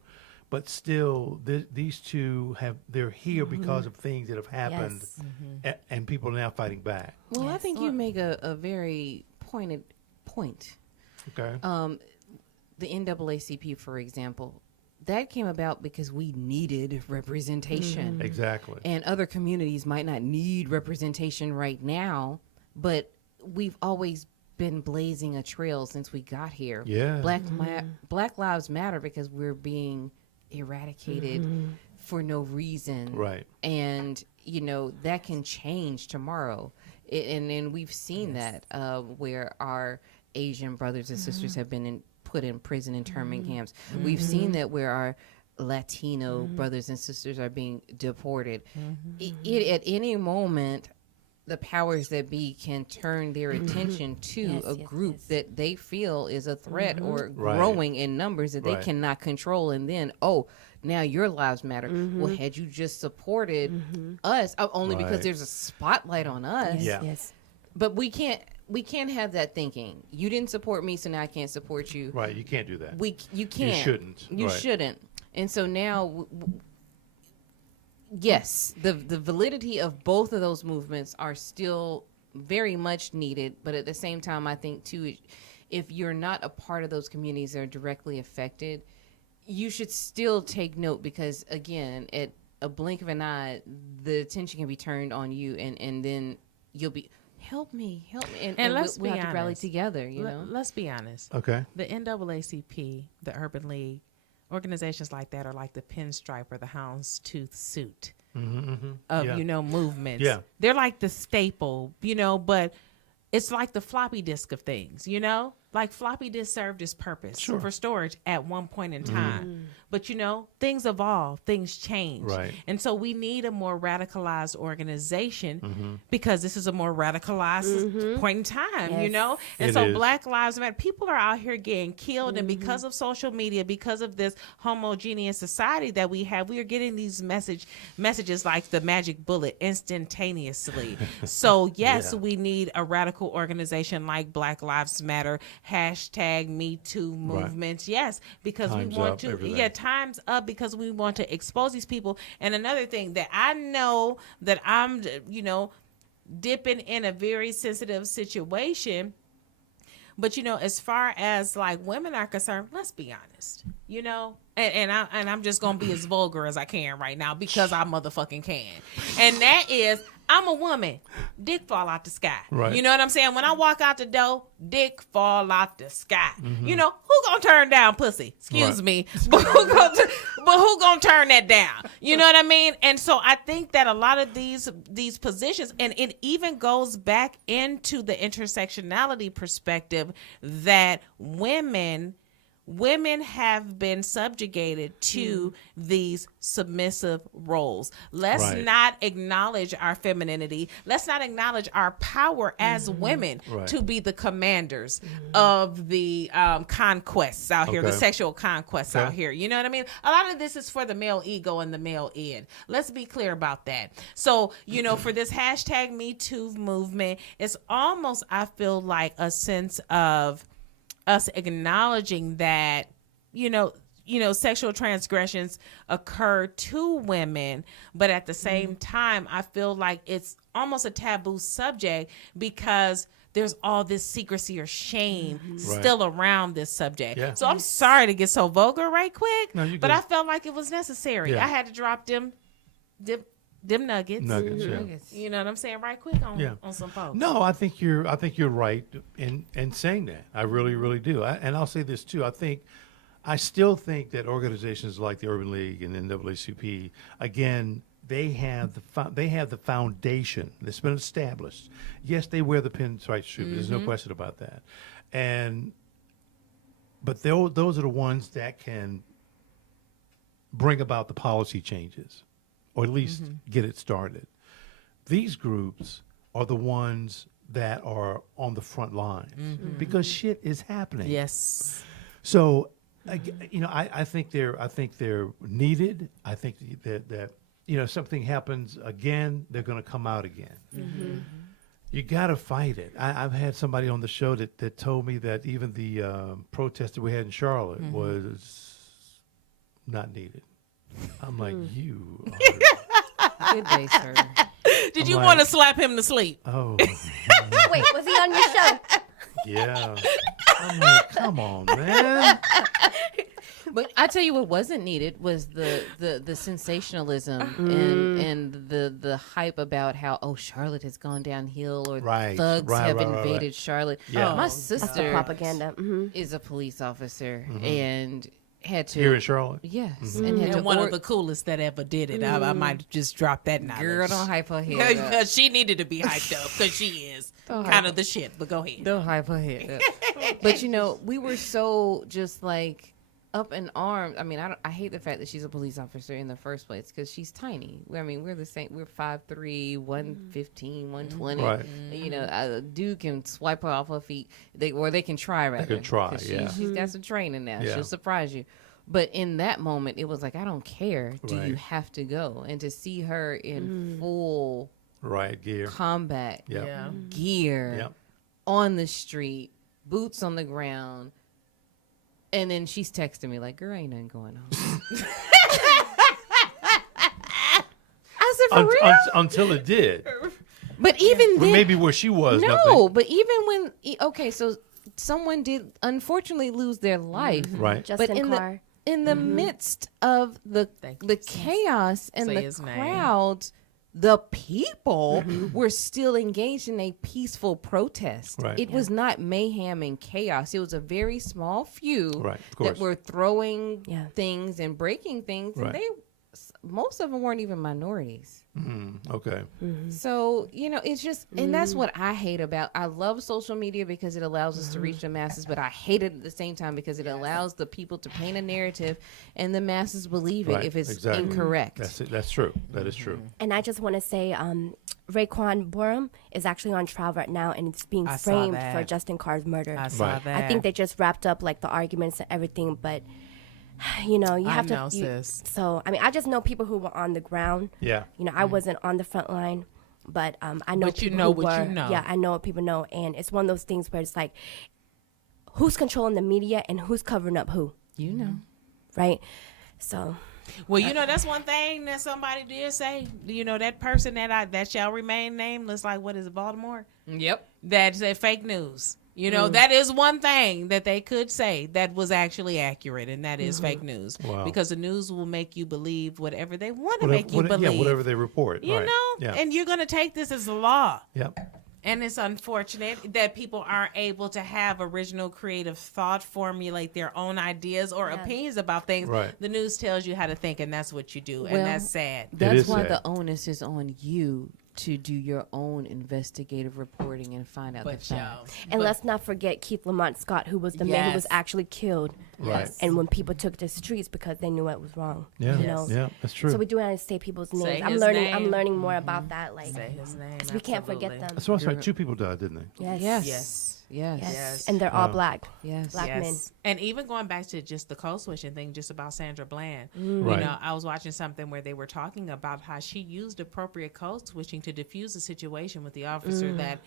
but still, these two they're here because of things that have happened, and people are now fighting back. Well, I think you make a very pointed point. Okay. The NAACP, for example, that came about because we needed representation. Exactly. And other communities might not need representation right now, but we've always been blazing a trail since we got here. Yeah. Black Lives Matter because we're being eradicated for no reason. Right. And, that can change tomorrow. And we've seen that where our Asian brothers and sisters have been put in prison internment camps. We've seen that where our Latino brothers and sisters are being deported. At any moment, the powers that be can turn their attention to a group that they feel is a threat or growing in numbers that they cannot control. And then, now your lives matter. Well, had you just supported us, only because there's a spotlight on us. Yes. But we can't have that thinking. You didn't support me, so now I can't support you. Right. You can't do that. You can't. You shouldn't. You shouldn't. And so now, yes, the validity of both of those movements are still very much needed. But at the same time, I think, too, if you're not a part of those communities that are directly affected, you should still take note because, again, at a blink of an eye, the attention can be turned on you, and then you'll be, help me. And let's we'll be have to rally honest. together, Let's be honest. Okay. The NAACP, the Urban League, organizations like that are like the pinstripe or the houndstooth suit of, movements. Yeah. They're like the staple, but it's like the floppy disk of things, Like floppy disk served its purpose for storage at one point in time. But, things evolve, things change. Right. And so we need a more radicalized organization because this is a more radicalized point in time, And It so is. Black Lives Matter, people are out here getting killed. And because of social media, because of this homogeneous society that we have, we are getting these messages like the magic bullet instantaneously. So, yes, we need a radical organization like Black Lives Matter, #MeToo movements. Yes, because Time's we want up, to. everything. Yeah, time's up because we want to expose these people. And another thing that I know that I'm, dipping in a very sensitive situation. But as far as like women are concerned, let's be honest, and I'm just gonna be as vulgar as I can right now because I motherfucking can, and that is I'm a woman, dick fall out the sky. Right. You know what I'm saying? When I walk out the door, dick fall out the sky. Who gonna turn down pussy? Excuse me, but who gonna turn that down? You know what I mean? And so I think that a lot of these positions, and it even goes back into the intersectionality perspective that women have been subjugated to these submissive roles. Let's not acknowledge our femininity. Let's not acknowledge our power as women to be the commanders of the conquests out here, the sexual conquests out here. You know what I mean? A lot of this is for the male ego and the male id. Let's be clear about that. So, for this #MeToo movement, it's almost, I feel like, a sense of us acknowledging that, sexual transgressions occur to women, but at the same time, I feel like it's almost a taboo subject because there's all this secrecy or shame still around this subject. Yeah. So I'm sorry to get so vulgar right quick, but I felt like it was necessary. Yeah. I had to drop them nuggets. You know what I'm saying? Right quick on some folks. No, I think you're right in saying that. I really, really do. And I'll say this too. I still think that organizations like the Urban League and NAACP, again, they have the foundation that's been established. Yes, they wear the pinstripe suit. There's no question about that. But those are the ones that can bring about the policy changes, or at least get it started. These groups are the ones that are on the front lines because shit is happening. Yes. So, I think they're needed. I think that if something happens again, they're going to come out again. You got to fight it. I've had somebody on the show that told me that even the protest that we had in Charlotte was not needed. I'm like, you are. Good day, sir. Did you I'm want to like- slap him to sleep? Oh, Wait, was he on your show? yeah. I'm like, come on, man. But I tell you what wasn't needed was the sensationalism and the hype about how Charlotte has gone downhill or Right, thugs right, have right, right, invaded right. Charlotte. Yeah. My That's the sister propaganda. is a police officer and had to Here in Charlotte. yes and had to And one or- of the coolest that ever did it. I might just drop that knowledge. girl don't hype her head up. Because she needed to be hyped up because she is kind of the shit. But go ahead. Don't hype her head up. But we were so just like up in arms. I mean, I hate the fact that she's a police officer in the first place because she's tiny. I mean, we're the same. We're 5'3", 115, 120. Right. A dude can swipe her off her feet. They can try, rather. can try, 'Cause yeah. She's got some training now. Yeah. She'll surprise you. But in that moment, it was like, I don't care. Do Right. you have to go? And to see her in full Right, gear. combat Yep. Yeah. gear Yep. on the street, boots on the ground, and then she's texting me like, "Girl, ain't nothing going on." I said, "For real?" Until it did. But even Or then, maybe where she was. no. nothing. But even when so someone did unfortunately lose their life, Right. Justin in Carr. the midst of the Thank you, the sis. chaos and Say the his name. crowds, the people were still engaged in a peaceful protest. Right. It was not mayhem and chaos. It was a very small few Right, of that course. were throwing Yeah. things and breaking things, Right. and most of them weren't even minorities. Okay. So, it's just, and that's what I hate about, I love social media because it allows us to reach the masses, but I hate it at the same time because it allows the people to paint a narrative and the masses believe it Right, if it's exactly. incorrect. That's it. That's true. That is true. And I just want to say, Raekwon Borum is actually on trial right now, and it's being I saw framed that. for Justin Carr's murder. I saw Right. that. I think they just wrapped up like the arguments and everything, but you have know, to. sis. So I mean, I just know people who were on the ground. Yeah. I wasn't on the front line, but I know. But you people know who what you were. know. Yeah, I know what people know, and it's one of those things where it's like, who's controlling the media and who's covering up who, You know. right? So Well, that's one thing that somebody did say. That person that shall remain nameless, like, what is it, Baltimore? Yep. That said fake news. That is one thing that they could say that was actually accurate, and that is fake news. Wow. Because the news will make you believe whatever they want to make you believe. Yeah, whatever they report. You right. know? Yeah. And you're going to take this as a law. Yep. And it's unfortunate that people aren't able to have original creative thought, formulate their own ideas or opinions about things. Right. The news tells you how to think, and that's what you do. Well, and that's sad. That's is why sad. the onus is on you to do your own investigative reporting and find out the facts. and let's not forget Keith Lamont Scott, who was the man who was Yes. actually killed. Right. And when people took to the streets because they knew it was wrong. Yeah. You know? Yeah. That's true. So we do have to say people's names. Say I'm his learning. name. I'm learning more about that. Like, Say his name. 'cause we can't forget absolutely. them. So that's right. 2 people died, didn't they? Yes. Yes. Yes. Yes. Yes. Yes. And they're all black. Yes. Black men. And even going back to just the code switching thing, just about Sandra Bland. Right. I was watching something where they were talking about how she used appropriate code switching to diffuse a situation with the officer that,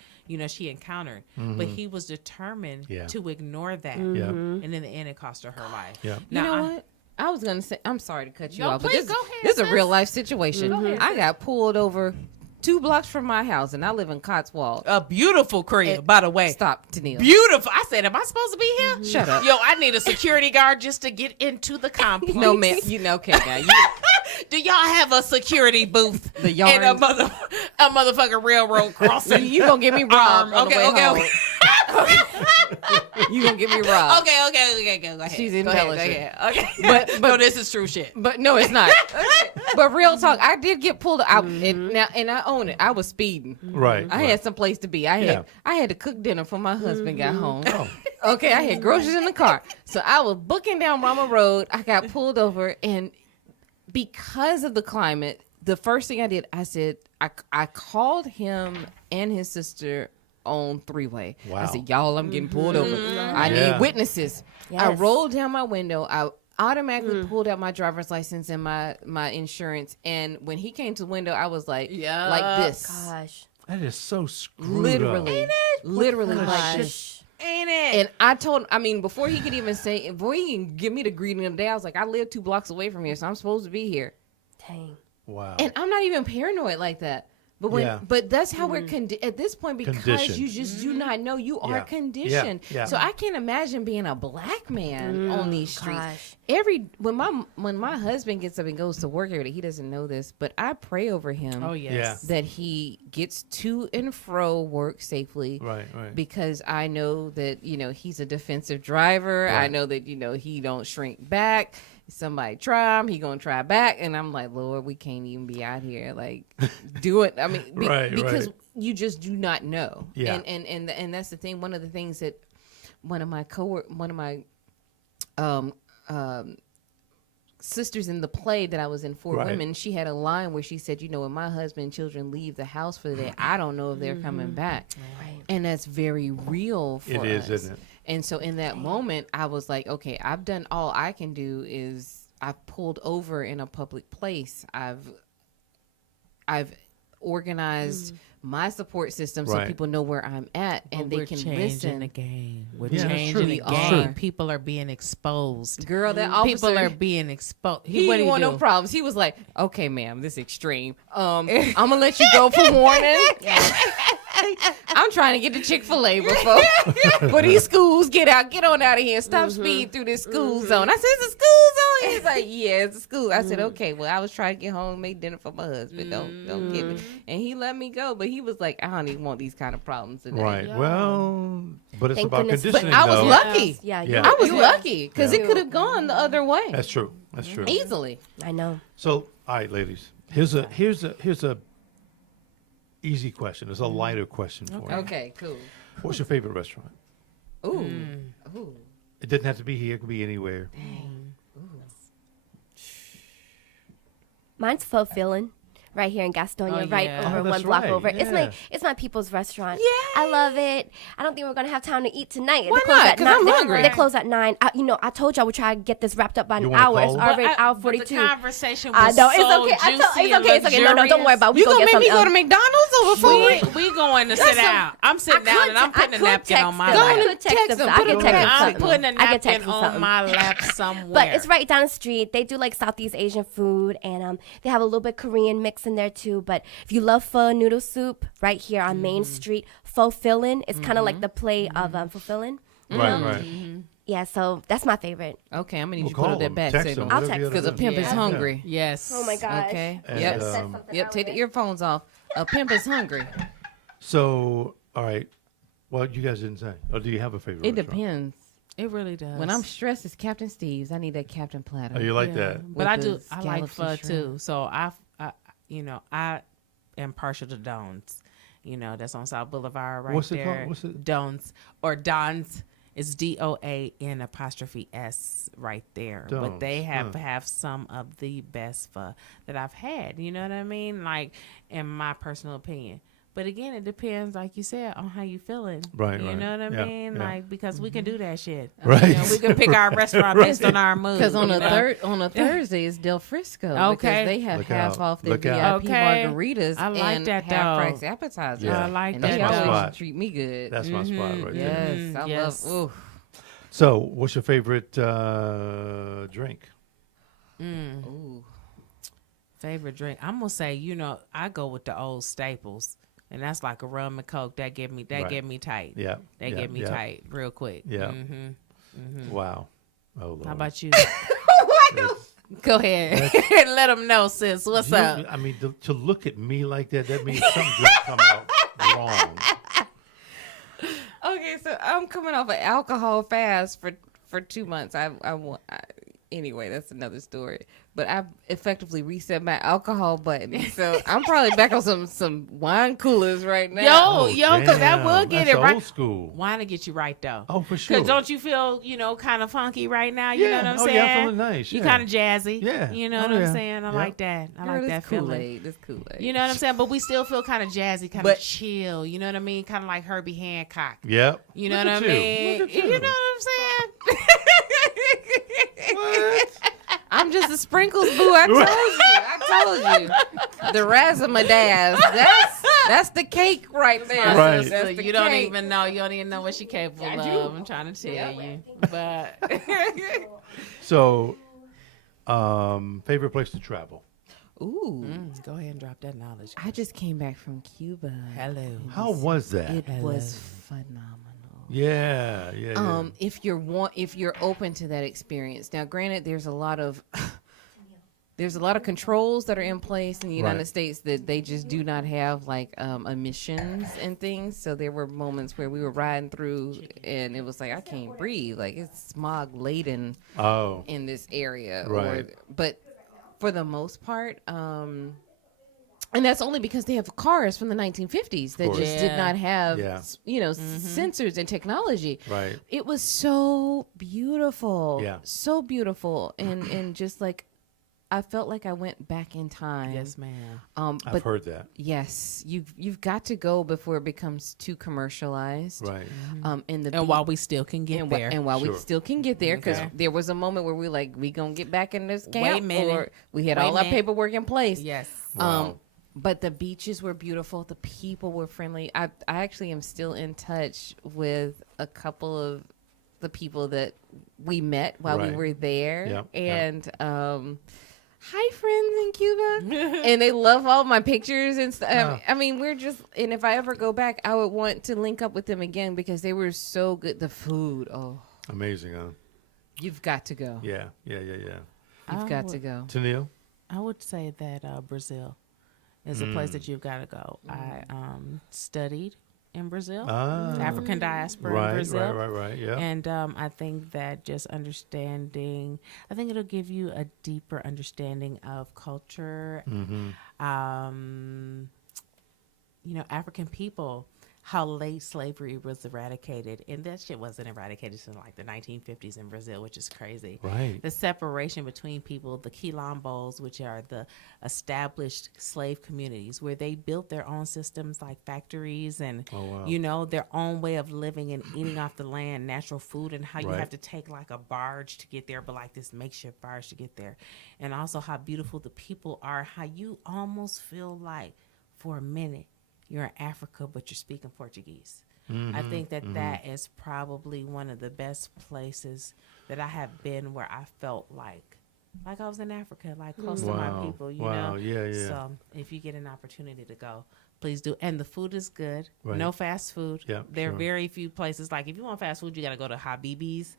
she encountered. But he was determined Yeah. to ignore that. Yeah. And in the end, it cost her life. Yeah. You know what? I was gonna say. I'm sorry to cut you No, off, but please, this, go ahead, this is a sis. real life situation. I got pulled over 2 blocks from my house, and I live in Cotswold. A beautiful crib, by the way. Stop, Tennill. Beautiful. I said, am I supposed to be here? Shut up. Yo, I need a security guard just to get into the complex. No, man. Okay, guy. Do y'all have a security booth The yarn. and a motherfucking railroad crossing? You gonna get me robbed on the way Okay, home. okay. You gonna get me robbed. Okay, go ahead. She's Go ahead, embellishing. Okay. But no, this is true shit. But no, it's not. But real talk, I did get pulled out, and I own it. I was speeding. Right. I had some place to be. I had to cook dinner for my husband got home. Okay, I had groceries in the car. So I was booking down Mama Road. I got pulled over, and because of the climate, the first thing I did, I said, I called him and his sister on three-way. Wow. I said, y'all, I'm getting pulled over. I Yeah. need witnesses. I Yes. rolled down my window. I automatically pulled out my driver's license and my insurance. And when he came to the window, I was like, like this. Gosh. That is so screwed Literally. up. Literally What like kind of this. Ain't it? And I told him, I mean, before he could even say, before he can give me the greeting of the day, I was like, I live 2 blocks away from here, so I'm supposed to be here. Dang. Wow. And I'm not even paranoid like that. But Yeah. but that's how we're at this point, because Conditioned. you just do not know. You are Yeah. conditioned. Yeah. So I can't imagine being a black man on these streets. Gosh. When my husband gets up and goes to work every day, he doesn't know this, but I pray over him. Oh yes. That he gets to and fro work safely. Right. Because I know that, he's a defensive driver. I Right. know that, he don't shrink back. Somebody try him, he gonna try back. And I'm like, Lord, we can't even be out here like do it. I mean, because you just do not know. Yeah. And that's the thing. One of the things that one of my sisters in the play that I was in, Four Right. Women, she had a line where she said, when my husband and children leave the house for the day, I don't know if they're coming back. Right. And that's very real for It us. is, isn't it? And so in that moment, I was like, okay, I've done all I can do. Is I've pulled over in a public place. I've organized my support system so Right. people know where I'm at and they we're can changing listen. the game. We're Yeah, that's changing true. the That's game. true. People are being exposed. Girl, that officer, People are being exposed. he what didn't do want you no do? problems. He was like, okay, ma'am, this is extreme. I'm gonna let you go for warning. I'm trying to get to Chick-fil-A before these schools get on out of here. Stop speeding through this school zone. I said, it's a school zone. He's like, yeah, it's a school. I said, okay, well, I was trying to get home, make dinner for my husband. Don't get me. And he let me go, but he was like, I don't even want these kind of problems today. Right. Well, but it's Thank about goodness. conditioning. But I was though. lucky. Yeah. Yeah. I was lucky because Yeah. it could have gone the other way That's true. That's true. easily. I know. So, all right, ladies. Here's a easy question. It's a lighter question for you. Okay, cool. What's your favorite restaurant? Ooh. Ooh. It doesn't have to be here. It can be anywhere. Mine's fulfilling. Right here in Gastonia, Oh, right yeah. over Oh, that's one block right, over. yeah. It's my people's restaurant. Yeah. I love it. I don't think we're gonna have time to eat tonight. Why They close not? at 'Cause 9. I'm They- hungry. They close at 9. I told you I would try to get this wrapped up by You an wanna hour. call It's them? already But hour the 42. conversation I was know. It's so okay. juicy It's okay. No, don't worry about it. We You gonna gonna get make me something go to else. McDonald's over food? We going to sit down. I'm sitting down and I'm putting a napkin on my Go lap. on and text them. I can text them I'm something. putting a I can text napkin them on something. my lap somewhere. But it's right down the street. They do like Southeast Asian food, and they have a little bit Korean mix in there too. But if you love pho noodle soup, right here on Main Street, fulfilling. It's kind of like the play of fulfilling. Right. Yeah, so that's my favorite. Okay, I'm gonna need We'll you to put call on that them. bat Text signal. them. I'll whatever you text gotta Because a do. pimp is Yeah. hungry. Yes. Oh my gosh. Okay. And, Yep. um, Take the earphones off. A pimp is hungry. So, all right. Well, you guys didn't say. Or do you have a favorite It restaurant? depends. It really does. When I'm stressed, it's Captain Steve's. I need that Captain platter. Oh, you like Yeah. that? But I With do. the I like scallops pho and too. shrimp. So I am partial to Don's. That's on South Boulevard right What's it there. called? What's it? Don's or Don's. It's DOAN''S right there. But they Don's, have some of the best pho that I've had. You know what I mean? Like, in my personal opinion. But again, it depends, like you said, on how you feeling. Right, You right. know what I Yeah, mean? yeah. Like, because we can do that shit. Right. We can pick our restaurant based on our mood. Because on you a know? Thursday it's Del Frisco. Okay. Because they have Look half out. off their Look VIP out. Okay. margaritas I like and that, half though. price appetizers. Yeah. I like And that. they That's my always spot. treat me good. That's my spot right there. Yes, I Yes. love. Ooh. So, what's your favorite drink? Ooh. Favorite drink? I'm gonna say, I go with the old staples, and that's like a rum and coke. That get me tight. Yeah. They yeah, get me yeah. tight real quick. Yeah. Mm-hmm. Wow. Oh, Lord. How about you? It's- Go ahead. Let them know, sis. What's you- up? I mean, to look at me like that means something's going to come out wrong. Okay, so I'm coming off an alcohol fast for 2 months. Anyway, that's another story. But I've effectively reset my alcohol button, so I'm probably back on some wine coolers right now. Yo, because that will get That's it right. old school. Wine to get you right though. Oh, for sure. Because don't you feel, kind of funky right now? You know what I'm saying? Yeah, I'm feeling nice. You yeah. kind of jazzy. Yeah. You know Oh, what I'm yeah. saying? I Yep. like that. I like that feeling. Kool-Aid. This Kool-Aid. You know what I'm saying? But we still feel kind of jazzy, kind But- of chill. You know what I mean? Kind of like Herbie Hancock. Yep. You know Look what I at you. mean? Look at You know what I'm saying? What? I'm just a sprinkles boo. I told you. The razzmatazz. That's the cake right there. Right. That's the You don't cake. even know. You don't even know what she's capable of. I'm trying to tell you. But So, favorite place to travel? Ooh. go ahead and drop that knowledge. I just came back from Cuba. Hello. How was that? It was phenomenal. Yeah. If you're open to that experience. Now, granted, there's a lot of controls that are in place in the United Right. States that they just do not have, like emissions and things. So there were moments where we were riding through and it was like, I can't breathe. Like, it's smog laden Oh, in this area. Right. But for the most part, and that's only because they have cars from the 1950s that course. just did not have, Yeah. sensors and technology. right. It was so beautiful. Yeah. So beautiful. And just like, I felt like I went back in time. Yes, ma'am. I've But heard that. yes, you've got to go before it becomes too commercialized. Right. And while we still can get and, there. while Sure. we still can get there, because Okay. there was a moment where we like, we gonna get back in this camp, Wait a minute. or we had Wait all a our minute. paperwork in place. Yes. Wow. But the beaches were beautiful. The people were friendly. I actually am still in touch with a couple of the people that we met while we Right. were there. Yep, yep. And hi, friends in Cuba. And they love all my pictures and stuff. Yeah. I mean, we're just, and if I ever go back, I would want to link up with them again because they were so good. The food, Amazing, huh? you've got to go. Yeah. You've got to go. Tennill? I would say that Brazil is a place that you've got to go. I studied in Brazil, African diaspora in Brazil. Right. Yeah. And I think that just understanding, I think it'll give you a deeper understanding of culture, African people, how late slavery was eradicated. And that shit wasn't eradicated until like the 1950s in Brazil, which is crazy. Right. The separation between people, the quilombos, which are the established slave communities where they built their own systems like factories and, Oh, wow. their own way of living and eating off the land, natural food, and how you Right. have to take like a barge to get there, but like this makeshift barge to get there. And also how beautiful the people are, how you almost feel like for a minute you're in Africa, but you're speaking Portuguese. I think that is probably one of the best places that I have been where I felt like I was in Africa, like close to my people, you Wow. know? Yeah. So if you get an opportunity to go, please do. And the food is good. Right. No fast food. Yeah, There are sure. very few places. Like if you want fast food, you got to go to Habibi's.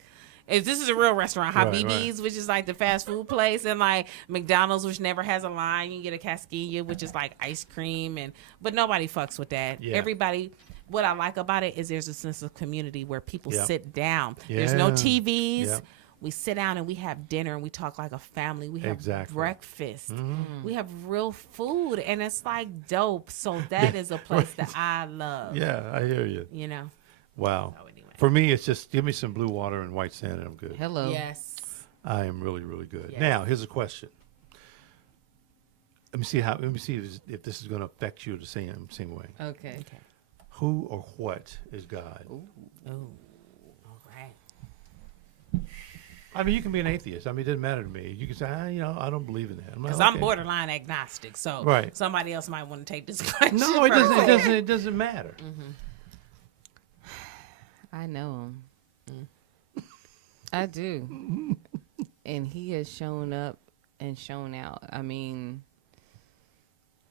This is a real restaurant, Right, Habibi's, which is like the fast food place, and like McDonald's, which never has a line. You get a casquilla, which is like ice cream, but nobody fucks with that. Yeah. Everybody. What I like about it is there's a sense of community where people Yeah. sit down. There's no Yeah. TVs. Yeah. We sit down and we have dinner and we talk like a family. We have Exactly. breakfast. We have real food, and it's like dope. So that is a place that I love. Yeah, I hear you. You know. Wow. So anyway. For me, it's just give me some blue water and white sand and I'm good. Hello. Yes. I am really, really good. Yes. Now, here's a question. Let me see if this is going to affect you the same way. Okay. Who or what is God? Oh. All right. I mean, you can be an atheist. I mean, it doesn't matter to me. You can say, I don't believe in that. I'm like, Because I'm okay. borderline agnostic, so Right. somebody else might want to take this question. No, it first. doesn't. It doesn't matter. I know him. I do. And he has shown up and shown out. I mean,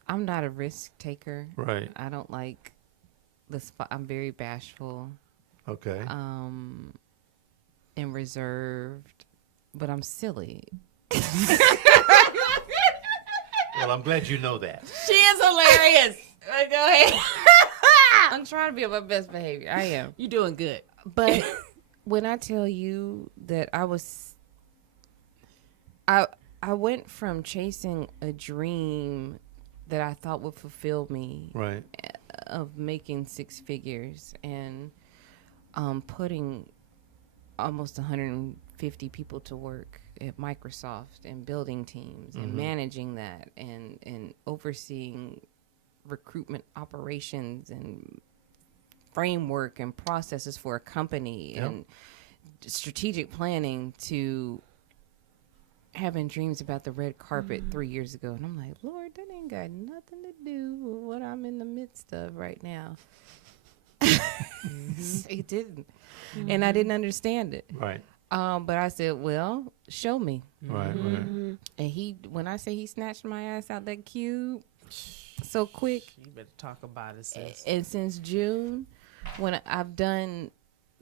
I'm not a risk taker. Right. I don't like the spot. I'm very bashful Okay. and reserved, but I'm silly. Well, I'm glad you know that. She is hilarious. Go ahead. I'm trying to be on my best behavior. I am. You're doing good. But when I tell you that I was I went from chasing a dream that I thought would fulfill me, Right. of making six figures and putting almost 150 people to work at Microsoft and building teams and managing that and overseeing recruitment operations and framework and processes for a company and strategic planning, to having dreams about the red carpet 3 years ago. And I'm like, Lord, that ain't got nothing to do with what I'm in the midst of right now. It didn't. And I didn't understand it. Right. But I said, well, show me. Right. Right. And when I say he snatched my ass out that cube so quick. You better talk about it, sis. And since June, when I've done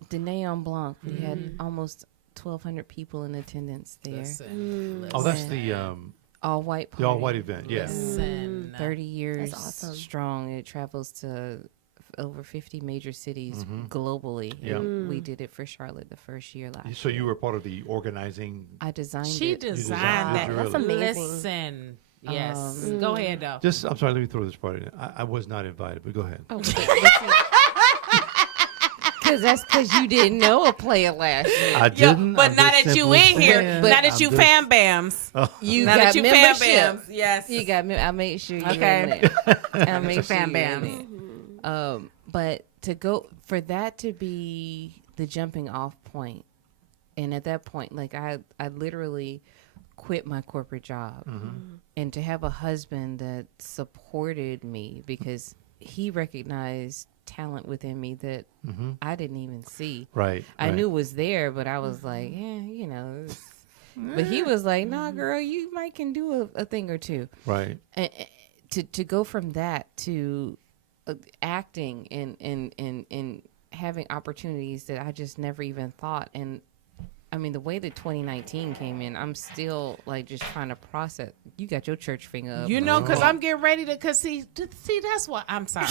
the Neon Blanc, we had almost 1,200 people in attendance there. Listen, Oh, that's the All-white party. the all white event. Yeah. listen. 30 years That's awesome. strong. It travels to over 50 major cities globally. Yeah. And we did it for Charlotte the first year last So year. you were part of the organizing. I designed She it. designed that. Did you That's amazing. Listen. Yes. Go ahead, though. Just, I'm sorry. Let me throw this part in. I was not invited, but go ahead. Because that's because you didn't know a player last year. I Yo, didn't. but I'm now just that you simply in here, saying. now that I'm you just- fan bams, You now got that you fan membership. bams, yes. You got me. I made sure you Okay. in there. I made Fan sure you in bams. there. But to go for that to be the jumping off point, and at that point, like I literally quit my corporate job, and to have a husband that supported me because he recognized talent within me that I didn't even see. Right. I right. knew was there, but I was like, But he was like, "Nah, girl, you might can do a thing or two." Right. And to go from that to acting and having opportunities that I just never even thought. And I mean, the way that 2019 came in, I'm still like just trying to process. You got your church finger up. You know, because I'm getting ready to, because see, that's what, I'm sorry.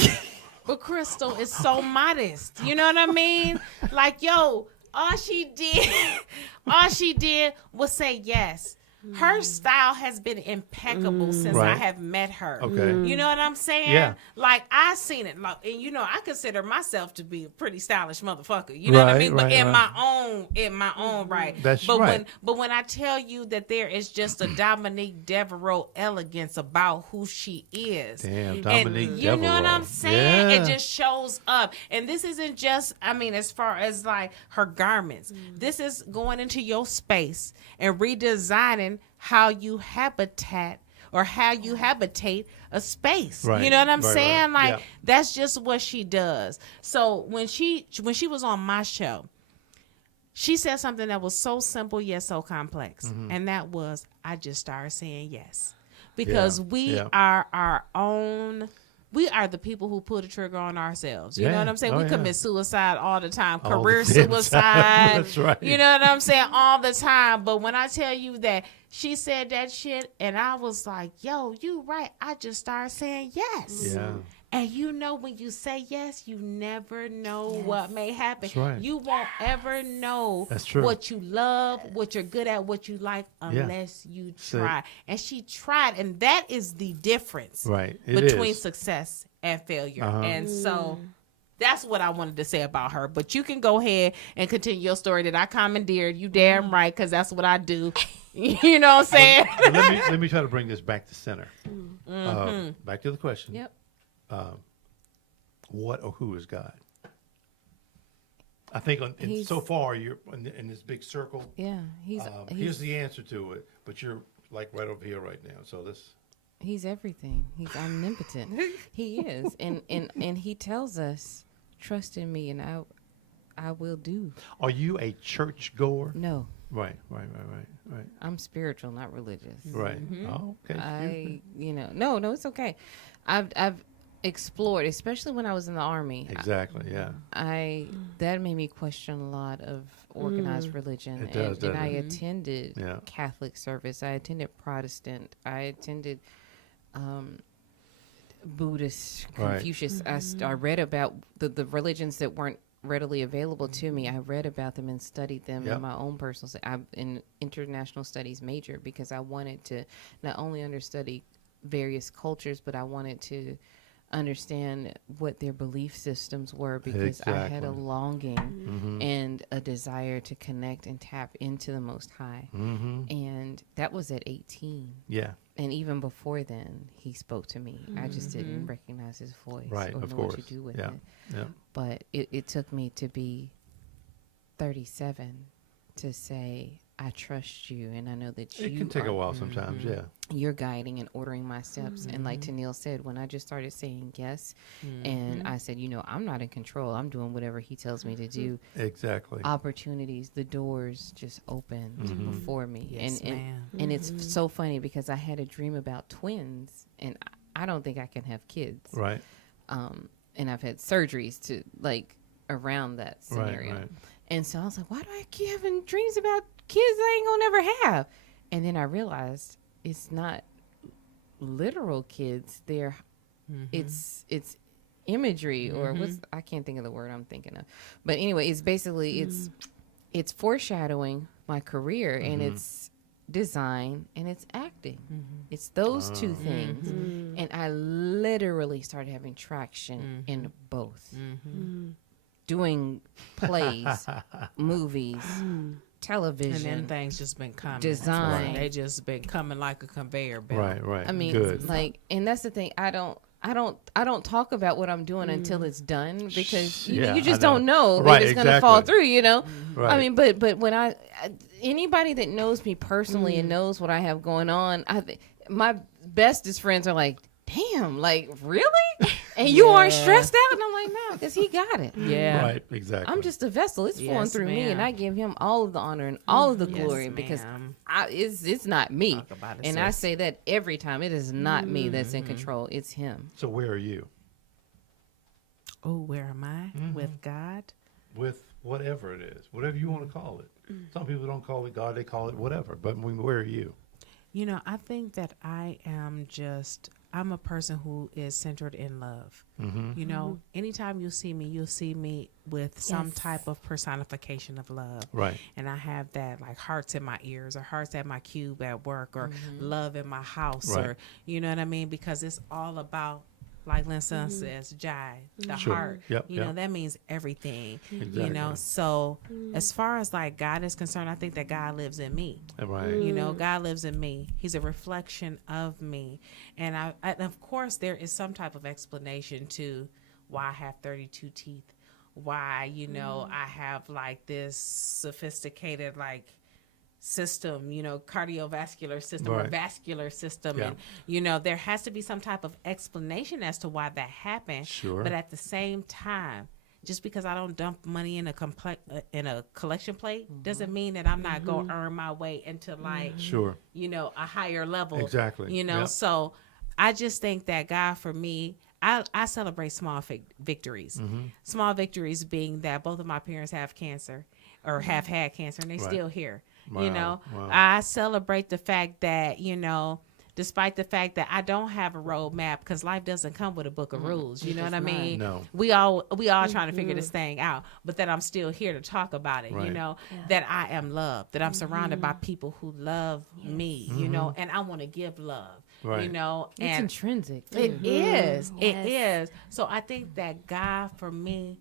But Krystal is so modest. You know what I mean? Like, yo, all she did was say yes. Her style has been impeccable since I Right. have met her. Okay. You know what I'm saying? Yeah. Like, I seen it. Like, and you know, I consider myself to be a pretty stylish motherfucker. You know what I Right, mean? But right, in right. my own right. That's but right. when I tell you that there is just a Dominique Devereaux elegance about who she is. Damn, Dominique and you know what I'm Devereaux. saying? Yeah. It just shows up. And this isn't just, I mean, as far as like her garments. This is going into your space and redesigning how you habitate a space. Right, You know what I'm right, saying? right. Like Yeah. that's just what she does. So when she was on my show, she said something that was so simple yet so complex. And that was, I just started saying yes. Because we yeah. are our own, we are the people who pull the trigger on ourselves. You know Yeah. what I'm saying? Oh, we yeah. commit suicide all the time, All career the damn time. suicide. That's right. You know what I'm saying? All the time. But when I tell you that she said that shit and I was like, yo, you right. I just started saying yes. Yeah. And you know, when you say yes, you never know what may happen. That's right. You won't ever know That's true. what you love, what you're good at, what you like, unless you So- try. And she tried. And that is the difference Right. It between is. success and failure. Uh-huh. And so that's what I wanted to say about her. But you can go ahead and continue your story that I commandeered. You damn right, because that's what I do. You know what I'm saying? But let me try to bring this back to center. Back to the question. Yep. What or who is God? I think so far you're in this big circle. Yeah, Here's the answer to it, but you're like right over here right now. So he's everything. He's omnipotent. He is, and he tells us, "Trust in me, and I will do." are you a church goer? No, Right. I'm spiritual, not religious. Right. Oh, okay. No, it's okay. I've explored, especially when I was in the Army. Exactly. Yeah. That made me question a lot of organized religion. It does, and I doesn't attended Yeah. Catholic service. I attended Protestant. I attended Buddhist, Right. Confucius. I read about the religions that weren't readily available to me, I read about them and studied them Yep. in my own personal. I'm in international studies major because I wanted to not only understudy various cultures, but I wanted to understand what their belief systems were, because I had a Exactly. longing and a desire to connect and tap into the Most High. And that was at 18. Yeah. And even before then, he spoke to me. I just didn't recognize his voice Right, or of know course. what to do with Yeah. it. Yeah. But it took me to be 37 to say, I trust you, and I know that It you can take a are- while sometimes. Yeah. you're guiding and ordering my steps. And like Tennill said, when I just started saying yes, and I said, I'm not in control. I'm doing whatever he tells me to do. Exactly. Opportunities, the doors just opened before me. Yes, and ma'am. and it's so funny because I had a dream about twins, and I don't think I can have kids. Right. And I've had surgeries to around that scenario. Right. And so I was like, why do I keep having dreams about kids I ain't gonna never have? And then I realized it's not literal kids. They're it's imagery, or I can't think of the word I'm thinking of. But anyway, it's basically it's foreshadowing my career, and it's design, and it's acting. It's those two things. And I literally started having traction in both. Doing plays, movies, television. And then things just been coming. Design. They just been coming like a conveyor belt. Right. I mean, good. and that's the thing. I don't talk about what I'm doing until it's done, because Yeah, you just I know. don't know Right, if it's going to fall exactly. through, Right. I mean, but when anybody that knows me personally and knows what I have going on, my bestest friends are like, damn, like, really? And you aren't stressed out? And I'm like, no, because he got it. Yeah. Right. Exactly. I'm just a vessel. It's flowing Yes, through me, and ma'am. I give him all of the honor and all of the Yes, glory, because ma'am. it's not me. Talk about it, And I sis. say that every time. It is not me that's in control. It's him. So where are you? Oh, where am I? With God? With whatever it is, whatever you want to call it. Some people don't call it God; they call it whatever. But where are you? I think that I'm a person who is centered in love. Anytime you'll see me with some Yes. type of personification of love. Right. And I have that, like, hearts in my ears, or hearts at my cube at work, or love in my house, Right. or, you know what I mean? Because it's all about, like Linsun says, Jai, the Sure. heart. Yep, yep. That means everything. Exactly. So as far as like God is concerned, I think that God lives in me. Right. God lives in me. He's a reflection of me. And I of course, there is some type of explanation to why I have 32 teeth, why, I have like this sophisticated, like, system, cardiovascular system, or Right. vascular system. Yeah. And, there has to be some type of explanation as to why that happened. Sure. But at the same time, just because I don't dump money in a collection plate doesn't mean that I'm not going to earn my way into, like, Sure. a higher level. Exactly. Yep. So I just think that God, for me, I celebrate small victories. Small victories being that both of my parents have cancer, or have had cancer, and they're Right. still here. Wow. I celebrate the fact that, despite the fact that I don't have a roadmap, because life doesn't come with a book of rules. You know what I mean? No. We all trying to figure this thing out, but that I'm still here to talk about it. Right. That I am loved, that I'm surrounded by people who love me. And I want to give love. Right. And It's intrinsic. it is. It Yes. is. So I think that God, for me,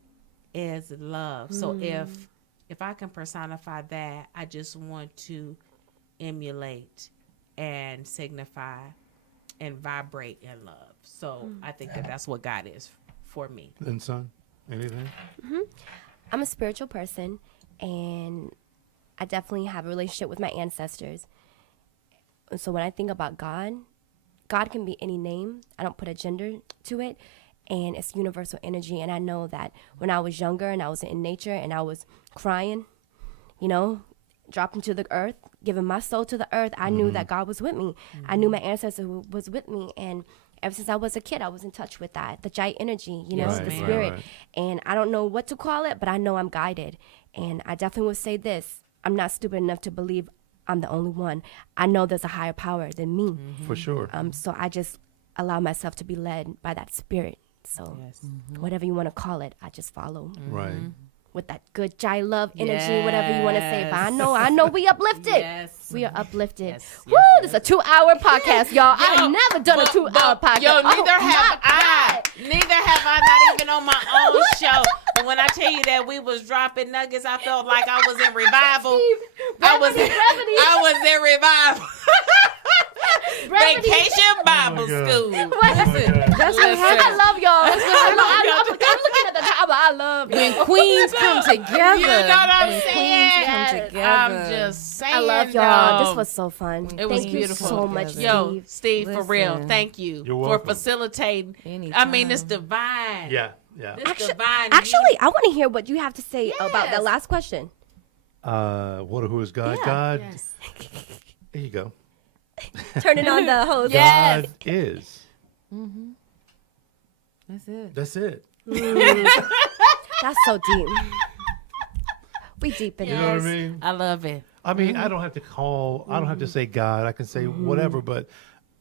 is love. So if I can personify that, I just want to emulate and signify and vibrate in love. So I think that that's what God is for me. And son, anything? I'm a spiritual person, and I definitely have a relationship with my ancestors. And so when I think about God, God can be any name. I don't put a gender to it, and it's universal energy. And I know that when I was younger and I was in nature and I was crying, dropping to the earth, giving my soul to the earth, I knew that God was with me. I knew my ancestor was with me, and ever since I was a kid, I was in touch with that, the Jai energy, Yes, the ma'am. spirit. Right. And I don't know what to call it, but I know I'm guided. And I definitely would say this: I'm not stupid enough to believe I'm the only one. I know there's a higher power than me. For sure. So I just allow myself to be led by that spirit. So Yes. whatever you want to call it, I just follow. Right. with that good jai love energy, whatever you want to say. But I know we uplifted. Yes. We are uplifted. Yes, Woo, yes, this is a 2-hour podcast, y'all. I've Yo, never done a 2-hour podcast. Yo, Oh, neither have my I. God. Neither have I, not even on my own show. But when I tell you that we was dropping nuggets, I felt like I was in revival. I was in revival. Brevity. Vacation Bible God. school. That's what happened. I love y'all. I'm looking at the top, but I love y'all. When queens come together. You know what I'm When saying? queens come Yes. together. I'm just saying. I love y'all. though. This was so fun. It was Thank beautiful. you so much, Steve. Yo, Steve, for real, Listen. thank you You're for welcome. facilitating. I Anytime. mean, it's divine. Yeah, yeah. This divine. Actually, I want to hear what you have to say about the last question. What or who is God? Yeah. God, Yes. there you go. Turning on the host. Yes. God is. That's it. That's it. That's so deep. We deep in You know what I this. mean? I love it. I mean, I don't have to call. I don't have to say God. I can say whatever, but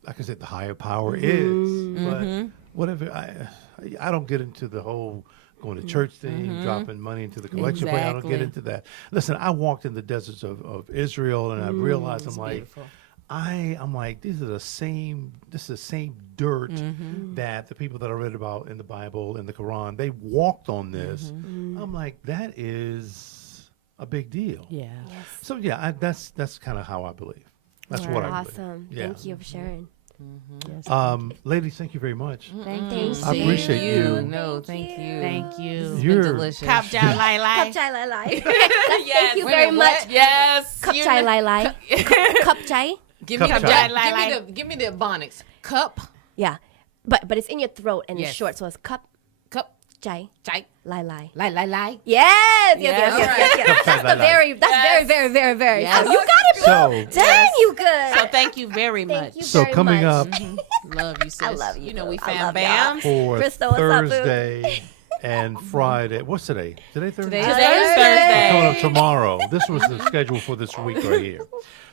I can say the higher power is. But whatever. I don't get into the whole going to church thing, dropping money into the collection plate. I don't get Exactly. into that. Listen, I walked in the deserts of Israel, and I realized I'm like, beautiful. I'm like, these are the same. This is the same dirt that the people that I read about in the Bible, in the Quran, they walked on this. I'm like, that is a big deal. Yeah. So yeah, that's kind of how I believe. That's what I believe. Awesome. Yeah. Thank you for sharing. Ladies, thank you very much. Thank you. I appreciate you. No, thank you. Thank you. It's been You're- delicious. Cop down lai lai. Cup chai lai lai. Yes. Thank you Wait a very minute, much. what? Yes. Cup you chai know- lai lai. Cup chai. Give me, Cup the, chai. give me the ebonics. Cup, Yeah. But it's in your throat and Yes. it's short, so it's cup cup, chai chai, lai lai. lie. Yes, yes, Yes. yes. Cup chai lai lai. That's very, very. Yes. Oh, you got it, bro. So Dang, you good. So thank you very much. Thank you so very coming much. up Love you, sis. I love you, You know boo. we I fam love bam. for Crystal, what's up, boo? Thursday and Friday. What's today? Today Thursday. Today is Today's Thursday. Coming Thursday. up tomorrow. This was the schedule for this week right here.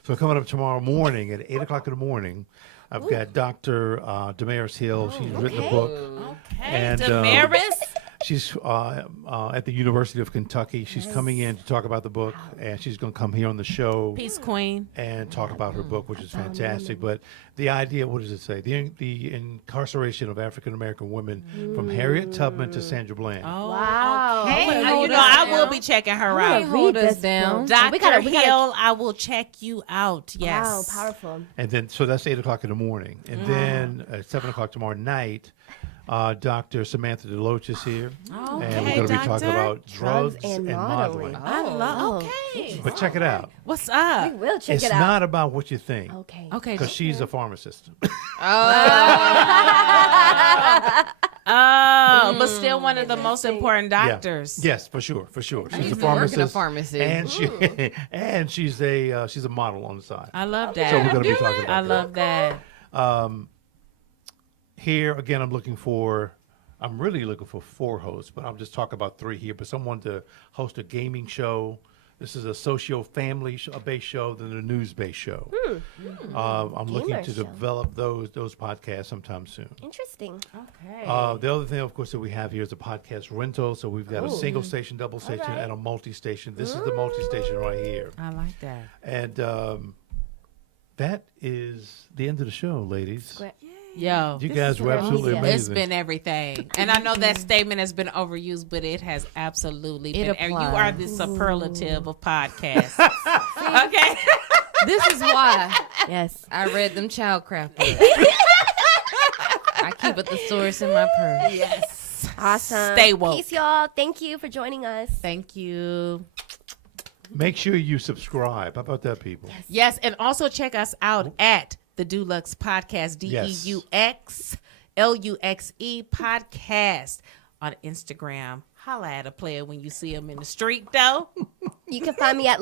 So coming up tomorrow morning at 8:00 in the morning, I've got Dr. Damaris Hill. She's written a book. Okay. And, Damaris. She's at the University of Kentucky. She's coming in to talk about the book, and she's going to come here on the show Peace Queen. and talk about her book, which is fantastic. But the idea, what does it say? The incarceration of African American women from Harriet Tubman to Sandra Bland. Oh, Wow. okay. I'm gonna You hold know, us I down. will be checking her out. hold Read us this down. book. Dr. We gotta- Hill, I will check you out. Yes. Wow, powerful. And then, so that's 8:00 in the morning. And then at 7:00 tomorrow night, Dr. Samantha DeLoach is here. and we're going to be talking doctor. about drugs and and modeling. modeling. I love. Oh, Okay. But check it out. What's We up? will check It's it out. not about what you think. Okay. Okay. Because she's a pharmacist. Oh, but still one of the most important doctors. Yeah. Yes, for sure, for sure. She's a used to work in a pharmacist, pharmacy. and she's a model on the side. I love that. So we're going to be talking about I love that. Here again. I'm really looking for 4 hosts, but I'm just talking about 3 here. But someone to host a gaming show. This is a socio-family based show than a news-based show. I'm looking Gamer to show. develop those podcasts sometime soon. Interesting. Okay. The other thing, of course, that we have here is a podcast rental. So we've got a single station, double station, right. and a multi-station. This is the multi-station right here. I like that. And that is the end of the show, ladies. Great. Yo. You guys were absolutely amazing. It's amazing. been everything. And I know that statement has been overused, but it has absolutely It been. You applies. are the superlative of podcasts. Okay. This is why Yes. I read them childcraft books. I keep a thesaurus in my purse. Yes. Awesome. Stay woke. Peace, y'all. Thank you for joining us. Thank you. Make sure you subscribe. How about that, people? Yes, and also check us out at the Deuxluxe Podcast, Yes. DEUXLUXE Podcast on Instagram. Holla at a player when you see him in the street, though. You can find me at